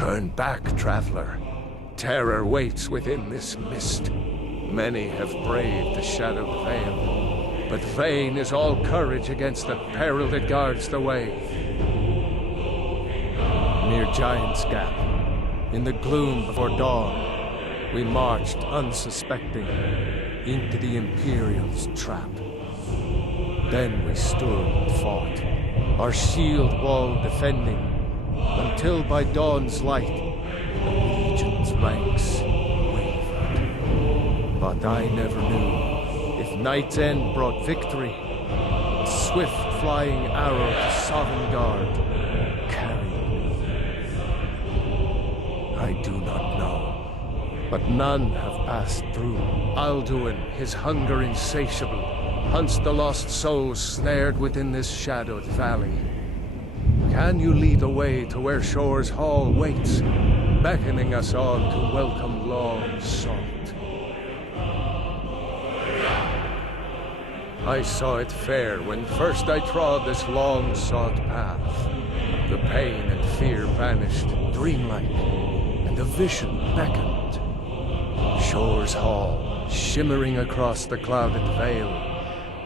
Turn back, traveler. Terror waits within this mist. Many have braved the shadowed veil, but vain is all courage against the peril that guards the way. Near Giant's Gap, in the gloom before dawn, we marched unsuspecting into the Imperial's trap. Then we stood and fought, our shield wall defending, until by dawn's light, the Legion's ranks wavered. But I never knew if Night's End brought victory, a swift flying arrow to Sovngarde carried. I do not know, but none have passed through. Alduin, his hunger insatiable, hunts the lost souls snared within this shadowed valley. Can you lead the way to where Shore's Hall waits, beckoning us on to welcome long sought? I saw it fair when first I trod this long sought path. The pain and fear vanished, dreamlike, and a vision beckoned. Shore's Hall, shimmering across the clouded veil,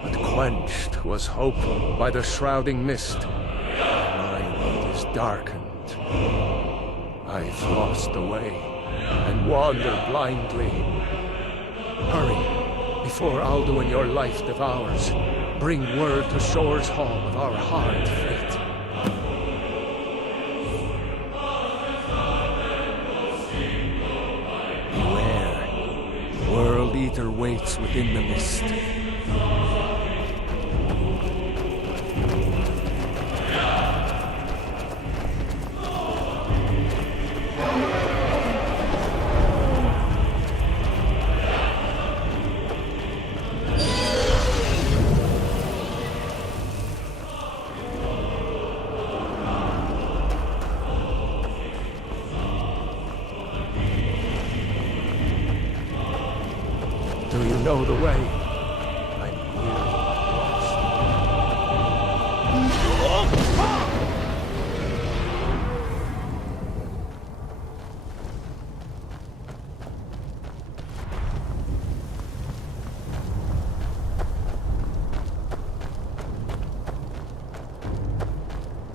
but quenched was hope by the shrouding mist. My world is darkened. I've lost the way and wander blindly. Hurry, before Alduin your life devours. Bring word to Shore's Hall of our hard fate. Beware, World Eater waits within the mist. Do you know the way? I'm nearly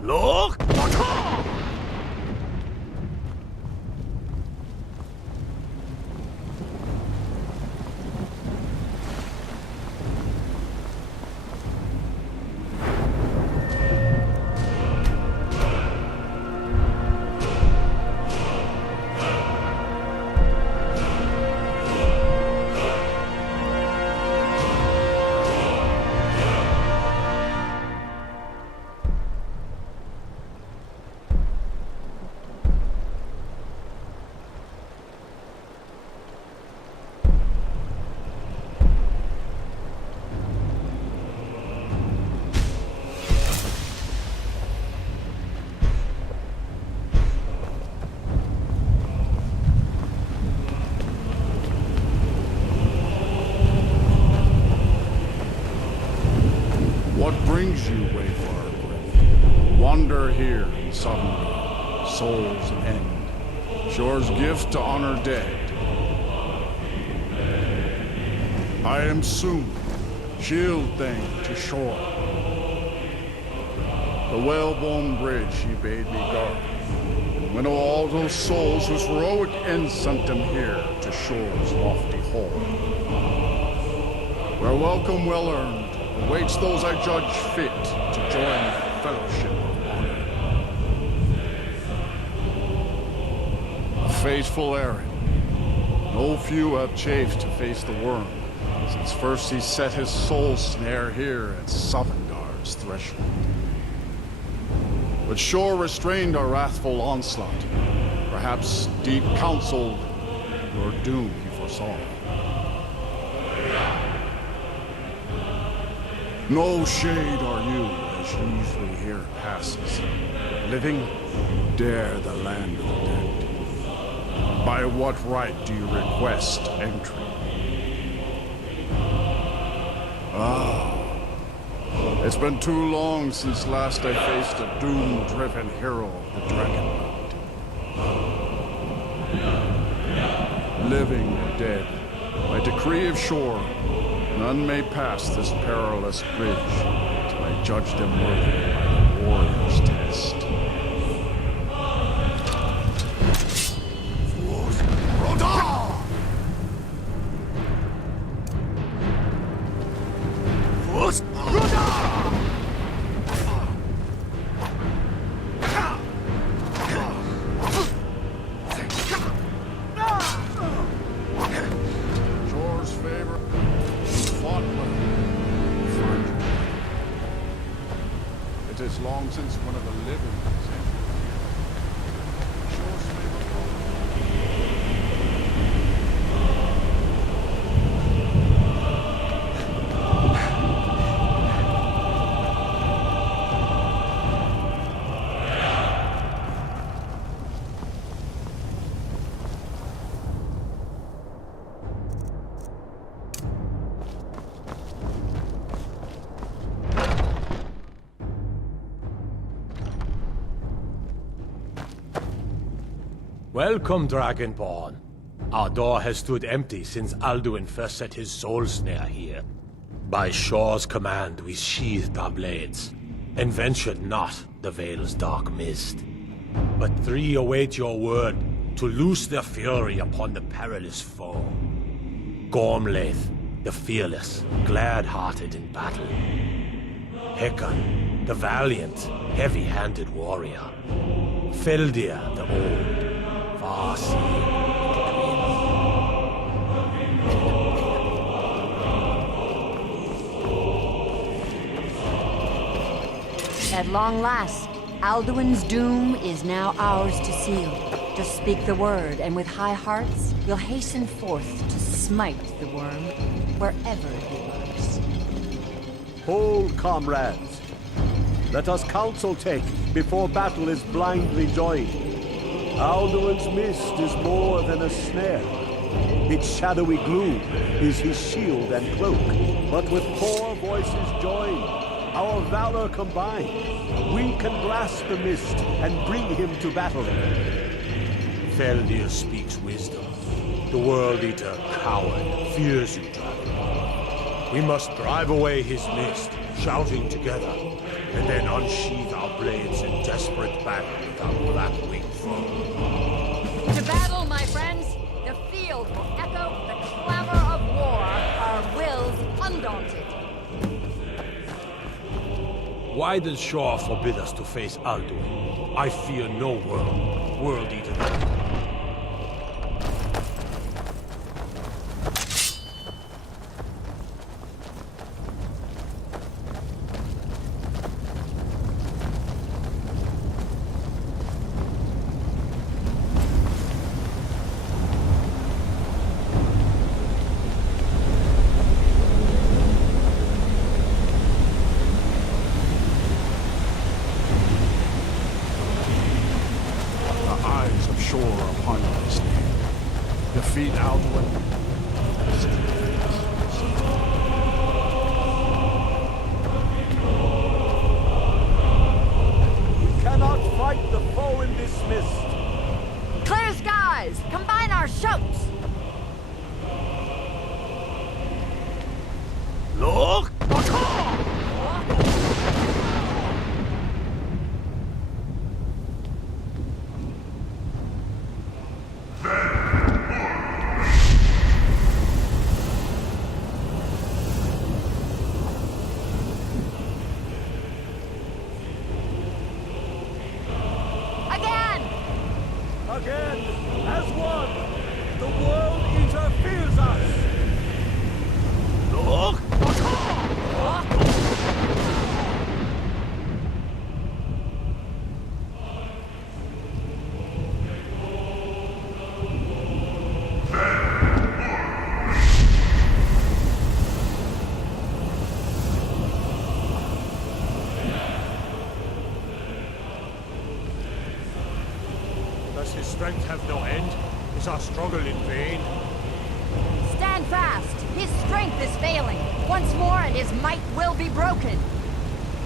Look! What brings you, Wayfarer? Wander here in Sovngarde, Soul's End. Shore's gift to honor dead. I am soon, shield thing to Shore. The whalebone bridge he bade me guard, and winnow all those souls whose heroic end sent them here to Shore's lofty hall. Where welcome well earned awaits those I judge fit to join the fellowship of honor. A fateful errand. No few have chafed to face the worm, since first he set his soul snare here at Sovngarde's threshold. But Shore restrained our wrathful onslaught. Perhaps deep counseled your doom he foresaw. No shade are you, as usually here passes. Living, dare the land of the dead. By what right do you request entry? It's been too long since last I faced a doom-driven hero of the Dragonland. Living or dead, by decree of shore, none may pass this perilous bridge till I judge them worthy by the warrior's test. Shore's favor, fought well. It is long since one of the living has entered. Shore's favor. Welcome, Dragonborn. Our door has stood empty since Alduin first set his soul snare here. By Shore's command, we sheathed our blades, and ventured not the Vale's dark mist. But three await your word to loose their fury upon the perilous foe. Gormlaith, the fearless, glad-hearted in battle. Hekon, the valiant, heavy-handed warrior. Feldir, the old, far-seeing At long last, Alduin's doom is now ours to seal. Just speak the word, and with high hearts, we'll hasten forth to smite the worm wherever he lurks. Hold, comrades. Let us counsel take before battle is blindly joined. Alduin's mist is more than a snare. Its shadowy gloom is his shield and cloak. But with 4 voices joined, our valor combined, we can blast the mist and bring him to battle. Feldir speaks wisdom. The World Eater, coward, fears you, Dragon. We must drive away his mist, shouting together, and then unsheath our blades in desperate battle with our black-winged foe. To battle, my friends! The field will echo the clamor of war, our wills undaunted. Why does Shore forbid us to face Alduin? I fear no World Eater. Defeat Alduin. We cannot fight the foe in this mist. Clear skies! Combine our shouts! Look! Again, as one, the World Eater fears us! Look! Does his strength have no end? Is our struggle in vain? Stand fast! His strength is failing. Once more and his might will be broken.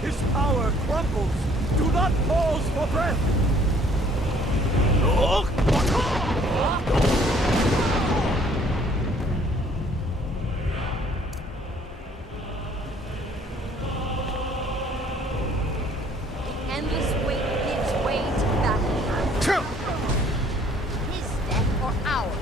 His power crumbles. Do not pause for breath. Look! His death or ours?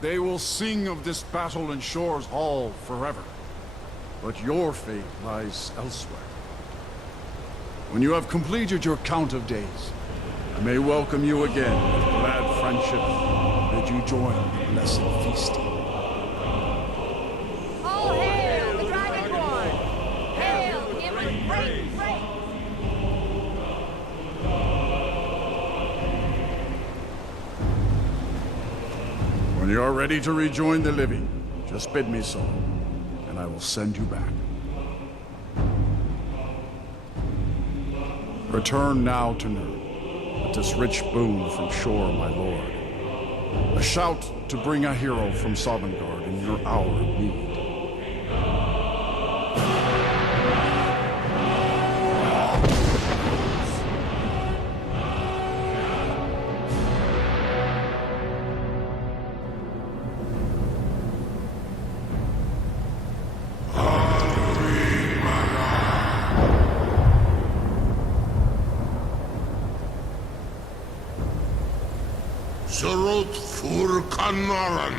They will sing of this battle in Shore's Hall forever. But your fate lies elsewhere. When you have completed your count of days, I may welcome you again with glad friendship, bid you join the blessed feasting. All hail the Dragonborn! Hail him with great praise! When you are ready to rejoin the living, just bid me so, and I will send you back. Return now to Nurn, with this rich boon from Shore, my lord. A shout to bring a hero from Sovngarde in your hour of need. Surot fur Kanaran.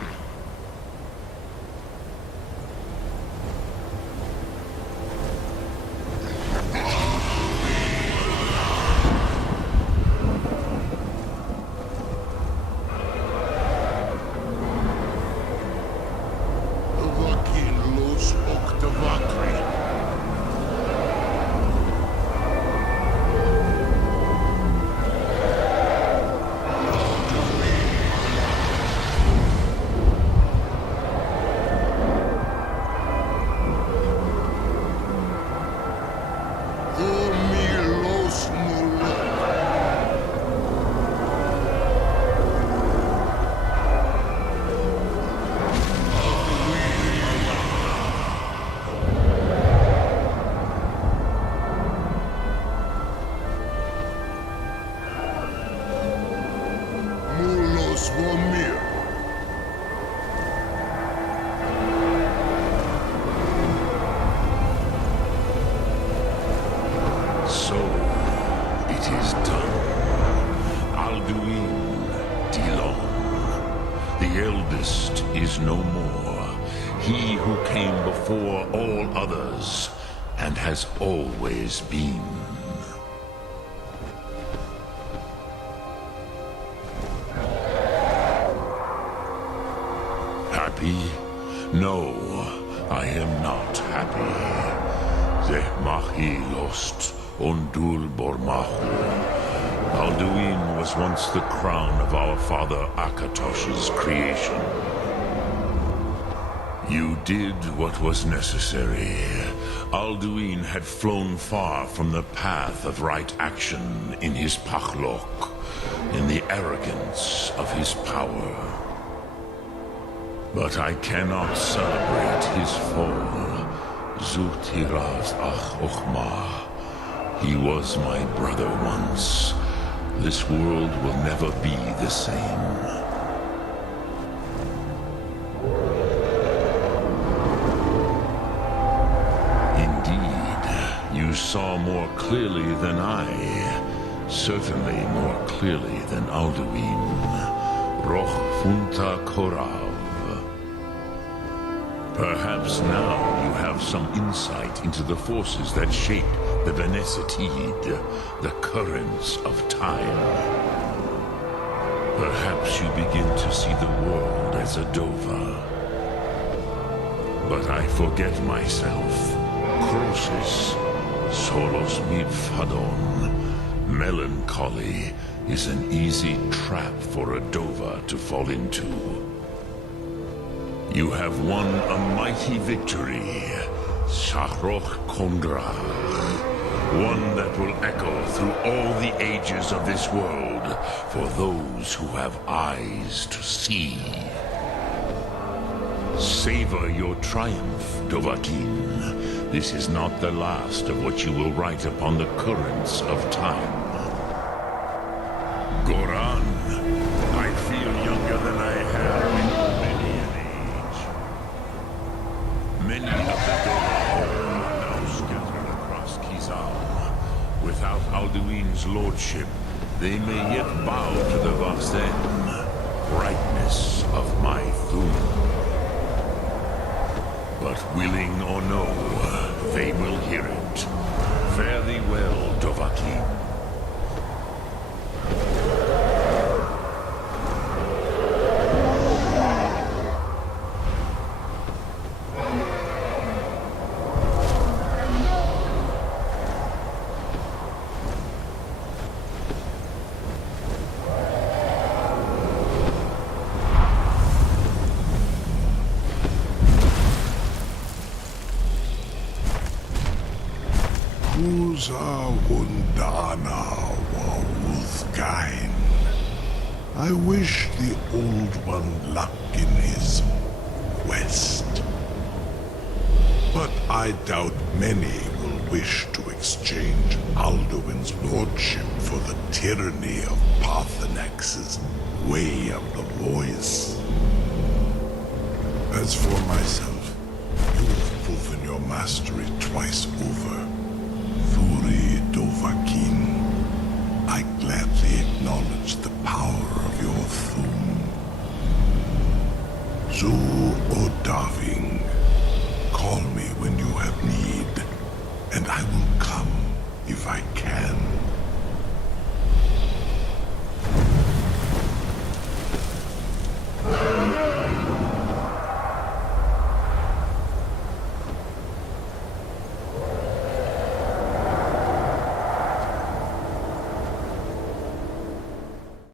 So, it is done. Alduin Dilon, the eldest, is no more. He who came before all others, and has always been. Happy? No, I am not happy. Zehmahi lost Ondul Bormahu. Alduin was once the crown of our father Akatosh's creation. You did what was necessary. Alduin had flown far from the path of right action in his Pachlok, in the arrogance of his power. But I cannot celebrate his fall. Zutiraz ach Ochma. He was my brother once. This world will never be the same. Indeed, you saw more clearly than I. Certainly more clearly than Alduin. Roch Funta Korav. Perhaps now you have some insight into the forces that shape the Benesitid, the currents of time. Perhaps you begin to see the world as a Dova. But I forget myself. Crosis, solos mid fadon. Melancholy is an easy trap for a Dova to fall into. You have won a mighty victory, Shahroch Kondrach. One that will echo through all the ages of this world for those who have eyes to see. Savor your triumph, Dovahkiin. This is not the last of what you will write upon the currents of time. Goran, I feel younger than I have in many an age. Many of the Dova are now scattered across Kizal. Without Alduin's lordship, they may yet bow to the Vazen, brightness of my Thum. But willing or no, they will hear it. Fare thee well, Dovahkiin. I wish the Old One luck in his quest. But I doubt many will wish to exchange Alduin's lordship for the tyranny of Parthenex's way of the voice. As for myself, you have proven your mastery twice over. Thuri Dovahkiin, I gladly acknowledge the power of your Thum. Zu Odaving, call me when you have need, and I will come if I can.